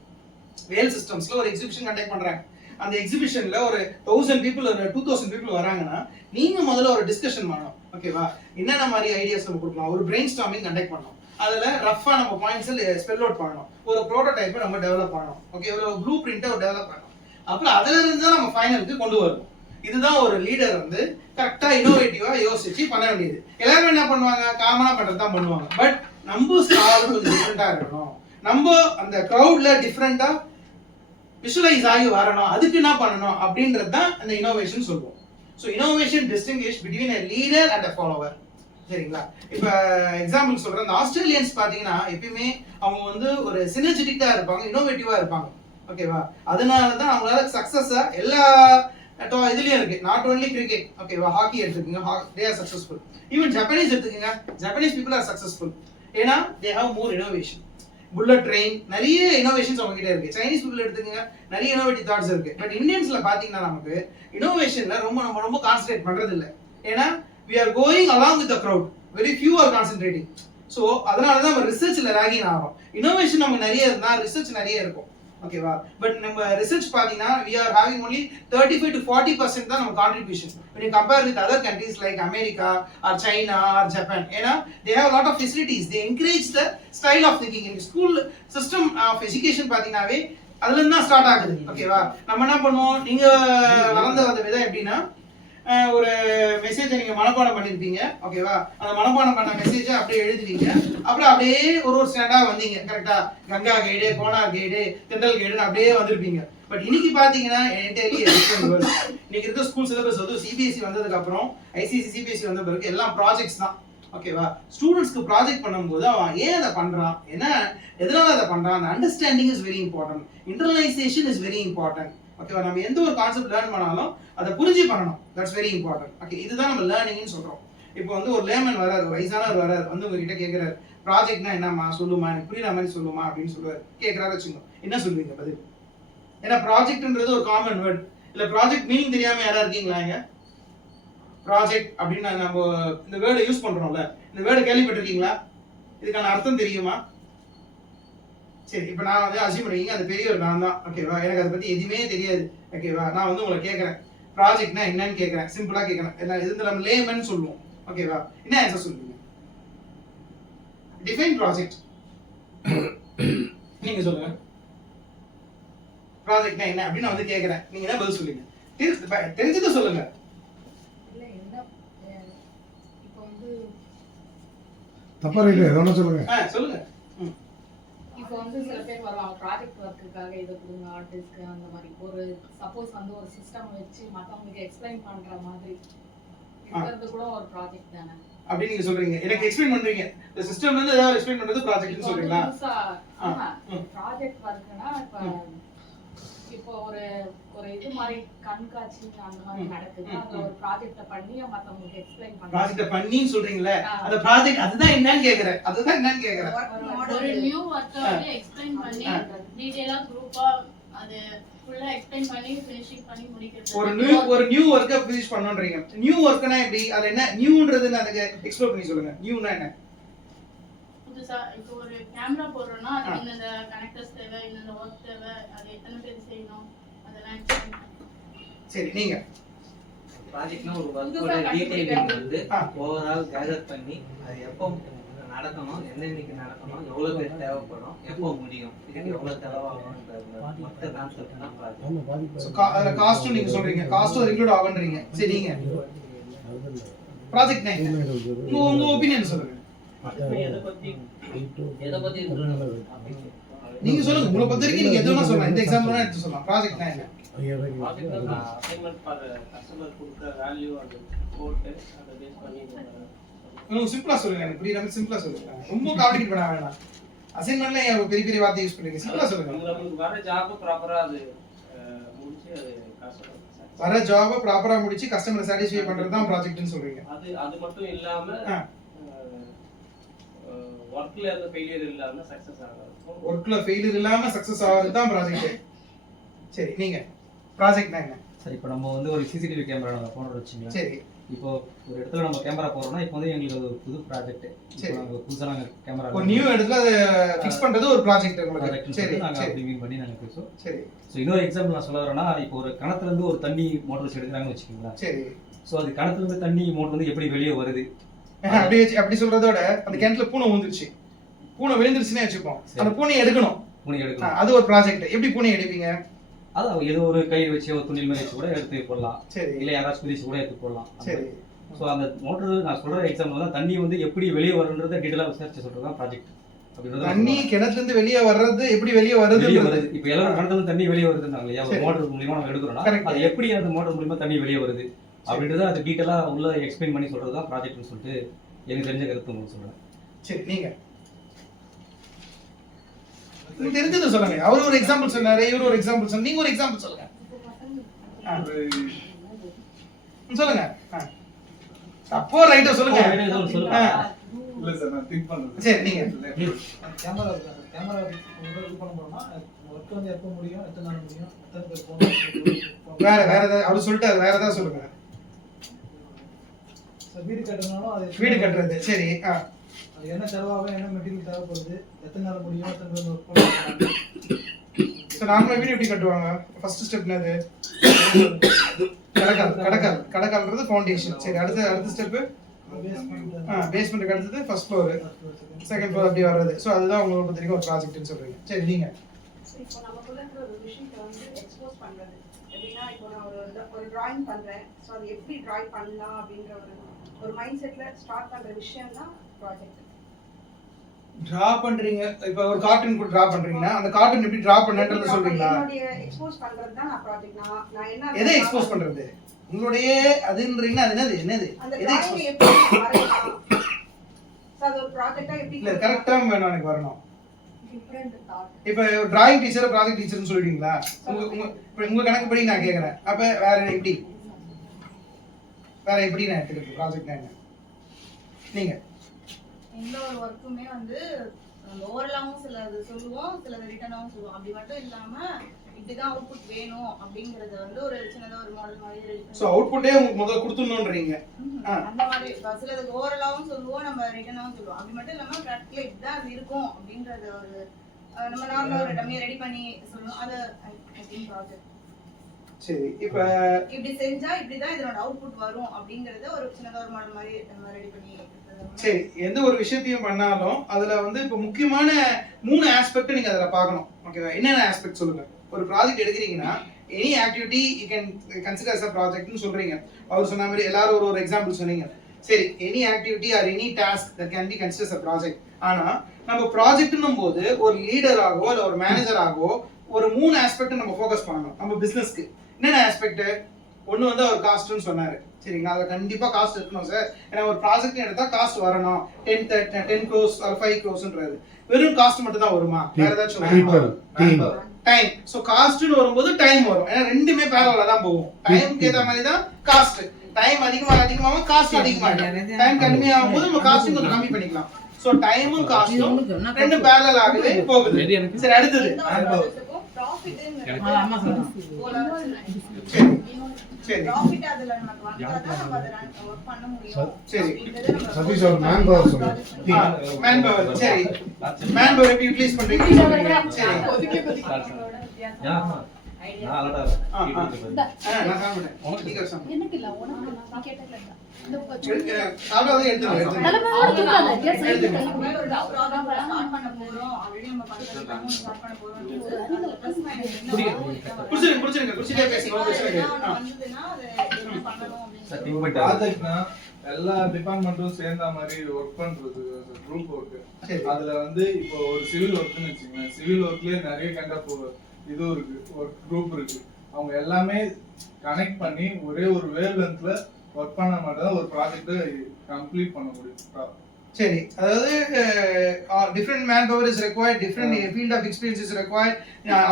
வேல் சிஸ்டம்ஸ்ல ஒரு எக்ஸிபிஷன் கண்டக்ட் பண்றாங்க. அந்த எக்ஸிபிஷன்ல ஒரு 1000 பீப்புள் 2000 பீப்புள் வராங்கன்னா நீங்க முதல்ல ஒரு டிஸ்கஷன் பண்ணணும். ஓகேவா? என்னென்ன மாதிரி ஐடியாஸ் நம்ம கொடுக்கலாம், ஒரு பிரெயின் ஸ்டார்மிங் கண்டக்ட் பண்ணணும். அதுல ரஃபா நம்ம பாயிண்ட்ஸ் ஸ்பெல் அவுட் பண்ணணும். ஒரு ப்ரோட்டோடைப்பை நம்ம டெவலப் பண்ணணும். ஓகே, ஒரு ப்ளூ பிரிண்ட்டை டெவலப் பண்ணணும். அப்புறம் அதுல இருந்து தான் நம்ம ஃபைனலுக்கு கொண்டு வரணும். இதுதான் ஒரு லீடர் வந்து கரெக்டா இன்னோவேட்டிவா யோசிச்சு பண்ண வேண்டியது. எல்லாரும் என்ன பண்ணுவாங்க, காமனா பண்றது தான் பண்ணுவாங்க. பட் நம்ம ஸ்டால் கொஞ்சம் டிஃப்ரெண்டா இருக்கணும், நம்ம அந்த கிரௌட்ல டிஃப்ரெண்டா விஷுவலைஸ் ஆகி வரணும், அதுக்கு என்ன பண்ணணும் அப்படின்றது தான் அந்த இனோவேஷன் சொல்லுவோம். So innovation distinguish between a leader and a follower. சரிங்களா? இப்போ எக்ஸாம்பிள் சொல்றேன், இந்த ஆஸ்திரேலியன்ஸ் பாத்தீங்கன்னா எப்பயுமே அவங்க வந்து ஒரு சினர்ஜெட்டிக்கா இருப்பாங்க, இன்னோவேட்டிவா இருப்பாங்க. ஓகேவா? அதனால தான் அவங்களால சக்சஸா எல்லா இதுலயும் இருக்கு. நாட் ஓன்லி கிரிக்கெட், ஓகேவா, ஹாக்கி எடுத்துக்கோங்க, they are successful. Even Japanese எடுத்துக்கோங்க, ஜப்பனீஸ் பீப்புள் ஆர் சக்சஸ்ஃபுல். ஏன்னா they have more innovation. Bullet train, நிறைய இனோவேஷன்ஸ் அவங்க கிட்ட இருக்கு. சைனீஸ் பீப்புள் எடுத்துக்கோங்க, நிறைய இனோவேட்டிவ் தாட்ஸ் இருக்கு. பட் இந்தியன்ஸ்ல பாத்தீங்கன்னா நமக்கு இனோவேஷன்ல ரொம்ப கான்சென்ட்ரேட் பண்றது இல்லை. ஏன்னா we are going along with the crowd, very few are concentrating. So அதனால தான் நம்ம ரிசர்ச்ல ராகிங் ஆகிறோம். இனோவேஷன் நமக்கு நிறைய இருந்தா ரிசர்ச் நிறைய இருக்கும். ஓகேவா? பட் நம்ம ரிசர்ச் பாத்தீங்கன்னா we are having only 35 to 40% தான் நம்ம contribution when you compare with other countries like America or China or Japan. ஏன்னா they have a lot of facilities, they encourage the style of thinking. in school system of education பாத்தீங்கன்னாவே அதுல இருந்து தான் start ஆகுது. ஓகேவா? நம்ம என்ன பண்ணுவோம், நீங்க வளர்ந்த வந்த விதம் எப்படின்னா ஒரு மெசேஜை நீங்க மனப்பாடம் பண்ணிருப்பீங்க. ஓகேவா? அந்த மனப்பாடம் பண்ண மெசேஜை அப்படியே எழுதுவீங்க, அப்புறம் அப்படியே ஒரு ஸ்டாண்டா வந்தீங்க. கரெக்டா? கங்கா கைடு, கோனார் கைடு, தென்றல் கைடுன்னு அப்படியே வந்திருப்பீங்க. பட் இன்னைக்கு பாத்தீங்கன்னா என்டையர்லி டிஃபரண்ட் வேர்ல்ட். இன்னைக்கு இருக்க ஸ்கூல் சிலபஸ் வந்து சிபிஎஸ்சி வந்ததுக்கு அப்புறம், ஐசிசி சிபிஎஸ்சி வந்த பிறகு எல்லாம் ப்ராஜெக்ட்ஸ் தான். ஓகேவா? ஸ்டூடெண்ட்ஸ்க்கு ப்ராஜெக்ட் பண்ணும்போது அவன் ஏன் அதை பண்றான், என்ன எதனால அதை பண்றான், அந்த understanding is very important, internalisation is very important. ஓகேவா? நம்ம எந்த ஒரு கான்செப்ட் லேர்ன் பண்ணாலும் அதை புரிஞ்சு பண்ணணும். That's very important. ஓகே, இதுதான் நம்ம லேர்னிங்னு சொல்றோம். இப்போ வந்து ஒரு லேமன் வராரு, வயசானவர் வராரு, வந்து உங்ககிட்ட கேட்கிறாரு, ப்ராஜெக்ட்னா என்னம்மா சொல்லுமா, எனக்கு புரியுற மாதிரி சொல்லுமா அப்படின்னு சொல்லுவாரு. கேட்கறாரு வச்சுக்கோ, என்ன சொல்லுவீங்க பதில்? ஏன்னா ப்ராஜெக்ட்ன்றது ஒரு காமன் வேர்ட். இல்ல ப்ராஜெக்ட் மீனிங் தெரியாம யாரா இருக்கீங்களா இங்க? ப்ராஜெக்ட் அப்படின்னு நம்ம இந்த வேர்டை யூஸ் பண்றோம்ல, இந்த வேர்டு கேள்விப்பட்டிருக்கீங்களா? இதுக்கான அர்த்தம் தெரியுமா? சரி, இப்போ நான் வந்து அசியூம் பண்ணிங்க அந்த பெரியவர் நான் தான். ஓகேவா? எனக்கு அதை பத்தி எதுவுமே தெரியாது. ஓகேவா? நான் வந்து உங்களை கேட்கறேன், ப்ராஜெக்ட்னா என்னன்னு கேட்கறேன், சிம்பிளா கேட்கறேன். இது நம்ம லேமன் சொல்லுவோம். ஓகேவா? என்ன ஆன்சர் சொல்லுவீங்க? Define project. நீங்க சொல்லுங்க, ப்ராஜெக்ட்னா என்ன அப்படின்னு நான் வந்து கேட்கறேன், நீங்க என்ன பதில் சொல்லுங்க? தெரிஞ்சதை சொல்லுங்க. இல்ல என்ன இப்போ வந்து தப்பா ரைட் ஏதோ ஒன்று சொல்லுங்க. சொல்லுங்க. இப்போ வந்து சில பேர் வருவாங்க ப்ராஜெக்ட் ஒர்க்குக்காக இதை கொடுங்க ஆர்டிஸ்ட்க்கு அந்த மாதிரி. ஒரு சப்போஸ் வந்து ஒரு சிஸ்டம் வச்சு மற்றவங்களுக்கு எக்ஸ்பிளைன் பண்ற மாதிரி இருக்கிறது கூட ஒரு ப்ராஜெக்ட் தானே அப்படி நீங்க சொல்றீங்க. எனக்கு எக்ஸ்பிளைன் பண்றீங்க, இந்த சிஸ்டம்ல இருந்து ஏதாவது எக்ஸ்பிளைன் பண்றது ப்ராஜெக்ட்னு சொல்றீங்களா? ப்ராஜெக்ட் ஒர்க்குனா இப்போ ஒரு ஒரு இது மாதிரி கண்காட்சி அந்த மாதிரி நடக்குது, அது ஒரு ப்ராஜெக்ட்ட பண்ணி மத்தவங்களுக்கு எக்ஸ்பிளைன் பண்றாங்க. ப்ராஜெக்ட்ட பண்ணின்னு சொல்றீங்களே, அந்த ப்ராஜெக்ட் அதுதான் என்னன்னு கேக்குறேன். ஒரு நியூ வர்க்க வந்து எக்ஸ்பிளைன் பண்ணி டீடைலா குரூப்பா அது ஃபுல்லா எக்ஸ்பிளைன் பண்ணி ஃபினிஷிங் பண்ணி முடிக்கிறது. ஒரு நியூ வர்க்க ஃபினிஷ் பண்ணனும்ன்றீங்க. நியூ வர்க்னா எப்படி, அது என்ன நியூன்றதுன்னு அதுக்கு எக்ஸ்ப்ளோர் பண்ணி சொல்லுங்க. நியூனா என்ன? புதுசா இப்போ ஒரு கேமரா போடுறோம்னா அதுக்கு இந்த கனெக்டர்ஸ் தேவை, இந்த வர்க் தேவை, அது எத்தனை பேர் செய்யணும், அதெல்லாம் எக்ஸ்பிளைன் பண்ணி. சரி, நீங்க ப்ராஜெக்ட்னா ஒரு வர்க்கோட டீடைலிங் வந்து ஓவரால் கேதர் பண்ணி அது எப்போ நடக்கணும், என்னன்னைக்கு நடக்கணும், எவ்வளவு பேர் தேவைப்படும், எப்போ முடியும், இதுக்கு எவ்வளவு செலவாகும்ன்ற மொத்த கான்செப்ட் தான் ப்ராஜெக்ட். சோ அதுல காஸ்ட் நீங்க சொல்றீங்க, காஸ்ட் இன்க்ளூட் ஆகுன்றீங்க. சரி, நீங்க ப்ராஜெக்ட் உங்க ஒபினியன் சொல்லுங்க. எதை பத்தி நீங்க சொல்லுங்க, உங்களை பொறுத்த வரைக்கும் நீங்க எதுவும் சொல்லலாம். இந்த எக்ஸாம்பிள் எடுத்து சொல்லலாம். ப்ராஜெக்ட்னா என்ன? அசைன்மென்ட் ஃபார் கஸ்டமர் கொடுக்குற வேல்யூ அது போட்டு அதை பேஸ் பண்ணி சிம்பிளா சொல்லுங்க, எனக்கு புரியுற மாதிரி சிம்பிளா சொல்லுங்க. ரொம்ப காம்ப்ளிகேட் பண்ண வேணாம். அசைன்மென்ட்ல பெரிய பெரிய வார்த்தை யூஸ் பண்றீங்க, சிம்பிளா சொல்லுங்க. உங்களுக்கு வர ஜாப் ப்ராப்பரா அது முடிச்சு அது கஸ்டமர் வர ஜாப ப்ராப்பரா முடிச்சு கஸ்டமரை சாட்டிஸ்ஃபை பண்றது தான் ப்ராஜெக்ட்னு சொல்றீங்க. அது மட்டும் இல்லாம வர்க்ல அந்த ஃபெயிலியர் இல்லாம சக்சஸ் ஆகும். வர்க்ல ஃபெயிலியர் இல்லாம சக்சஸ் ஆகிறது தான் ப்ராஜெக்ட். சரி, நீங்க ப்ராஜெக்ட்னா என்ன? சரி, இப்போ நம்ம வந்து ஒரு சிசிடிவி கேமரா நம்ம போடுறோம் வச்சுங்களா. சரி, இப்போ ஒரு இடத்துல நம்ம கேமரா போடுறோம்னா இப்போ வந்து எங்களுக்கு ஒரு புது ப்ராஜெக்ட். சரி, நாங்க புதுசா நாங்க கேமரா ஒரு நியூ இடத்துல அதை ஃபிக்ஸ் பண்றது ஒரு ப்ராஜெக்ட் உங்களுக்கு. சரி, நாங்க அப்படி மீன் பண்ணி நாங்க பேசுவோம். சரி. ஸோ இன்னொரு எக்ஸாம்பிள் நான் சொல்ல வரேன்னா, இப்போ ஒரு கிணத்துல இருந்து ஒரு தண்ணி மோட்டர் எடுக்கிறாங்கன்னு வச்சுக்கோங்களா. சரி. ஸோ அது கிணத்துல இருந்து தண்ணி மோட்டர் வந்து எப்படி வெளியே வருது அப்படி சொல்றதோட அந்த கிணத்துல பூனை விழுந்துருச்சு, பூனை விழுந்துருச்சுன்னே வச்சுப்போம், அந்த பூனையை எடுக்கணும். பூனை எடுக்கணும், அது ஒரு ப்ராஜெக்ட். எப்படி பூனை எடுப்பீங்க? அது ஏதோ ஒரு கயிறு வச்சு ஒரு துணில் மாதிரி வச்சு கூட எடுத்து போடலாம், சரி இல்லை யாராச்சும் குதிச்சு கூட எடுத்து போடலாம். சரி. ஸோ அந்த மோட்டர் நான் சொல்ற எக்ஸாம்பிள் தான் தண்ணி வந்து எப்படி வெளியே வருன்றதை டீட்டெயிலாக விசாரிச்சு சொல்றது தான் ப்ராஜெக்ட். தண்ணி கிணத்துல இருந்து வெளியே வர்றது எப்படி வெளியே வருது? இப்போ எல்லாரும் கிணத்துல தண்ணி வெளியே வருதுன்னாங்க இல்லையா, ஒரு மோட்டர் மூலியமா நம்ம எடுக்கிறோம்னா அது எப்படி அந்த மோட்டர் மூலியமா தண்ணி வெளியே வருது அப்படின்றத அது டீட்டெயிலாக உள்ள எக்ஸ்பிளைன் பண்ணி சொல்றது தான் ப்ராஜெக்ட்னு சொல்லிட்டு எனக்கு தெரிஞ்ச கருத்து உங்களுக்கு சொல்றேன். சரி, நீங்க தெரிஞ்சது சொல்லுங்க. அவர் ஒரு எக்ஸாம்பிள் சொன்னாரு, இவர் ஒரு எக்ஸாம்பிள் சொன்னாரு, நீங்க ஒரு எக்ஸாம்பிள் சொல்லுங்க. சொல்லுங்க. தப்போ ரைட்டோ சொல்லுங்க. இல்ல சார், நான் திங்க் பண்றேன். சரி, நீங்க கேமரா இது பண்ண போறோம்னா ஒர்க் வந்து எப்போ முடியும், எத்தனை நாள் முடியும், எத்தனை பேர் போகணும், வேற ஏதாவது அவர் சொல்லிட்டாரு, வேற ஏதாவது சொல்லுங்க. சார் வீடு கட்டுறதுனாலும் அது வீடு கட்டுறது. சரி, அது என்ன செலவாகும், என்ன மெட்டீரியல் தேவைப்படுது, எத்தனை நாள் முடியும், எத்தனை பேர் ஒர்க் பண்ணுவாங்க. சார் நார்மலா வீடு எப்படி கட்டுவாங்க? ஃபர்ஸ்ட் ஸ்டெப் என்னது? கடக்கால்ன்றது ஃபவுண்டேஷன். சரி, அடுத்த ஸ்டெப் பேஸ்மெண்ட்டுக்கு அடுத்தது ஃபர்ஸ்ட் ஃப்ளோர், செகண்ட் ஃப்ளோர் அப்படி வர்றது. ஸோ அதுதான் உங்களுக்கு தெரியும் ஒரு ப்ராஜெக்ட்னு சொல்றீங்க. சரி, நீங்க இப்போ நமக்குள்ள இருக்கிற ஒரு விஷயத்தை வந்து எக்ஸ்போஸ் பண்றது எப்படின்னா, இப்போ நான் ஒரு டிராயிங் பண்றேன். ஸோ அது எப்படி டிராயிங் பண்ணலாம் அப்படின்ற ஒரு மைண்ட் செட்ல ஸ்டார்ட் பண்ற விஷயம் தான் ப்ராஜெக்ட். டிரா பண்றீங்க. இப்போ ஒரு கார்ட்டூன் கூட டிரா பண்றீங்கன்னா அந்த கார்ட்டூன் எப்படி டிரா பண்ணன்றத சொல்றீங்களா? என்னோட எக்ஸ்போஸ் பண்றது தான் நான் ப்ராஜெக்ட். நான் என்ன எதை எக்ஸ்போஸ் பண்றது? உங்களுடைய அதுன்றீங்கன்னா அது என்னது? எதை எக்ஸ்போஸ்? அது ஒரு ப்ராஜெக்ட்டா எப்படி? இல்ல, கரெக்ட் டேர்ம் வேணும் எனக்கு வரணும். Different thought. இப்போ டிராயிங் டீச்சர் ப்ராஜெக்ட் டீச்சர்னு சொல்லிடுவீங்களா? உங்க கணக்குப்படி நான் கேக்குறேன். அப்ப வேற எப்படி நான் எடுத்துக்கிறது ப்ராஜெக்ட்னா என்ன? நீங்க எந்த ஒரு ஒர்க்குமே வந்து ஓவரலாவும் சிலது சொல்லுவோம், சிலது ரிட்டனாவும் சொல்லுவோம். அப்படி மட்டும் இல்லாம இப்படிதான் அவுட்புட் வேணும் அப்படிங்கறத வந்து ஒரு சின்னதா ஒரு மாடல் மாதிரி ரெடி. சோ அவுட்புட்டே உங்களுக்கு முதல்ல கொடுத்துடணும்ன்றீங்க. அந்த மாதிரி சிலது ஓவரலாவும் சொல்லுவோம், நம்ம ரிட்டனாவும் சொல்லுவோம். அப்படி மட்டும் இல்லாம பிராக்டிகலா இப்படிதான் அது இருக்கும் அப்படிங்கறது ஒரு நம்ம நார்மலா ஒரு டம்மியை ரெடி பண்ணி சொல்லுவோம். அது ஐ திங்க் ப்ராஜெக்ட். சரி, இப்போ இப்படி செஞ்சா இப்படிதான் இதோட அவுட்புட் வரும் அப்படிங்கறத ஒரு சின்னதா ஒரு மாடல் மாதிரி நம்ம ரெடி பண்ணி. சரி, எந்த ஒரு விஷயத்தையும் பண்ணாலும் அதுல வந்து இப்போ முக்கியமான 3 ஆஸ்பெக்ட் நீங்க அதுல பார்க்கணும். ஓகேவா? என்னென்ன ஆஸ்பெக்ட் சொல்லுங்க. ஒரு ப்ராஜெக்ட் எடுக்கிறீங்கன்னா any activity you can consider as a ப்ராஜெக்ட்னு சொல்றீங்க. அவர் சொன்ன மாதிரி எல்லாரும் ஒரு எக்ஸாம்பிள் சொன்னீங்க. சரி, any activity or any task that can be consider as a project. ஆனா நம்ம ப்ராஜெக்ட்னும் போது ஒரு லீடராகவோ இல்ல ஒரு மேனேஜராகவோ ஒரு 3 ஆஸ்பெக்ட் நம்ம ஃபோக்கஸ் பண்ணணும் நம்ம பிசினஸ்க்கு. என்னென்ன ஆஸ்பெக்ட்? ஒன்று வந்து அவர் காஸ்ட்னு சொன்னாரு. சரிங்களா? அதில் கண்டிப்பாக காஸ்ட் இருக்கணும் சார். ஏன்னா ஒரு ப்ராஜெக்ட் எடுத்தா காஸ்ட் வரணும். 10 crores ஆர் 5 crores வெறும் காஸ்ட் மட்டும் தான் வருமா? வேற ஏதாச்சும் டைம். ஸோ காஸ்ட்னு வரும்போது டைம் வரும். ஏன்னா ரெண்டுமே பேரலா தான் போகும். டைமுக்கு ஏற்ற மாதிரி தான் காஸ்ட். டைம் அதிகமாக காஸ்ட் அதிகமாகும். டைம் கம்மியாகும் போது நம்ம காஸ்ட் கொஞ்சம் கம்மி பண்ணிக்கலாம். ஸோ டைமும் காஸ்டும் ரெண்டு பேரலல் ஆகவே போகுது. சரி, அடுத்தது சரி ப்ராஃபிட் அதுல நமக்கு வந்தாதான் நம்ம அத வொர்க் பண்ண முடியும். சரி, சதீஷ் ஒரு மேன் பவர் சொல்லுங்க. Man power. சரி, மேன் பவர் எப்படி யூட்டிலைஸ் பண்றீங்க? சரி, நான் அலடா நான் சாப்பிட்டேன். நீங்க சாப்பிடுங்க. எனக்கு இல்ல, உனக்கு நான் கேட்டல. இந்த சாப்பிடாத எடுத்துங்க. ஒரு ப்ராப்ளம் ஸ்டார்ட் பண்ண போறோம். ஆல்ரெடி நம்ம பண்றது ஸ்டார்ட் பண்ண போறோம். புடிச்சிருங்க. குடிச்சிட்டே பேசுங்க. வந்ததுன்னா அது என்ன பண்ணனும் அப்படின்னு ப்ராஜெக்ட்னா எல்லா டிபார்ட்மெண்ட்டும் சேர்ந்த மாதிரி ஒர்க் பண்றது குரூப் ஒர்க். அதுல வந்து இப்போ ஒரு சிவில் ஒர்க்னு வச்சுக்கோங்க. சிவில் ஒர்க்லயே நிறைய கைண்ட் ஆஃப் இது இருக்கு, ஒரு குரூப் இருக்கு. அவங்க எல்லாமே கனெக்ட் பண்ணி ஒரே ஒரு வேவ் லென்த்ல ஒர்க் பண்ண மட்டும் ஒரு ப்ராஜெக்ட் கம்ப்ளீட் பண்ண முடியும். சரி, அதாவது different manpower is required, different field of experience is required,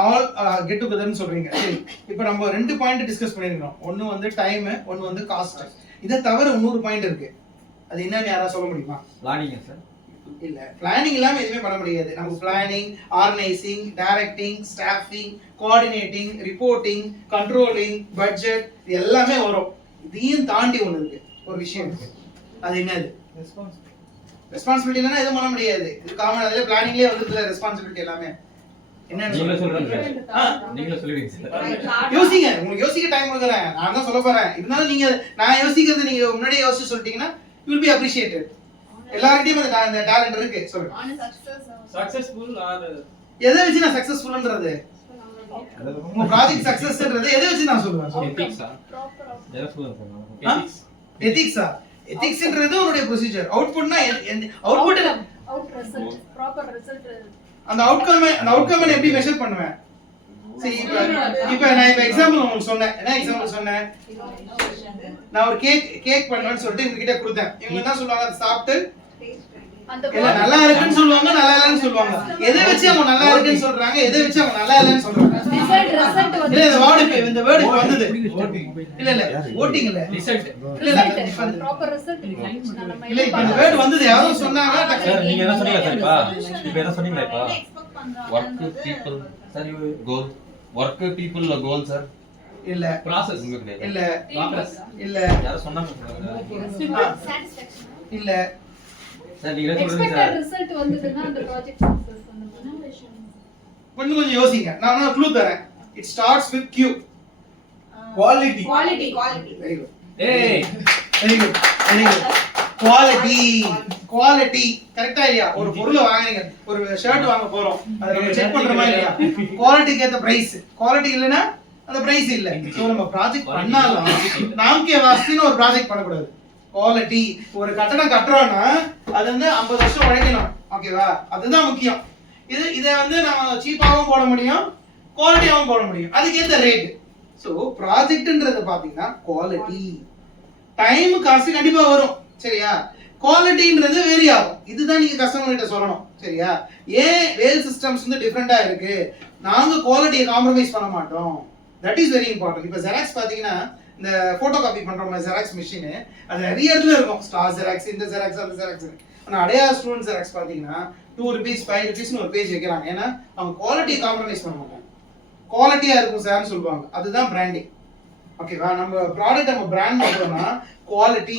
all get டுகெதர்னு சொல்றீங்க. சரி, இப்போ நம்ம 2 பாயிண்ட் டிஸ்கஸ் பண்ணிருக்கோம். ஒன்னு வந்து டைம், ஒன்னு வந்து காஸ்ட். இதை தவிர இன்னொரு பாயிண்ட் இருக்கு. அது என்னன்னு யாராவது சொல்ல முடியுமா? Planning sir. இல்ல, பிளானிங் இல்லாம எதுவுமே பண்ண முடியாது. நம்ம planning, organising, directing, staffing, coordinating, reporting, controlling, budget எல்லாமே வரும். இதையும் தாண்டி ஒண்ணு இருக்கு, ஒரு விஷயம் இருக்கு. அது என்னது? ரெஸ்பான்சிபிலிட்டி இல்லைன்னா எதுவும் பண்ண முடியாது. இது காமன். அதுல பிளானிங்லயே வந்து ரெஸ்பான்சிபிலிட்டி எல்லாமே என்னன்னு நீங்களே சொல்லுவீங்க சார். யோசிங்க. உங்களுக்கு யோசிக்க டைம் கொடுக்குறேன். நான் தான் சொல்ல போறேன். இருந்தாலும் நீங்க நான் யோசிக்கிறது நீங்க முன்னாடியே யோசிச்சு சொல்லிட்டீங்கன்னா you will be appreciated. எல்லார்கிட்டயும் அந்த டேலண்ட் இருக்கு. சொல்லுங்க. சக்சஸ்ஃபுல் ஆர் எதை வச்சு நான் சக்சஸ்ஃபுல்ன்றது? உங்க ப்ராஜெக்ட் சக்சஸ்ன்றது எதை வச்சு நான் சொல்லுவேன்? எத்திக்ஸா எதிக்ஸா? எதிக்ஸ்ன்றது உங்களுடைய ப்ரொசீஜர். அவுட்புட்னா அவுட்புட் ப்ராப்பர் ரிசல்ட் அந்த அவுட்கம் எப்படி மெஷர் பண்ணுவேன்? சரி இப்போ நான் எக்ஸாம்பிள் உங்களுக்கு சொன்னேன். என்ன எக்ஸாம்பிள் சொன்னேன்? நான் ஒரு கேக் பண்ணுவேன்னு சொல்லிட்டு இவங்க கிட்ட கொடுத்தேன். இவங்க என்ன சொல்லுவாங்க? அதை சாப்பிட்டு இல்ல நல்லா இருக்குன்னு சொல்லுவாங்க, நல்லா இல்லைன்னு சொல்லுவாங்க. எதை வச்சு அவங்க நல்லா இருக்குன்னு சொல்றாங்க, எதை வச்சு அவங்க நல்லா இல்லைன்னு சொல்றாங்க? இல்ல இந்த வேர்ட் இப்ப வந்தது. இல்ல ஓட்டிங் இல்ல ரிசல்ட். இல்ல ப்ராப்பர் ரிசல்ட் இல்ல இப்ப இந்த வேர்ட் வந்தது யாரும் சொன்னாங்க. சார் நீங்க என்ன சொன்னீங்க சார் இப்போ என்ன சொன்னீங்க இப்போ work people sir goal work people goal sir இல்ல process உங்களுக்கு இல்ல இல்ல யாரும் சொன்னாங்க இல்ல சார் நீங்க என்ன சொல்றீங்க எக்ஸ்பெக்டட் சார் ரிசல்ட் வந்ததுன்னா அந்த ப்ராஜெக்ட் சக்சஸ் அந்த மாதிரி கொஞ்சம் யோசிங்க. நான் ஒரு க்ளூ தரேன். It starts with Q. Quality very good. ஏய் வெரி குட். குவாலிட்டி கரெக்ட்டா இல்லையா? ஒரு பொருளை வாங்குறீங்க, ஒரு ஷர்ட் வாங்க போறோம், அதை நம்ம செக் பண்றோமா இல்லையா? குவாலிட்டிக்கு ஏத்த பிரைஸ். குவாலிட்டி இல்லனா அந்த பிரைஸ் இல்ல. சோ நம்ம ப்ராஜெக்ட் பண்ணாலும் நாமக்கே வாஸ்தின்னு ஒரு ப்ராஜெக்ட் பண்ண கூடாது. குவாலிட்டி. ஒரு கட்டடம் கட்டறோம்னா அது வந்து 50 வருஷம் உழைக்கணும். ஓகேவா? அதுதான் முக்கியம். இதை வந்து நம்ம சீப்பாவும் போட முடியும், குவாலிட்டியாவும் போட முடியும். அதுக்கு ஏத்த ரேட். சோ ப்ராஜெக்ட்ன்றது பாத்தீங்கன்னா குவாலிட்டி. டைம் காசு கண்டிப்பா வரும். சரியா? குவாலிட்டின்றது வேரி ஆகும். இதுதான் நீங்க கஸ்டமர் கிட்ட சொல்லணும். சரியா? ஏன் வேல் சிஸ்டம்ஸ் வந்து டிஃபரெண்டா இருக்கு, நாங்க குவாலிட்டியை காம்ப்ரமைஸ் பண்ண மாட்டோம். That is very important. இப்போ ஜெராக்ஸ் பாத்தீங்கன்னா இந்த போட்டோ காப்பி பண்ற ஜெராக்ஸ் மிஷின் அது நிறைய இடத்துல இருக்கும். ஸ்டார் ஜெராக்ஸ், இந்த ஜெராக்ஸ், அந்த ஜெராக்ஸ். ஆனா அடையா ஸ்டூடெண்ட் ஜெராக்ஸ் பாத்தீங்கன்னா 2 rupees 5 rupeesனு ஒரு பேஜ் வைக்கிறாங்க. ஏன்னா அவங்க குவாலிட்டியை காம்ப்ரமைஸ் பண்ண மாட்டாங்க. குவாலிட்டியா இருக்கும் சார்னு சொல்லுவாங்க. அதுதான் பிராண்டிங். ஓகேவா? நம்ம ப்ராடக்ட் நம்ம பிராண்ட் பண்றோம்னா குவாலிட்டி,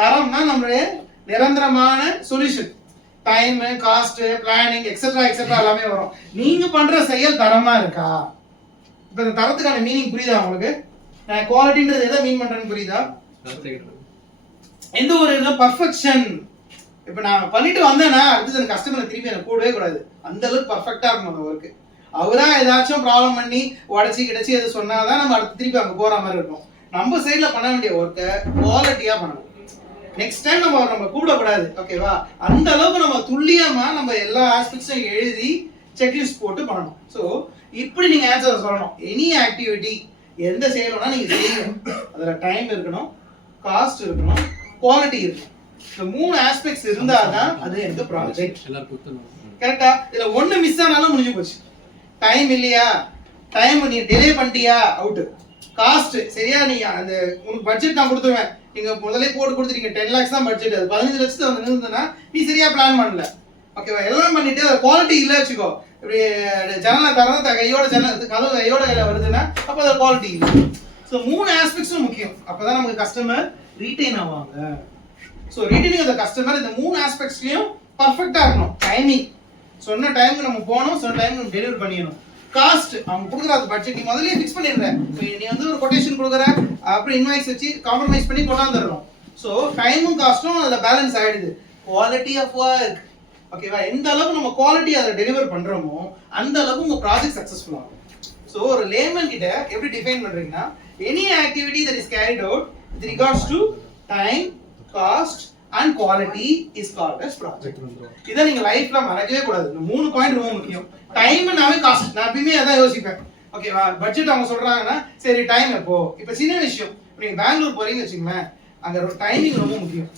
தரம்னா நம்மளுடைய நிரந்தரமான solution. Time, cost, planning etcetera எல்லாமே வரும். நீங்க பண்ற செயல் தரமா இருக்கா? இப்ப இந்த தரத்துக்கான மீனிங் புரியுதா உங்களுக்கு? நான் குவாலிட்டின்றது எதை மீன் பண்றேன்னு புரியுதா? எந்த ஒரு பர்ஃபெக்ஷன். இப்ப நான் பண்ணிட்டு வந்தேன்னா அடுத்து அந்த கஸ்டமர் திருப்பி எனக்கு கூடவே கூடாது. அந்த அளவுக்கு பர்ஃபெக்டா இருக்கணும் அந்த ஒர்க்கு. அவரா ஏதாச்சும் ப்ராப்ளம் பண்ணி உடச்சி கிடைச்சி எது சொன்னாதான் நம்ம அடுத்து திருப்பி அங்க போற மாதிரி இருக்கும். நம்ம சைட்ல பண்ண வேண்டிய ஒர்க்கை குவாலிட்டியா பண்ணணும். நெக்ஸ்ட் டைம் நம்ம கூப்பிடக்கூடாது. ஓகேவா? அந்த அளவுக்கு நம்ம துல்லியமா நம்ம எல்லா ஆஸ்பெக்ட்ஸையும் எழுதி செக்லிஸ்ட் போட்டு பண்ணணும். ஸோ இப்படி நீங்க ஆன்சர் சொல்லணும். எனி ஆக்டிவிட்டி எந்த செயலோனா நீங்க செய்யணும். அதுல டைம் இருக்கணும், காஸ்ட் இருக்கணும், குவாலிட்டி இருக்கணும். இந்த 3 ஆஸ்பெக்ட்ஸ் இருந்தாதான் அது எந்த ப்ராஜெக்ட். கரெக்டா? இதுல ஒண்ணு மிஸ் ஆனாலும் முடிஞ்சு போச்சு. டைம் இல்லையா, டைம் நீ டிலே பண்ணிட்டியா, அவுட். காஸ்ட் சரியா, நீ அந்த உனக்கு பட்ஜெட் நான் கொடுத்துருவேன், நீங்க முதல்ல போட்டு கொடுத்துட்டீங்க 10 lakhs தான் பட்ஜெட், அது 15 லட்சத்து வந்து நின்றுதுன்னா நீ சரியா பிளான் பண்ணல. ஓகேவா? எல்லாம் பண்ணிட்டு அது குவாலிட்டி இல்லை வச்சுக்கோ. இப்படி ஜன்னலை திறந்து கையோட கதவு கையோட வருதுன்னா அப்போ அது குவாலிட்டி இல்லை. ஸோ 3 ஆஸ்பெக்ட்ஸும் முக்கியம். அப்பதான் நமக்கு கஸ்டமர் ரீட்டைன் ஆவாங்க. So retaining of the customer இந்த 3 ஆஸ்பெக்ட்ஸ்லயும் பர்ஃபெக்டா இருக்கணும். டைமிங், சொன்ன டைமுக்கு நம்ம போகணும், சொன்ன டைமுக்கு நம்ம டெலிவரி பண்ணிடணும். காஸ்ட், அவங்க கொடுக்குற அந்த பட்ஜெட் நீ முதல்ல ஃபிக்ஸ் பண்ணிடுறேன். நீ வந்து ஒரு கொட்டேஷன் கொடுக்குற, அப்புறம் இன்வாய்ஸ் வச்சு காம்ப்ரமைஸ் பண்ணி கொண்டாந்துடுறோம். ஸோ டைமும் காஸ்ட்டும் அதில் பேலன்ஸ் ஆயிடுது. Quality of work. ஓகேவா? எந்த அளவுக்கு நம்ம குவாலிட்டி அதை டெலிவர் பண்றோமோ அந்த அளவுக்கு உங்க ப்ராஜெக்ட் சக்சஸ்ஃபுல் ஆகும். ஸோ ஒரு லேமன் கிட்ட எப்படி டிஃபைன் பண்றீங்கன்னா, any activity that is carried out with regards to time, cost and quality is called as project. இதை நீங்க லைஃப்ல மறக்கவே கூடாது. இந்த 3 பாயிண்ட் ரொம்ப முக்கியம். டைம்னாவே காஸ்ட். நான் எப்பயுமே அதான் யோசிப்பேன். ஓகேவா? பட்ஜெட் அவங்க சொல்றாங்கன்னா சரி டைம் எப்போ. இப்போ சின்ன விஷயம், நீங்க பெங்களூர் போறீங்க வச்சுங்களேன், அங்க டைமிங் ரொம்ப முக்கியம்.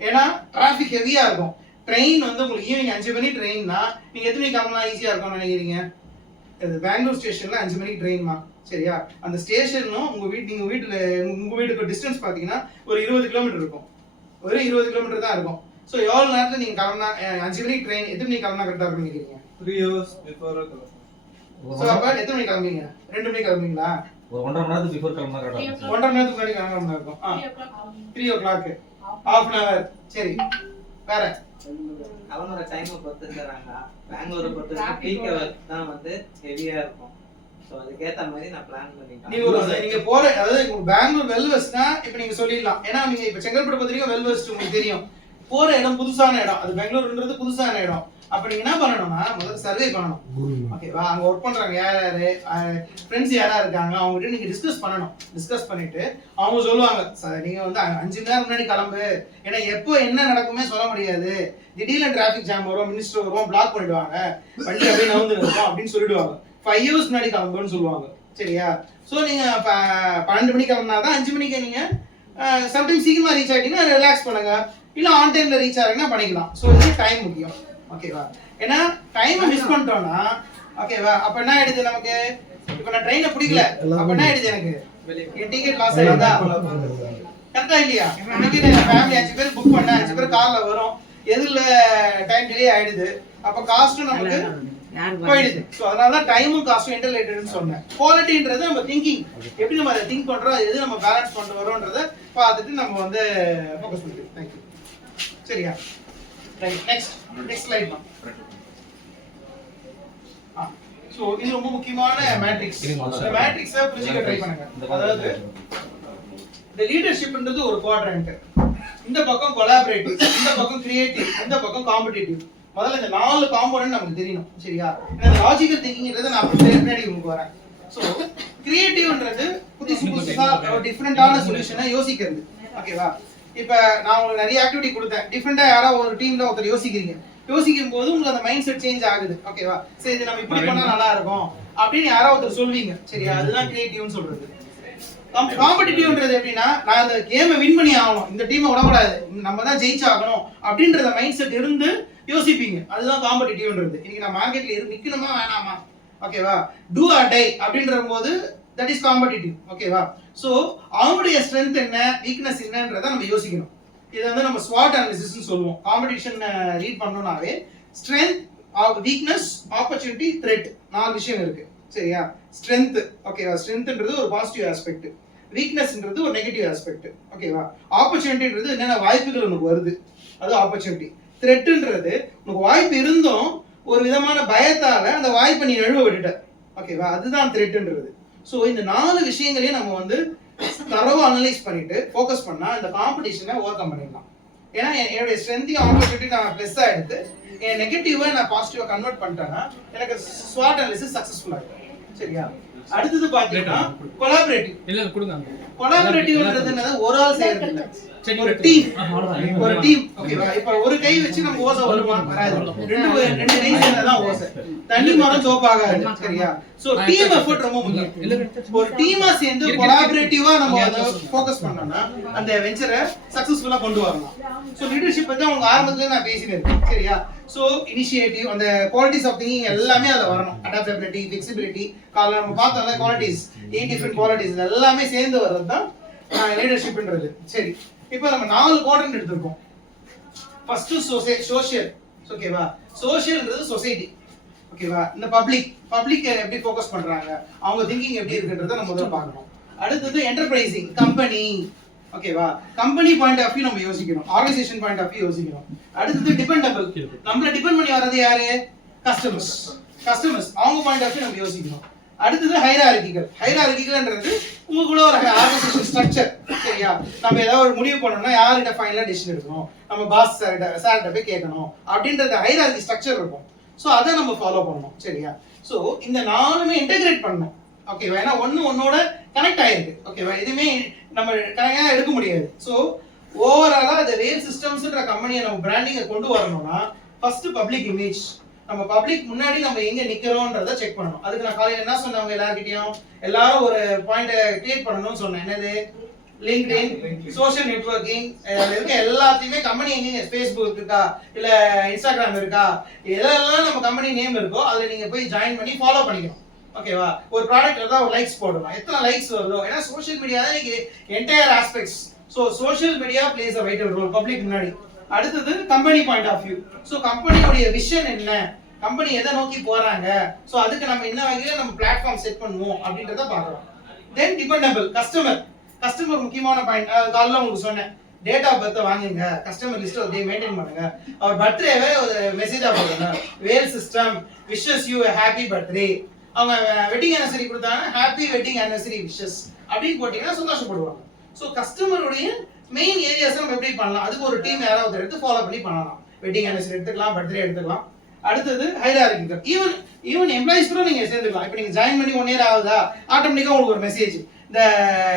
ஏன்னா டிராஃபிக் ஹெவியா இருக்கும். ட்ரெயின் வந்து உங்களுக்கு ஈவினிங் 5 மணி ட்ரெயின்னா நீங்க எத்தனை மணிக்கு கிளம்பலாம் ஈஸியா இருக்கும்னு நினைக்கிறீங்க? இது பெங்களூர் ஸ்டேஷன்ல 5 மணிக்கு ட்ரெயின்மா. சரியா? அந்த ஸ்டேஷனும் நீங்க உங்க வீட்டுக்கு டிஸ்டன்ஸ் பாத்தீங்கன்னா ஒரு 20 கிலோமீட்டர் இருக்கும். ஒரு 20 கிலோமீட்டர் தான் இருக்கும். ஸோ எவ்வளவு நேரத்துல நீங்க கிளம்புனா 5 மணிக்கு ட்ரெயின் எத்தனை மணிக்கு கிளம்புனா கரெக்டா இருக்கும்னு நினைக்கிறீங்க? 3 hours before. ஸோ அப்ப எத்தனை மணிக்கு கிளம்புவீங்க? 2 மணிக்கு கிளம்புவீங்களா? ஒரு 1.5 மணி நேரத்துக்கு பிஃபோர் கிளம்புனா கரெக்டா இருக்கும். 1.5 மணி நேரத்துக்கு முன்னாடி கிளம்புனா இருக்கும். 3 o'clock, half an hour. சரி, வேற கிளம்புற டைமை பொறுத்து தராங்க. பெங்களூரை பொறுத்து பீக் ஹவர் தான் வந்து ஹெவியா இருக்கும். ஸோ அதுக்கேற்ற மாதிரி நான் பிளான் பண்ணிட்டேன். நீங்க போற, அதாவது பெங்களூர் வெல்வெஸ்ட்னா இப்போ நீங்க சொல்லிடலாம். ஏன்னா நீங்க இப்போ செங்கல்பட்டு பத்திரிக்கை வெல்வெஸ்ட் உங்களுக்கு தெரியும். போற இடம் புதுசான இடம், அது பெங்களூர்ன்றது புதுசான இடம். அப்ப நீங்க என்ன பண்ணணும்னா முதல்ல சர்வே பண்ணணும். ஓகேவா, அங்க ஒர்க் பண்றாங்க யாரு ஃப்ரெண்ட்ஸ் யாரா இருக்காங்க அவங்க கிட்ட நீங்க டிஸ்கஸ் பண்ணணும். டிஸ்கஸ் பண்ணிட்டு அவங்க சொல்லுவாங்க நீங்க வந்து 5 மணி நேரம் முன்னாடி கிளம்பு, ஏன்னா எப்போ என்ன நடக்குமே சொல்ல முடியாது, திடீர்னு டிராபிக் ஜாம் வரும், மினிஸ்டர் வரும், பிளாக் பண்ணிடுவாங்க, வண்டி அப்படியே நவுந்து இருக்கும் அப்படின்னு சொல்லிடுவாங்க. 5 hours முன்னாடி கிளம்புன்னு சொல்லுவாங்க. சரியா, ஸோ நீங்க 12 மணிக்கு கிளம்புனா தான் 5 மணிக்கு நீங்க சம்டைம்ஸ் சீக்கிரமா ரீச் ஆகிட்டீங்கன்னா ரிலாக்ஸ் பண்ணுங்க, இல்ல ஆன் டைம்ல ரீச் ஆகிறீங்கன்னா பண்ணிக்கலாம். ஸோ இது டைம் முக்கியம். ஓகேவா, ஏன்னா டைம் மிஸ் பண்ணிட்டோம்னா ஓகேவா அப்ப என்ன ஆயிடுது நமக்கு, இப்ப நான் ட்ரெயினை பிடிக்கல அப்ப என்ன ஆயிடுது எனக்கு என் டிக்கெட் லாஸ் ஆயிடுதா, கரெக்டா இல்லையா? டிக்கெட் என் ஃபேமிலி 5 பேர் புக் பண்ண 5 பேர் கார்ல வரும், எதுல டைம் டிலே ஆயிடுது, அப்ப காஸ்ட்டும் நமக்கு போயிடுது. ஸோ அதனால தான் டைமும் காஸ்ட்டும் இன்டர்ரிலேட்டட்னு சொன்னேன். குவாலிட்டின்றது நம்ம திங்கிங், எப்படி நம்ம அதை திங்க் பண்றோம், எது நம்ம பேலன்ஸ் பண்ணிட்டு வரோன்றதை பார்த்துட்டு நம்ம வந்து ஃபோக்கஸ் பண்ணிக்கலாம். தேங்க்யூ. சரியா, நெக்ஸ்ட் ஸ்லைட் தான். சோ இது ரொம்ப முக்கியமான மேட்ரிக்ஸ். இந்த மேட்ரிக்ஸை புரிஞ்சுக்க ட்ரை பண்ணுங்க. அதாவது இந்த லீடர்ஷிப்ன்றது ஒரு குவாட்ரண்ட், இந்த பக்கம் கொலாபரேட்டிவ், இந்த பக்கம் கிரியேட்டிவ், இந்த பக்கம் காம்படிட்டிவ். முதல்ல இந்த 4 காம்போனன்ட் நமக்கு தெரியணும். சரியா, இந்த லாஜிக்கல் திங்கிங்ன்றது நான் பின்னாடி உங்களுக்கு வரேன். சோ கிரியேட்டிவ்ன்றது புதுசா ஒரு டிஃபரெண்டான சொல்யூஷனை யோசிக்கிறது. ஓகேவா, இப்ப நான் உங்களுக்கு நிறைய ஆக்டிவிட்டி கொடுத்தேன், டிஃபரெண்டா யாராவது ஒரு டீம்ல ஒருத்தர் யோசிக்கிறீங்க, யோசிக்கும் போது உங்களுக்கு அந்த மைண்ட் செட் சேஞ்ச் ஆகுது. ஓகேவா, சரி இது நம்ம இப்படி பண்ணா நல்லா இருக்கும் அப்படின்னு யாராவது ஒருத்தர் சொல்வீங்க. சரியா, அதுதான் கிரியேட்டிவ்னு சொல்றது. காம்படிட்டிவ்ன்றது எப்படின்னா நான் அந்த கேமை வின் பண்ணி ஆகணும், இந்த டீமை விடக்கூடாது, நம்ம தான் ஜெயிச்சாகணும் அப்படின்றத மைண்ட் செட் இருந்து யோசிப்பீங்க. அதுதான் காம்படிட்டிவ்ன்றது. இன்னைக்கு நான் மார்க்கெட்ல நிக்கணுமா வேணாமா, ஓகேவா, டூ ஆர் டை அப்படின்ற போது தட் இஸ் காம்படிட்டிவ். ஓகேவா, சோ அவங்களுடைய ஸ்ட்ரென்த் என்ன, வீக்னஸ் என்னன்றதை நம்ம யோசிக்கணும். இதை வந்து நம்ம ஸ்வாட் அனாலிசிஸ்னு சொல்லுவோம். காம்படிஷன் ரீட் பண்ணோம்னாவே ஸ்ட்ரென்த், வீக்னஸ், ஆப்பர்ச்சுனிட்டி, த்ரெட் 4 விஷயம் இருக்கு. சரியா, ஸ்ட்ரென்த் ஓகேவா, ஸ்ட்ரென்த்ன்றது ஒரு பாசிட்டிவ் ஆஸ்பெக்ட், வீக்னஸ்ன்றது ஒரு நெகட்டிவ் ஆஸ்பெக்ட். ஓகேவா, ஆப்பர்ச்சுனிட்டின்றது என்னென்ன வாய்ப்புகள் உனக்கு வருது அது ஆப்பர்ச்சுனிட்டி. த்ரெட்ன்றது உனக்கு வாய்ப்பு இருந்தும் ஒரு விதமான பயத்தால அந்த வாய்ப்பை நீ நழுவ விட்டுட்ட. ஓகேவா, அதுதான் த்ரெட்ன்றது. ஸோ இந்த 4 விஷயங்களையும் நம்ம வந்து தரவா அனலைஸ் பண்ணிட்டு ஃபோக்கஸ் பண்ணா இந்த காம்படிஷனை ஓவர் கம் பண்ணிடலாம். ஏன்னா என்னுடைய ஸ்ட்ரென்த்தையும் ஆப்பர்ச்சுனிட்டி நான் ப்ளஸ்ஸாக எடுத்து என் நெகட்டிவை நான் பாசிட்டிவாக கன்வெர்ட் பண்ணிட்டேன்னா எனக்கு ஸ்வாட் அனாலிசிஸ் சக்ஸஸ்ஃபுல் ஆகிடும். சரியா, அடுத்தது பார்த்தீங்கன்னா கொலாபரேட்டிவ். இல்ல கொடுங்க. கொலாபரேட்டிவ்ன்றது என்னது, ஒரு ஆள் செய்யறது இல்ல, ஒரு டீம். ஒரு டீம் ஓகேவா, இப்ப ஒரு கை வச்சு நம்ம ஓசை வருமா வராது, ரெண்டு கை சேர்ந்தாதான் ஓசை, தனி மரம் சோப்பாகாது. சரியா, சோ டீம் எஃபோர்ட் ரொம்ப முக்கியம். ஒரு டீமா சேர்ந்து கொலாபரேட்டிவா நம்ம அதை ஃபோக்கஸ் பண்ணோம்னா அந்த வெஞ்சரை சக்சஸ்ஃபுல்லா கொண்டு வரலாம். சோ லீடர்ஷிப் பத்தி உங்களுக்கு ஆரம்பத்துல நான் பேசினேன். சரியா, சோ இனிஷியேட்டிவ், அந்த குவாலிட்டிஸ் ஆஃப் திங்கிங் எல்லாமே அதுல வரணும். அடாப்டபிலிட்டி, ஃபிளெக்சிபிலிட்டி, காலைல நம்ம பார்த்தோம்ல குவாலிட்டிஸ், 8 டிஃபரெண்ட் குவாலிட்டிஸ் எல்லாமே சேர்ந்து வர்றது தான் லீடர்ஷிப்ன்றது. சரி, இப்போ நம்ம 4 குவாட்ரண்ட் எடுத்துருக்கோம். First social. ஓகேவா, சோஷியல்ன்றது சொசைட்டி. ஓகேவா, இந்த பப்ளிக் எப்படி ஃபோக்கஸ் பண்றாங்க, அவங்க திங்கிங் எப்படி இருக்குன்றத நம்ம முதல்ல பார்க்கணும். அடுத்தது என்டர்பிரைசிங், கம்பெனி. ஓகேவா, கம்பெனி பாயிண்ட் ஆஃப் வியூ நம்ம யோசிக்கணும், ஆர்கனைசேஷன் பாயிண்ட் ஆஃப் வியூ யோசிக்கணும். அடுத்தது டிபெண்டபிள், நம்மள டிபெண்ட் பண்ணி வர்றது யாரு, கஸ்டமர்ஸ் அவங்க பாயிண்ட் ஆஃப் வியூ நம்ம யோசிக்கணும். அடுத்தது ஹைரார்கிக்கல்ன்றது உங்களுக்குள்ள ஒரு ஆர்கனைசேஷன் ஸ்ட்ரக்சர். சரியா, நம்ம ஏதாவது ஒரு முடிவு பண்ணணும்னா யார்கிட்ட ஃபைனலா டிசிஷன் எடுக்கணும், நம்ம பாஸ் சார்கிட்ட போய் கேட்கணும் அப்படின்றது ஹைரார்கி ஸ்ட்ரக்சர் இருக்கும். ஸோ அதை நம்ம ஃபாலோ பண்ணணும். சரியா, ஸோ இந்த 4மே இன்டெகிரேட் பண்ணணும். ஓகேவா, ஏன்னா ஒன்னோட கனெக்ட் ஆயிருக்கு. ஓகேவா, எதுவுமே நம்ம கனெக்டாக எடுக்க முடியாது. ஸோ ஓவராலா இந்த வேல் சிஸ்டம்ஸ்ன்ற கம்பெனியை நம்ம பிராண்டிங்கை கொண்டு வரணும்னா ஃபர்ஸ்ட் பப்ளிக் இமேஜ், நம்ம பப்ளிக் முன்னாடி நம்ம எங்க நிக்கிறோம்ன்றத செக் பண்ணணும். அதுக்கு நான் காலையில என்ன சொன்னவங்க எல்லார்கிட்டயும் எல்லாரும் ஒரு பாயிண்ட் கிரியேட் பண்ணணும்னு சொன்னேன். என்னது, லிங்க்டின், சோஷியல் நெட்வொர்க்கிங், இருக்க எல்லாத்தையுமே கம்பெனி எங்க ஃபேஸ்புக் இருக்கா இல்ல இன்ஸ்டாகிராம் இருக்கா, எதெல்லாம் நம்ம கம்பெனி நேம் இருக்கோ அதுல நீங்க போய் ஜாயின் பண்ணி ஃபாலோ பண்ணிக்கணும். ஓகேவா, ஒரு ப்ராடக்ட் இருந்தா ஒரு லைக்ஸ் போடணும், எத்தனை லைக்ஸ் வருதோ, ஏன்னா சோஷியல் மீடியா தான் இன்னைக்கு entire aspects. So social media plays a vital role public முன்னாடி. அடுத்தது company point of view. So கம்பெனியோட விஷன் என்ன, கம்பெனி எதை நோக்கி போறாங்க, ஸோ அதுக்கு நம்ம என்ன வகையில நம்ம பிளாட்ஃபார்ம் செட் பண்ணுவோம் அப்படின்றத பார்க்கலாம். தென் டிபெண்டபிள், கஸ்டமர் முக்கியமான பாயிண்ட். காலைல உங்களுக்கு சொன்னேன், டேட் ஆஃப் பர்த் வாங்குங்க, கஸ்டமர் லிஸ்ட் ஒரு மெயின்டைன் பண்ணுங்க, அவர் பர்த்டேவே ஒரு மெசேஜா போடுங்க, Vel system wishes you happy birthday, அவங்க வெட்டிங் ஆனிவர்சரி கொடுத்தாங்க ஹாப்பி வெட்டிங் ஆனிவர்சரி விஷஸ் அப்படின்னு போட்டீங்கன்னா சந்தோஷப்படுவாங்க. ஸோ கஸ்டமருடைய மெயின் ஏரியாஸ் நம்ம எப்படி பண்ணலாம், அதுக்கு ஒரு டீம் யாராவது எடுத்து ஃபாலோ பண்ணி பண்ணலாம். வெட்டிங் ஆனிவர்சரி எடுத்துக்கலாம், பர்த்டே எடுத்துக்கலாம். அடுத்தது ஹைரார்கிக்கல். ஈவன் எம்ப்ளாயிஸ் கூட நீங்க சேர்ந்துக்கலாம். இப்போ நீங்க ஜாயின் பண்ணி 1 year ஆகுதா, ஆட்டோமேட்டிக்கா உங்களுக்கு ஒரு message, the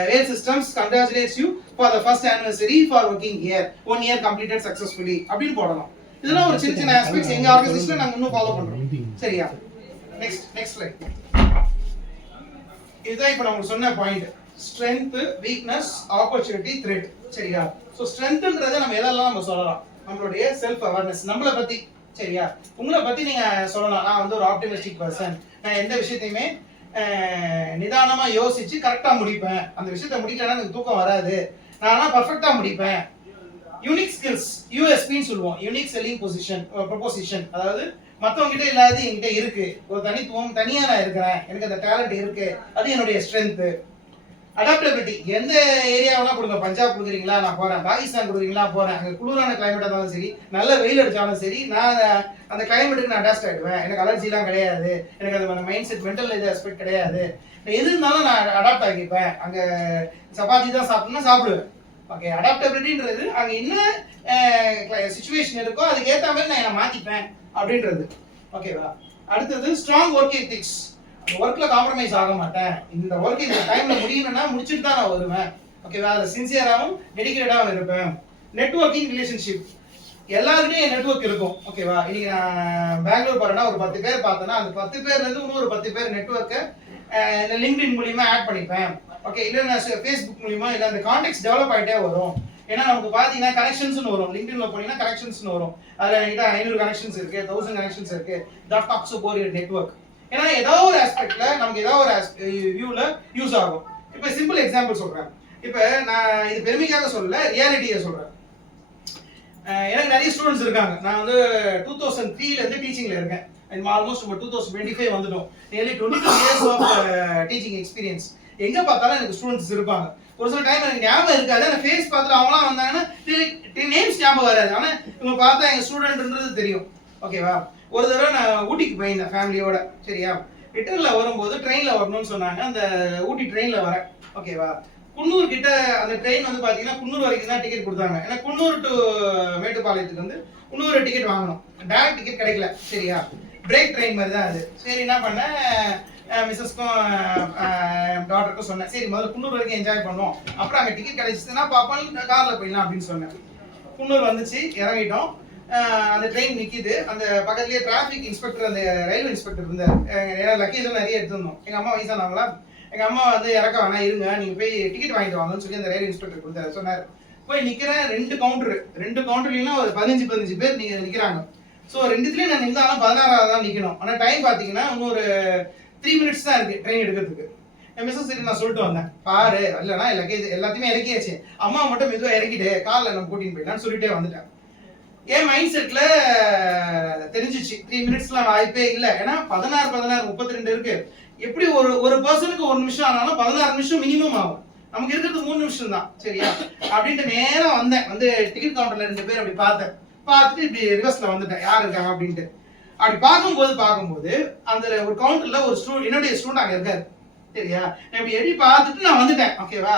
Rail Systems congratulates you for the first anniversary for working here, 1 year completed successfully அப்படின்னு போடலாம். இதெல்லாம் ஒரு சின்ன சின்ன ஆஸ்பெக்ட்ஸ் எங்க ஆர்கனைசேஷன்ல நாங்க இன்னும் ஃபாலோ பண்றோம். சரியா? Next slide. இதுதான் இப்போ நான் சொன்ன point, strength, weakness, opportunity, threat. சரியா? சோ ஸ்ட்ரெngthன்றதை நம்ம எதெல்லாம் நம்ம சொல்லலாம், நம்மளுடைய செல்ஃப் அவேர்னஸ், நம்மளை பத்தி. சரியா? உங்களை பத்தி நீங்க சொல்லலாம், நான் வந்து ஒரு ஆப்டிமிஸ்டிக் பர்சன், நான் எந்த விஷயத்தையுமே நிதானமா யோசிச்சு கரெக்டா முடிப்பேன், அந்த விஷயத்தை முடிக்கலன்னா எனக்கு தூக்கம் வராது, நான் பர்ஃபெக்ட்டா முடிப்பேன். யூனிக் ஸ்கில்ஸ், யூஎஸ்பின்னு சொல்லுவோம், யூனிக் செல்லிங் ப்ரொபோசிஷன், அதாவது மற்றவங்க கிட்ட இல்லாதது என்கிட்ட இருக்கு, ஒரு தனித்துவம், தனியா நான் இருக்கிறேன், எனக்கு அந்த டேலண்ட் இருக்கு, அது என்னுடைய ஸ்ட்ரென்த். அடாப்டபிலிட்டி, எந்த ஏரியாவெல்லாம் கொடுங்க, பஞ்சாப் கொடுக்குறீங்களா நான் போறேன், பாகிஸ்தான் கொடுக்குறீங்களா போறேன், அங்கே குளிரான கிளைமேட்டாக இருந்தாலும் சரி, நல்ல வெயில் அடிச்சாலும் சரி, நான் அந்த கிளைமேட்டுக்கு நான் அடாப்ட் ஆகிடுவேன், எனக்கு அலர்ஜிலாம் கிடையாது, எனக்கு அது மைண்ட் செட் மென்டல் இது ஆஸ்பெக்ட் கிடையாது, எது இருந்தாலும் நான் அடாப்ட் ஆகிப்பேன், அங்கே சப்பாத்தி தான் சாப்பிடணும்னா சாப்பிடுவேன். ஓகே, அடாப்டபிலிட்டின்றது அங்கே என்ன சுச்சுவேஷன் இருக்கோ அதுக்கு ஏற்ற மாதிரி நான் என்னை மாற்றிப்பேன் அப்படின்றது. ஓகேவா? அடுத்தது ஸ்ட்ராங் ஒர்க் எத்திக்ஸ், ஒர்க்ல காம்ப்ரமைஸ் ஆக மாட்டேன், இந்த ஒர்க் இந்த டைம்ல முடியணும்னா முடிச்சுட்டு தான் நான் வருவேன். ஓகேவா? அது சின்சியராகவும் டெடிகேட்டடாகவும் இருப்பேன். நெட்வொர்க்கிங், ரிலேஷன்ஷிப், எல்லாருக்கிட்டையும் என் நெட்வொர்க் இருக்கும். ஓகேவா? இன்னைக்கு நான் பெங்களூர் போறேன்னா ஒரு 10 பேர் பார்த்தேன்னா அந்த 10 பேர்ல இருந்து இன்னொரு 10 பேர் நெட்வொர்க்கை லிங்க்டின் மூலியமா ஆட் பண்ணிப்பேன். ஓகே, இல்லை நான் ஃபேஸ்புக் மூலியமா இல்லை அந்த கான்டெக்ட்ஸ் டெவலப் ஆகிட்டே வரும். ஏன்னா நமக்கு பார்த்தீங்கன்னா கனெக்ஷன்ஸ்னு வரும், லிங்க்டின்ல போனீங்கன்னா கனெக்ஷன்ஸ்னு வரும், அதில் என்கிட்ட 500 கனெக்ஷன்ஸ் இருக்கு, 1000 கனெக்ஷன்ஸ் இருக்கு. That talks about your network. ஏன்னா ஏதாவது ஒரு ஆஸ்பெக்ட்ல நமக்கு ஏதாவது ஒரு வியூல யூஸ் ஆகும். இப்போ சிம்பிள் எக்ஸாம்பிள் சொல்றேன், இப்போ நான் இது பெருமைக்காக சொல்லல, ரியாலிட்டியை சொல்றேன். எனக்கு நிறைய ஸ்டூடெண்ட்ஸ் இருக்காங்க, நான் வந்து 2003ல இருந்து டீச்சிங்ல இருக்கேன், ஆல்மோஸ்ட் 2025 வந்துட்டோம், nearly 22 years of teaching experience. எங்க பார்த்தாலும் எனக்கு ஸ்டூடெண்ட்ஸ் இருப்பாங்க. ஒரு சில டைம் எனக்கு ஞாபகம் இருக்காது, ஆனால் ஃபேஸ் பார்த்துட்டு அவங்களாம் வந்தாங்கன்னா நேம்ஸ் ஞாபகம் வராது, ஆனால் இவங்க பார்த்தா எங்க ஸ்டூடெண்ட்ன்றது தெரியும். ஓகேவா? ஒரு தடவை நான் ஊட்டிக்கு போயிருந்தேன் ஃபேமிலியோட. சரியா? ரிட்டர்னில் வரும்போது ட்ரெயினில் வரணும்னு சொன்னாங்க, அந்த ஊட்டி ட்ரெயினில் வரேன். ஓகேவா? குன்னூர் கிட்ட அந்த ட்ரெயின் வந்து பார்த்தீங்கன்னா குன்னூர் வரைக்கும் தான் டிக்கெட் கொடுத்தாங்க. ஏன்னா குன்னூர் டு மேட்டுப்பாளையத்துக்கு வந்து குன்னூர் டிக்கெட் வாங்கணும், டேரக்ட் டிக்கெட் கிடைக்கல. சரியா? பிரேக் ட்ரெயின் மாதிரி தான் அது. சரி, என்ன பண்ணேன், மிஸ்ஸஸ்க்கும் டாக்டருக்கும் சொன்னேன், சரி முதல்ல குன்னூர் வரைக்கும் என்ஜாய் பண்ணுவோம், அப்புறம் அங்கே டிக்கெட் கிடைச்சிச்சுன்னா பார்ப்போம், காரில் போயிடலாம் அப்படின்னு சொன்னேன். குன்னூர் வந்துச்சு, இறங்கிட்டோம், அந்த ட்ரெயின் நிற்கிது, அந்த பக்கத்துலேயே டிராஃபிக் இன்ஸ்பெக்டர், அந்த ரயில்வே இன்ஸ்பெக்டர் இருந்தார். ஏன்னா லக்கேஜ் நிறைய எடுத்துருந்தோம், எங்கள் அம்மா வயசானவங்களா, எங்கள் அம்மா வந்து இறக்க வேணாம் இருங்க, நீங்கள் போய் டிக்கெட் வாங்கிட்டு வாங்கன்னு சொல்லி அந்த ரயில்வே இன்ஸ்பெக்டர் கொடுத்தாரு. சொன்னார், போய் நிற்கிறேன், 2 கவுண்டர்லாம் ஒரு 15 பேர் நீங்கள் நிற்கிறாங்க. ஸோ 2த்துலேயும் நான் நின்றாலும் 16ஆவது தான் நிற்கணும். ஆனால் டைம் பார்த்தீங்கன்னா இன்னொரு 3 minutes தான் இருக்குது ட்ரெயின் எடுக்கிறதுக்கு. என் மிஸ்ஸஸ் சரி நான் சொல்லிட்டு வந்தேன், பாரு இல்லைனா லக்கேஜ் எல்லாத்தையுமே இறக்கியாச்சு, அம்மா மட்டும் மெதுவாக இறக்கிட்டு காரில் நம்ம கூட்டின்னு போயிடலான்னு சொல்லிட்டே வந்துட்டேன். என் மைண்ட் செட்ல தெரிஞ்சிச்சு 3 minutesலாம் வாய்ப்பே இல்லை, ஏன்னா 16 32 இருக்கு. எப்படி ஒரு பர்சனுக்கு 1 நிமிஷம் ஆனாலும் 16 நிமிஷம் மினிமம் ஆகும், நமக்கு இருக்கிறது 3 நிமிஷம் தான். சரியா? அப்படின்ட்டு நேரம் வந்தேன், வந்து டிக்கெட் கவுண்டர்ல 2 பேர் அப்படி பார்த்துட்டு இப்படி ரிவர்ஸ்ல வந்துட்டேன், யார் இருக்காங்க அப்படின்ட்டு. அப்படி பார்க்கும்போது அந்த ஒரு கவுண்டர்ல ஒரு என்னுடைய ஸ்டூடெண்ட் அங்கே இருக்காரு. சரியா? நான் இப்படி எப்படி பார்த்துட்டு நான் வந்துட்டேன். ஓகேவா?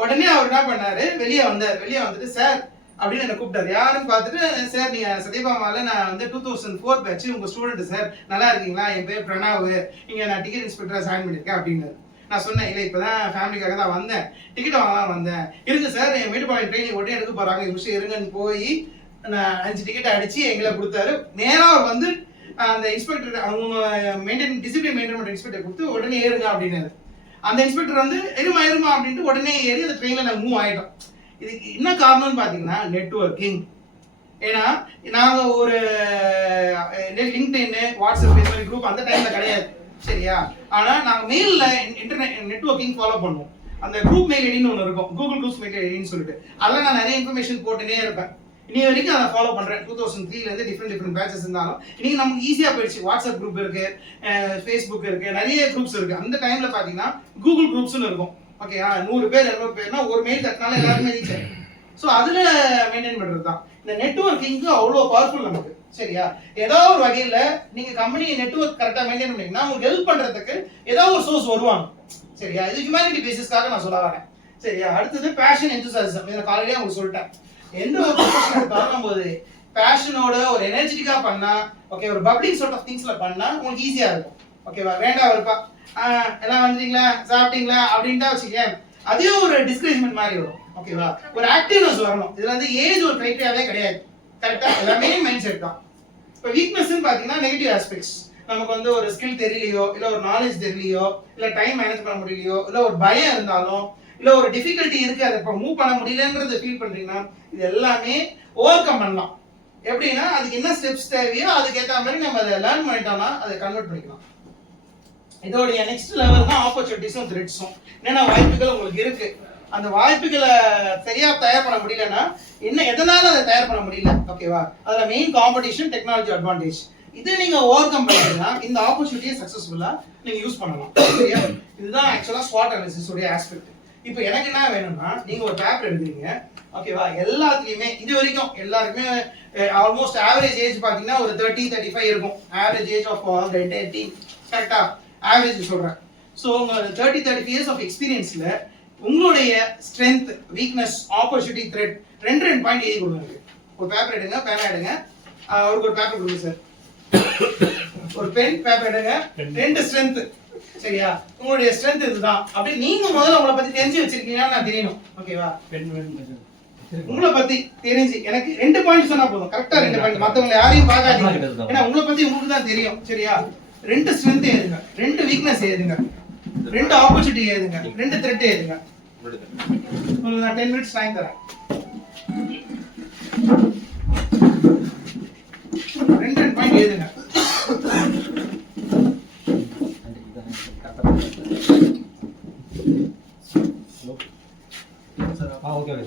உடனே அவர் என்ன பண்ணாரு, வெளியே வந்துட்டு சார் அப்படின்னு என்ன கூப்பிட்டாரு. யாருன்னு பார்த்துட்டு, சார் நீங்க சத்யபாமாவில் நான் வந்து 2004 பேட்ச் உங்க ஸ்டூடெண்ட் சார், நல்லா இருக்கீங்களா, என் பேர் பிரணாவ், இங்க நான் டிக்கெட் இன்ஸ்பெக்டரா ஜாயின் பண்ணியிருக்கேன் அப்படின்னு. நான் சொன்னேன், இல்லை இப்பதான் ஃபேமிலிக்காக தான் வந்தேன், டிக்கெட் வாங்கலாம் வந்தேன். இருக்கு சார், என் மேட்டுப்பாளையம் ட்ரெயின் உடனே எடுக்க போறாங்க, நிமிஷம் இருங்கன்னு போய் நான் 5 டிக்கெட் அடிச்சு எங்களை கொடுத்தாரு. நேராக வந்து அந்த இன்ஸ்பெக்டர், அவங்க டிசிப்ளின் மெயின்டைன் பண்ணுற இன்ஸ்பெக்டர் கொடுத்து உடனே ஏறுங்க அப்படின்னாரு. அந்த இன்ஸ்பெக்டர் வந்து இருமா அப்படின்ட்டு உடனே ஏறி அந்த ட்ரெயினில் நாங்கள் மூவ் ஆகிட்டோம். இதுக்கு என்ன காரணம்னு பார்த்தீங்கன்னா நெட்வொர்க்கிங். ஏன்னா நாங்கள் ஒரு லிங்க்டின், வாட்ஸ்அப் மாதிரி குரூப் அந்த டைமில் கிடையாது. சரியா? ஆனால் நாங்கள் மெயிலில் நெட்வொர்க்கிங் ஃபாலோ பண்ணுவோம். அந்த குரூப் மெயில் ஐடின்னு ஒன்று இருக்கும், கூகுள் குரூப் மெயில் ஐடின்னு சொல்லிட்டு, அதில் நான் நிறைய இன்ஃபர்மேஷன் போட்டுனே இருப்பேன். இன்னி வரைக்கும் அதை ஃபாலோ பண்றேன். 2003ல டிஃப்ரெண்ட் பேட்சஸ் இருந்தாலும் இன்னைக்கு நமக்கு ஈஸியா போயிடுச்சு. வாட்ஸ்அப் குரூப் இருக்கு, ஃபேஸ்புக் இருக்கு, நிறைய குரூப்ஸ் இருக்கு. அந்த டைம்ல பாத்தீங்கன்னா கூகுள் குரூப்ஸ்னு இருக்கும். ஓகே, 100 பேர் 200 பேர்னா ஒரு மெயில் தட்டினால எல்லாருமே ரீச் ஆகும். ஸோ அதுல மெயின்டைன் பண்றது தான் இந்த நெட்வொர்க்கிங்க்கு அவ்வளோ பவர்ஃபுல் நமக்கு. சரியா? ஏதாவது ஒரு வகையில நீங்க கம்பெனி நெட்வொர்க் கரெக்டா மெயின்டைன் பண்ணீங்கன்னா உங்களுக்கு ஹெல்ப் பண்றதுக்கு ஏதாவது ஒரு சோர்ஸ் வருவாங்க. சரியா? இது ஹியூமனிட்டி பேசிஸ்க்காக நான் சொல்ல வரேன். சரியா? அடுத்தது பேஷன், என்தூசியாசம். இதை காலையிலேயே உங்களுக்கு சொல்லிட்டேன். எந்த ஒரு ப்ரொஃபஷன் எடுத்தாலும் போது பேஷனோட ஒரு எனர்ஜெட்டிக்கா பண்ணா ஓகே ஒரு பப்ளிங் சார்ட் ஆஃப் திங்ஸ்ல பண்ணா உங்களுக்கு ஈஸியா இருக்கும் ஓகேவா. வேண்டாம் இருப்பா எல்லாம் வந்துட்டீங்களா சாப்பிட்டீங்களா அப்படின்ட்டா வச்சுக்கேன் அதே ஒரு டிஸ்கரேஜ்மெண்ட் மாதிரி வரும் ஓகேவா. ஒரு ஆக்டிவ்னஸ் வரணும். இதுல வந்து ஏஜ் ஒரு கிரைட்டீரியாவே கிடையாது. கரெக்டா எல்லாமே மைண்ட் செட் தான். இப்போ வீக்னஸ்ன்னு பாத்தீங்கன்னா நெகட்டிவ் ஆஸ்பெக்ட்ஸ். நமக்கு வந்து ஒரு ஸ்கில் தெரியலையோ இல்ல ஒரு நாலேஜ் தெரியலையோ இல்ல டைம் மேனேஜ் பண்ண முடியலையோ இல்ல ஒரு பயம் இருந்தாலும் இல்ல ஒரு டிஃபிகல்ட்டி இருக்கு அதை இப்போ மூவ் பண்ண முடியலன்றத ஃபீல் பண்றீங்கன்னா இது எல்லாமே ஓவர் கம் பண்ணலாம். எப்படின்னா அதுக்கு என்ன ஸ்டெப்ஸ் தேவையோ அதுக்கேற்ற மாதிரி நம்ம அதை லேர்ன் பண்ணிட்டோம்னா அதை கன்வெர்ட் பண்ணிக்கலாம். இதோடைய நெக்ஸ்ட் லெவல் தான் ஆப்பர்ச்சுனிட்டிஸும் த்ரெட்ஸும். என்னென்ன வாய்ப்புகள் உங்களுக்கு இருக்கு அந்த வாய்ப்புகளை சரியா தயார் பண்ண முடியலன்னா என்ன எதனால அதை தயார் பண்ண முடியல ஓகேவா. அதுல மெயின் காம்படிஷன் டெக்னாலஜி அட்வான்டேஜ். இதை நீங்க ஓவர் கம் பண்ணீங்கன்னா இந்த ஆப்பர்ச்சுனிட்டியை சக்சஸ்ஃபுல்லா நீங்க யூஸ் பண்ணலாம் சரியா. இதுதான் ஆக்சுவலா ஸ்வாட் அனாலிசிஸ் உடைய ஆஸ்பெக்ட். இப்போ எனக்கு என்ன வேணும்னா நீங்க ஒரு பேப்பர் எடுக்கிறீங்க ஓகேவா. எல்லாத்துலயுமே இது வரைக்கும் எல்லாருக்குமே ஆல்மோஸ்ட் ஆவரேஜ் ஏஜ் பாத்தீங்கன்னா ஒரு 30-35 இருக்கும். Average age of the entire team கரெக்டா ஆவரேஜ் சொல்றேன். ஸோ உங்க 30-35 இயர்ஸ் ஆஃப் எக்ஸ்பீரியன்ஸ்ல உங்களுடைய ஸ்ட்ரென்த் வீக்னஸ் ஆப்பர்ச்சுனிட்டி த்ரெட் ரெண்டு பாயிண்ட் எழுதி கொடுங்க. ஒரு பேப்பர் எடுங்க பேனா எடுங்க அவருக்கு ஒரு பேப்பர் கொடுங்க சார். ஒரு பென் பேப்பர் எடுங்க ரெண்டு ஸ்ட்ரென்த் சரியா. உங்களுடைய ஸ்ட்ரென்த் இதுதான் அப்படி நீங்க முதல்ல உங்களை பத்தி தெரிஞ்சு வச்சிருக்கீங்கன்னு நான் தெரியணும் ஓகேவா. உங்களை பத்தி தெரிஞ்சு எனக்கு 2 பாயிண்ட் சொன்னா போதும் கரெக்டா 2 பாயிண்ட் மத்தவங்க யாரையும் பார்க்காதீங்க. ஏன்னா உங்களை பத்தி உங்களுக்கு தான் தெரியும் சரியா. 2 ஸ்ட்ரென்த் எழுதுங்க 2 வீக்னஸ் எழுதுங்க 2 ஆப்பர்ச்சுனிட்டி எழுதுங்க 2 த்ரெட் எழுதுங்க. உங்களுக்கு நான் 10 மினிட்ஸ் டைம் தரேன். 2 பாயிண்ட் எழுதுங்க. ஓகே ஓகே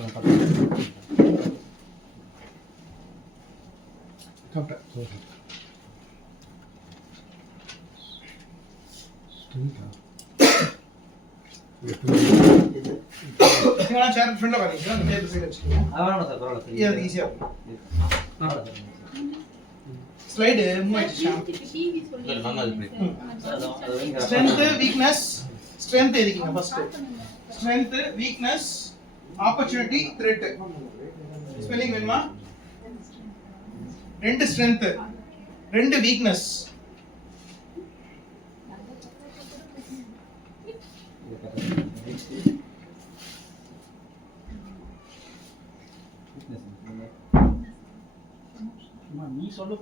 சேர் ஃப்ரெண்ட்ல பாத்தீங்களா அந்த டேபிள் சைடு வச்சுக்கோங்க. அவ்வளவுதான் சார் பரவாயில்லை இது ஈஸியா ஸ்லைடு மூவ் ஆயிடுச்சு. ஸ்ட்ரென்த் வீக்னஸ் ஸ்ட்ரென்த் எதுக்குங்க first strength weakness opportunity thread spelling வேணுமா. 2 ஸ்ட்ரென்த் 2 வீக்னஸ். நீ சொல்ல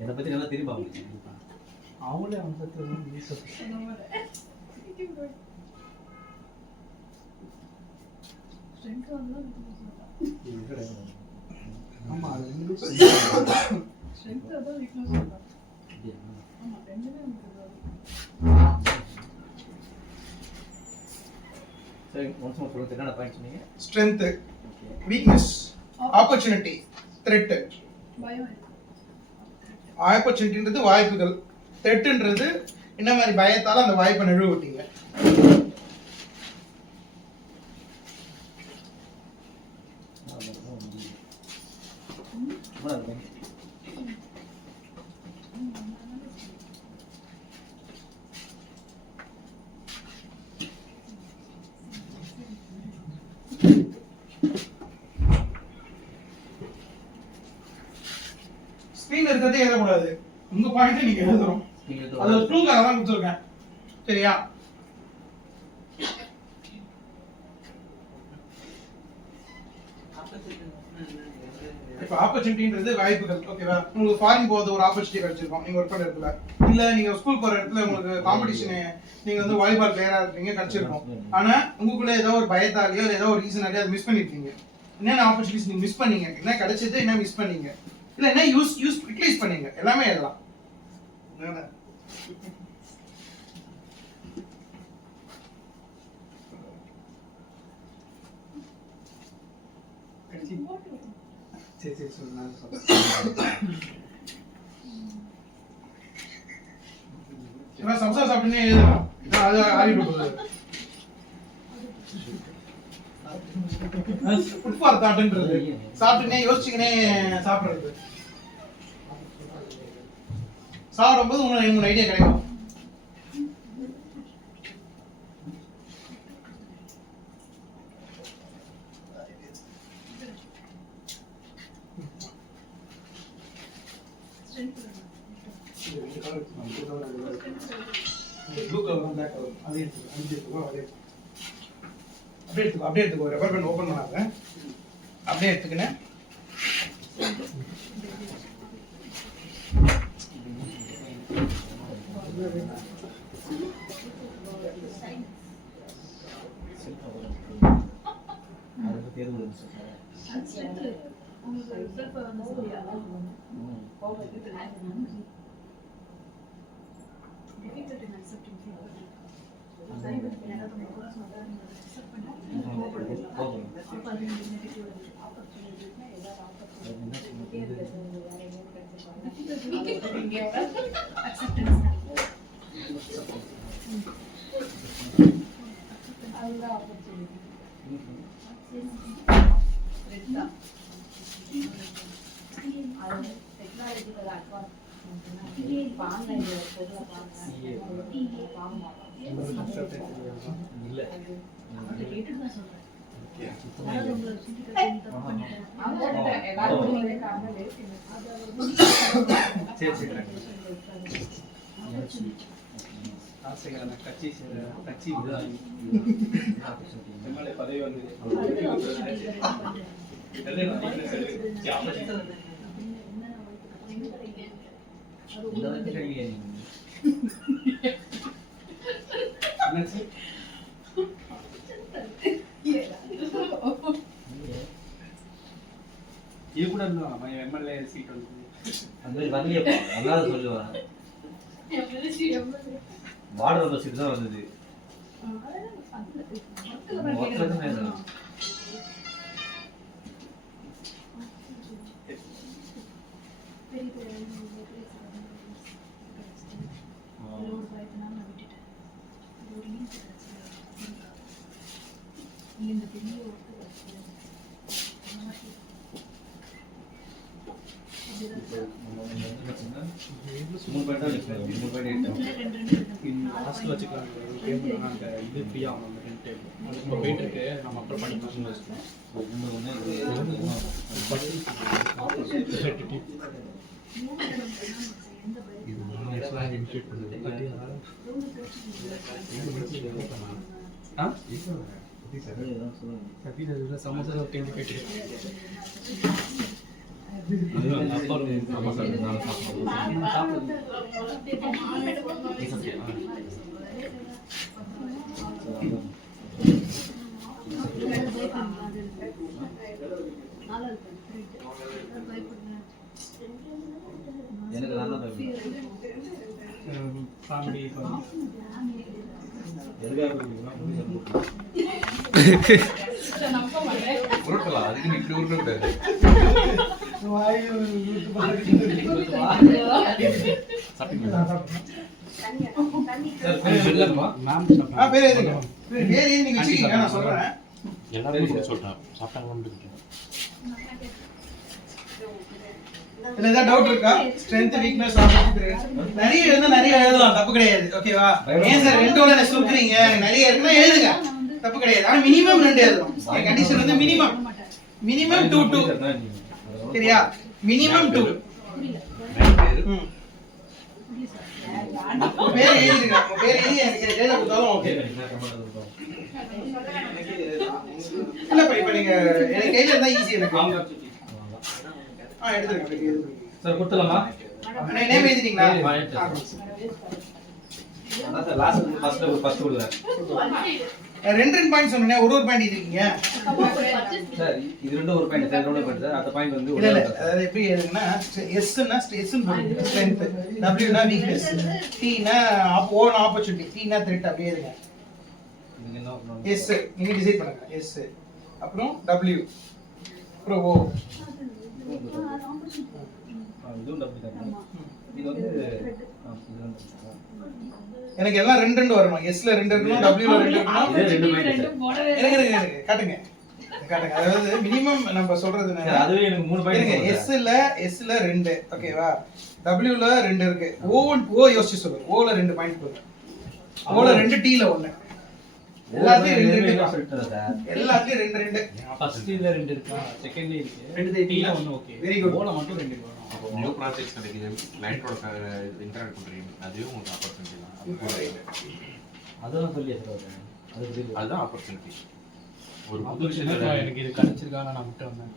என்னை பத்தி நல்லா தெரியுமா அவங்களே அவங்க பத்தி நீ சொல்ல ஆமா அது சரி ஒன்ஸ் மோர் சொல்லுங்க என்னென்ன பாயிண்ட் சொன்னீங்க. Strength weakness opportunity threat. ஆப்பர்ச்சுனிட்டின்றது வாய்ப்புகள் த்ரெட்ன்றது என்ன மாதிரி பயத்தால அந்த வாய்ப்பை நழுவ விட்டீங்க. ஸ்கிரீன்ல இருக்கிறதே எழுதக்கூடாது. உங்க பாயிண்ட் நீங்க எழுதணும். அது ஒரு க்ளூக்காக தான் கொடுத்துருக்கேன் சரியா. இப்போ ஆப்பர்ச்சுனிட்டின்றது வாய்ப்புகள் ஓகேவா. உங்களுக்கு ஃபாரின் போகிறது ஒரு ஆப்பர்ச்சுனிட்டி கிடைச்சிருக்கும் நீங்க ஒர்க் பண்ண இடத்துல. இல்ல நீங்க ஸ்கூல் போற இடத்துல உங்களுக்கு காம்படிஷன் நீங்க வந்து வாலிபால் பிளேயரா இருக்கீங்க கிடைச்சிருக்கும். ஆனா உங்களுக்குள்ள ஏதோ ஒரு பயத்தாலேயோ ஏதோ ஒரு ரீசனாலேயோ அதை மிஸ் பண்ணிருக்கீங்க. என்னென்ன ஆப்பர்ச்சுனிட்டிஸ் நீங்க மிஸ் பண்ணீங்க என்ன கிடைச்சது என்ன மிஸ் பண்ணீங்க இல்ல என்ன யூட்டிலைஸ் பண்ணீங்க எல்லாமே எழுதலாம். சரி சரி சொல்லுங்க. சம்சா சாப்பிட்டுனே எழுதலாம். அது ஆறிட்டு ஃபுட் ஃபார் தாட்ன்றது சாப்பிட்டுனே யோசிச்சுக்கினே சாப்பிடுறது. சாப்பிடும்போது உங்களுக்கு ஐடியா கிடைக்கும். ப்ளூ கலர் பிளாக் கலர் அதே எடுத்துக்கோ அப்படியே எடுத்துக்கோ ரெஃபர் பண்ண ஓபன் பண்ணாத அப்படியே எடுத்துக்கினேன் பதவி வந்து இது கூட எம்எல்ஏ சீட் வந்து அந்த மாதிரி வரலையப்பா அதனால சொல்லுவேன் வார்டு நம்பர் சீட் தான் வந்தது ஹாஸ்டல் வச்சுக்கலாம் அந்த இது ஃப்ரீயாக ஆகணும் அந்த ரெண்ட் அது இப்போ போயிட்டு இருக்கு நம்ம அப்புறம் பண்ணிக்கலாம் சமோசா கேட்டு எனக்கு நல்லா ஃபேமிலி உருட்டலாம் அதுக்கு நீ இப்படி உருட்டு பேர் நீங்க வச்சுக்கீங்க நான் சொல்றேன் எல்லாரும் சொல்றேன் சாப்பிட்டாங்க இதுல ஏதாவது டவுட் இருக்கா ஸ்ட்ரெngth வீக்னஸ் நிறைய எழுதா நிறைய எழுதலாம் தப்பு கிடையாது ஓகேவா ஏன் சார் ரெண்டோட சுத்துறீங்க நிறைய இருக்குன்னா எழுதுங்க தப்பு கிடையாது ஆனா மினிமம் 2 எழுதணும் கண்டிஷன் வந்து மினிமம் 2 சரியா மினிமம் 2 பேர் எழுதுங்க பேர் எழுதி எனக்கு எழுத கொடுத்தாலும் ஓகே இல்ல இப்ப நீங்க எனக்கு கையில இருந்தா ஈஸி எனக்கு எடுத்துருங்க சார் கொடுத்துலாமா நேம் எழுதிட்டீங்களா அதான் சார் லாஸ்ட் ஃபர்ஸ்ட் கொடுங்க ரெண்டு பாயிண்ட் சொன்னீங்க ஒரு பாயிண்ட் எழுதிருக்கீங்க சார் இது ரெண்டும் ஒரு பாயிண்ட் சார் ரெண்டு பாயிண்ட் சார் அந்த பாயிண்ட் வந்து இல்ல அதாவது எப்படி எழுதுனா S னா ஸ்ட்ரெஸ் போடுங்க ஸ்ட்ரெngth W னா வீக்னஸ் T னா O னா ஆப்பர்சூனிட்டி T னா த்ரெட் அப்படியே எழுதுங்க நீங்க என்ன S நீங்க டிசைட் பண்ணுங்க S அப்புறம் W அப்புறம் O இதுவும் W தான் இது வந்து எனக்கு எல்லாம் ரெண்டு வரணும் S ல 2 இருக்கணும் W ல 2 இருக்கணும் இது ரெண்டு பாயிண்ட் எனக்கு காட்டுங்க அதாவது மினிமம் நம்ம சொல்றது சார் அதுவே எனக்கு 3 பாயிண்ட் S ல 2 ஓகேவா W ல 2 இருக்கு O யோசிச்சு சொல்லுங்க O ல 2 பாயிண்ட் போடுங்க O ல 2 T ல 1 எல்லாத்தையும் 2 சொல்லிட்டேன் சார் எல்லாத்தையும் 2 ஃபர்ஸ்ட் இதுல 2 இருக்கா செகண்ட்ல இருக்கு ரெண்டு டீல ஒன்னு ஓகே வெரி குட் ஓல மட்டும் 2 வரும் நியூ ப்ராஜெக்ட்ஸ் கிடைக்குது, கிளையண்டோட இன்டராக்ட் பண்ணுறீங்க, அதுவே உங்களுக்கு ஆப்பர்ச்சுனிட்டி தான். அதெல்லாம் சொல்லி அதுதான் ஆப்பர்ச்சுனிட்டி. ஒரு புது விஷயத்துல எனக்கு இது கிடைச்சிருக்காங்க, நான் விட்டு வந்தேன்.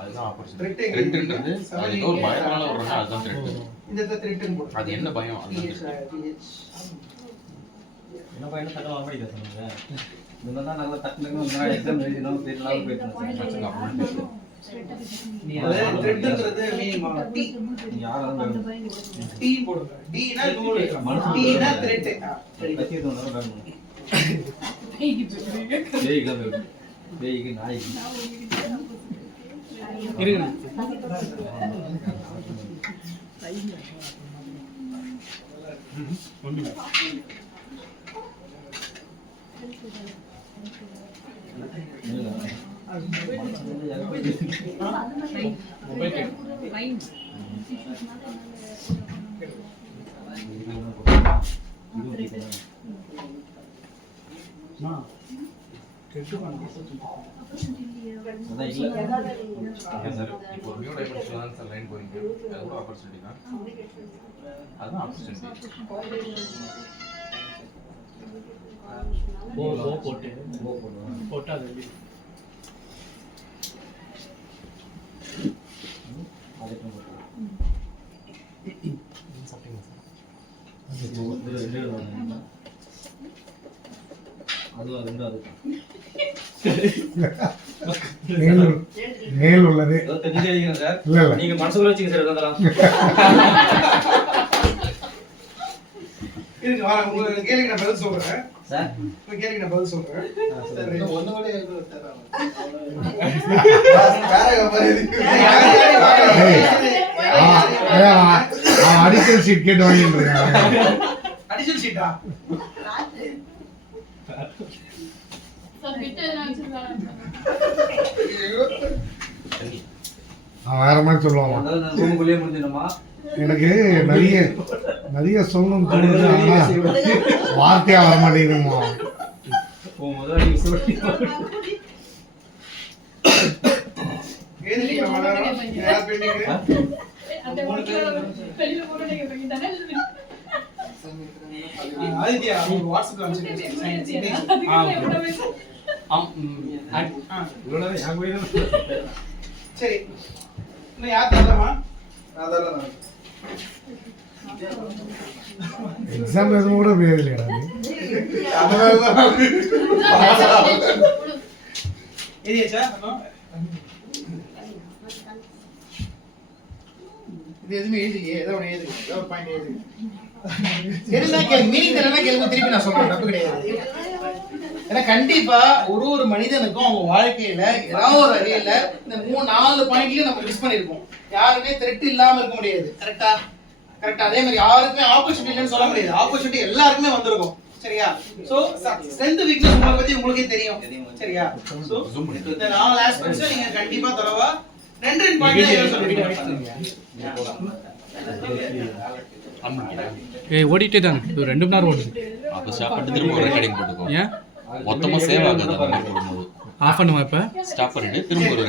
அதுதான் ஆப்பர்ச்சுனிட்டி. த்ரெட்ன்றது அது ஏதோ ஒரு பயனால வரணும்னா அதுதான் த்ரெட். இந்த த்ரெட்னு போடு. அது என்ன பயம்? அது என்ன பையனும் தக்க வாங்கி பேசுறாங்க. இந்த தான் நல்லா தட்டுனங்க முன்னாடி எக்ஸாம் எழுதினோம் தெரியலாம் போயிட்டு. அது த்ரெட்ன்றது மீனிங் டி. யாராலும் டி போடுங்க. டி னா நூல். டி னா த்ரெட். கத்திட்டு வந்தா வேணும். பேய்க்கு நாய்க்கு இருங்க. இப்போ நியூ டைமென்ஷன்ல தான் சார் லைன் போறீங்க, அது கூட ஆப்பர்ச்சுனிட்டி தான். அதுதான் ஆப்பர்ச்சுனிட்டி. போட்டு அது மேல் உள்ளது நீங்க மனசுக்குள்ள வச்சுங்க சார். இருக்கு வா, உங்க கேள்விக்கு நான் பதில் சொல்றேன் சார். உங்க கேள்விக்கு நான் பதில் சொல்றேன். ஒன்னோட அடிக்கல் சீட் கேட்டு வாங்கிட்டு இருக்காங்க. அடிஷனல் சீட்டா? வேற மாதிரி சொல்லுவாங்க. ரூமுக்குள்ளேயே முடிஞ்சிடுமா? எனக்கு நிறைய சொல்லணும்னு தோணுது, ஆனா வார்த்தையா வர மாட்டேங்குதுமா. ஆதித்யா வாட்ஸ்அப்ல சரி, இன்னும் யார் தரலாமா? அதெல்லாம் எக்ஸாம் எதுவும் கூட பேர் இல்லையா? எழுதியாச்சா? இது எதுவுமே எழுதியே, ஏதோ ஒன்று எழுது, ஏதோ ஒரு பாயிண்ட் எழுது. எதுனா கேள்வி மீனிங் தெரியலனா கேள்வி திருப்பி நான் சொல்றேன், தப்பு கிடையாது. ஏன்னா கண்டிப்பா ஒரு மனிதனுக்கும் அவங்க வாழ்க்கையில ஏதாவது ஒரு வகையில இந்த 3-4 பாயிண்ட்லயும் நம்ம மிஸ் பண்ணிருப்போம். யாருமே த்ரெட் இல்லாம இருக்க முடியாது. கரெக்டா? அதே மாதிரி யாருக்குமே ஆப்பர்ச்சுனிட்டி இல்லைன்னு சொல்ல முடியாது. ஆப்பர்ச்சுனிட்டி எல்லாருக்குமே வந்திருக்கும். சரியா? சோ ஸ்ட்ரெngth வீக்னஸ் உங்களை பத்தி உங்களுக்கே தெரியும். சரியா? சோ இந்த 4 ஆஸ்பெக்ட்ஸ் நீங்க கண்டிப்பா தரவா 2 பாயிண்ட் சொல்லுவீங்க. ஓடிட்டே தானே 2 மணி நேரம் ஓடுது. அப்போ ஸ்டாப் பண்ணிட்டு திரும்ப ஒரு ரெக்கார்டிங் போட்டுக்கோ. ஏன் மொத்தமாக சேவ் ஆகுது போடும்போது. ஆஃப் பண்ணுமா இப்போ? ஸ்டாப் பண்ணிட்டு திரும்ப ஒரு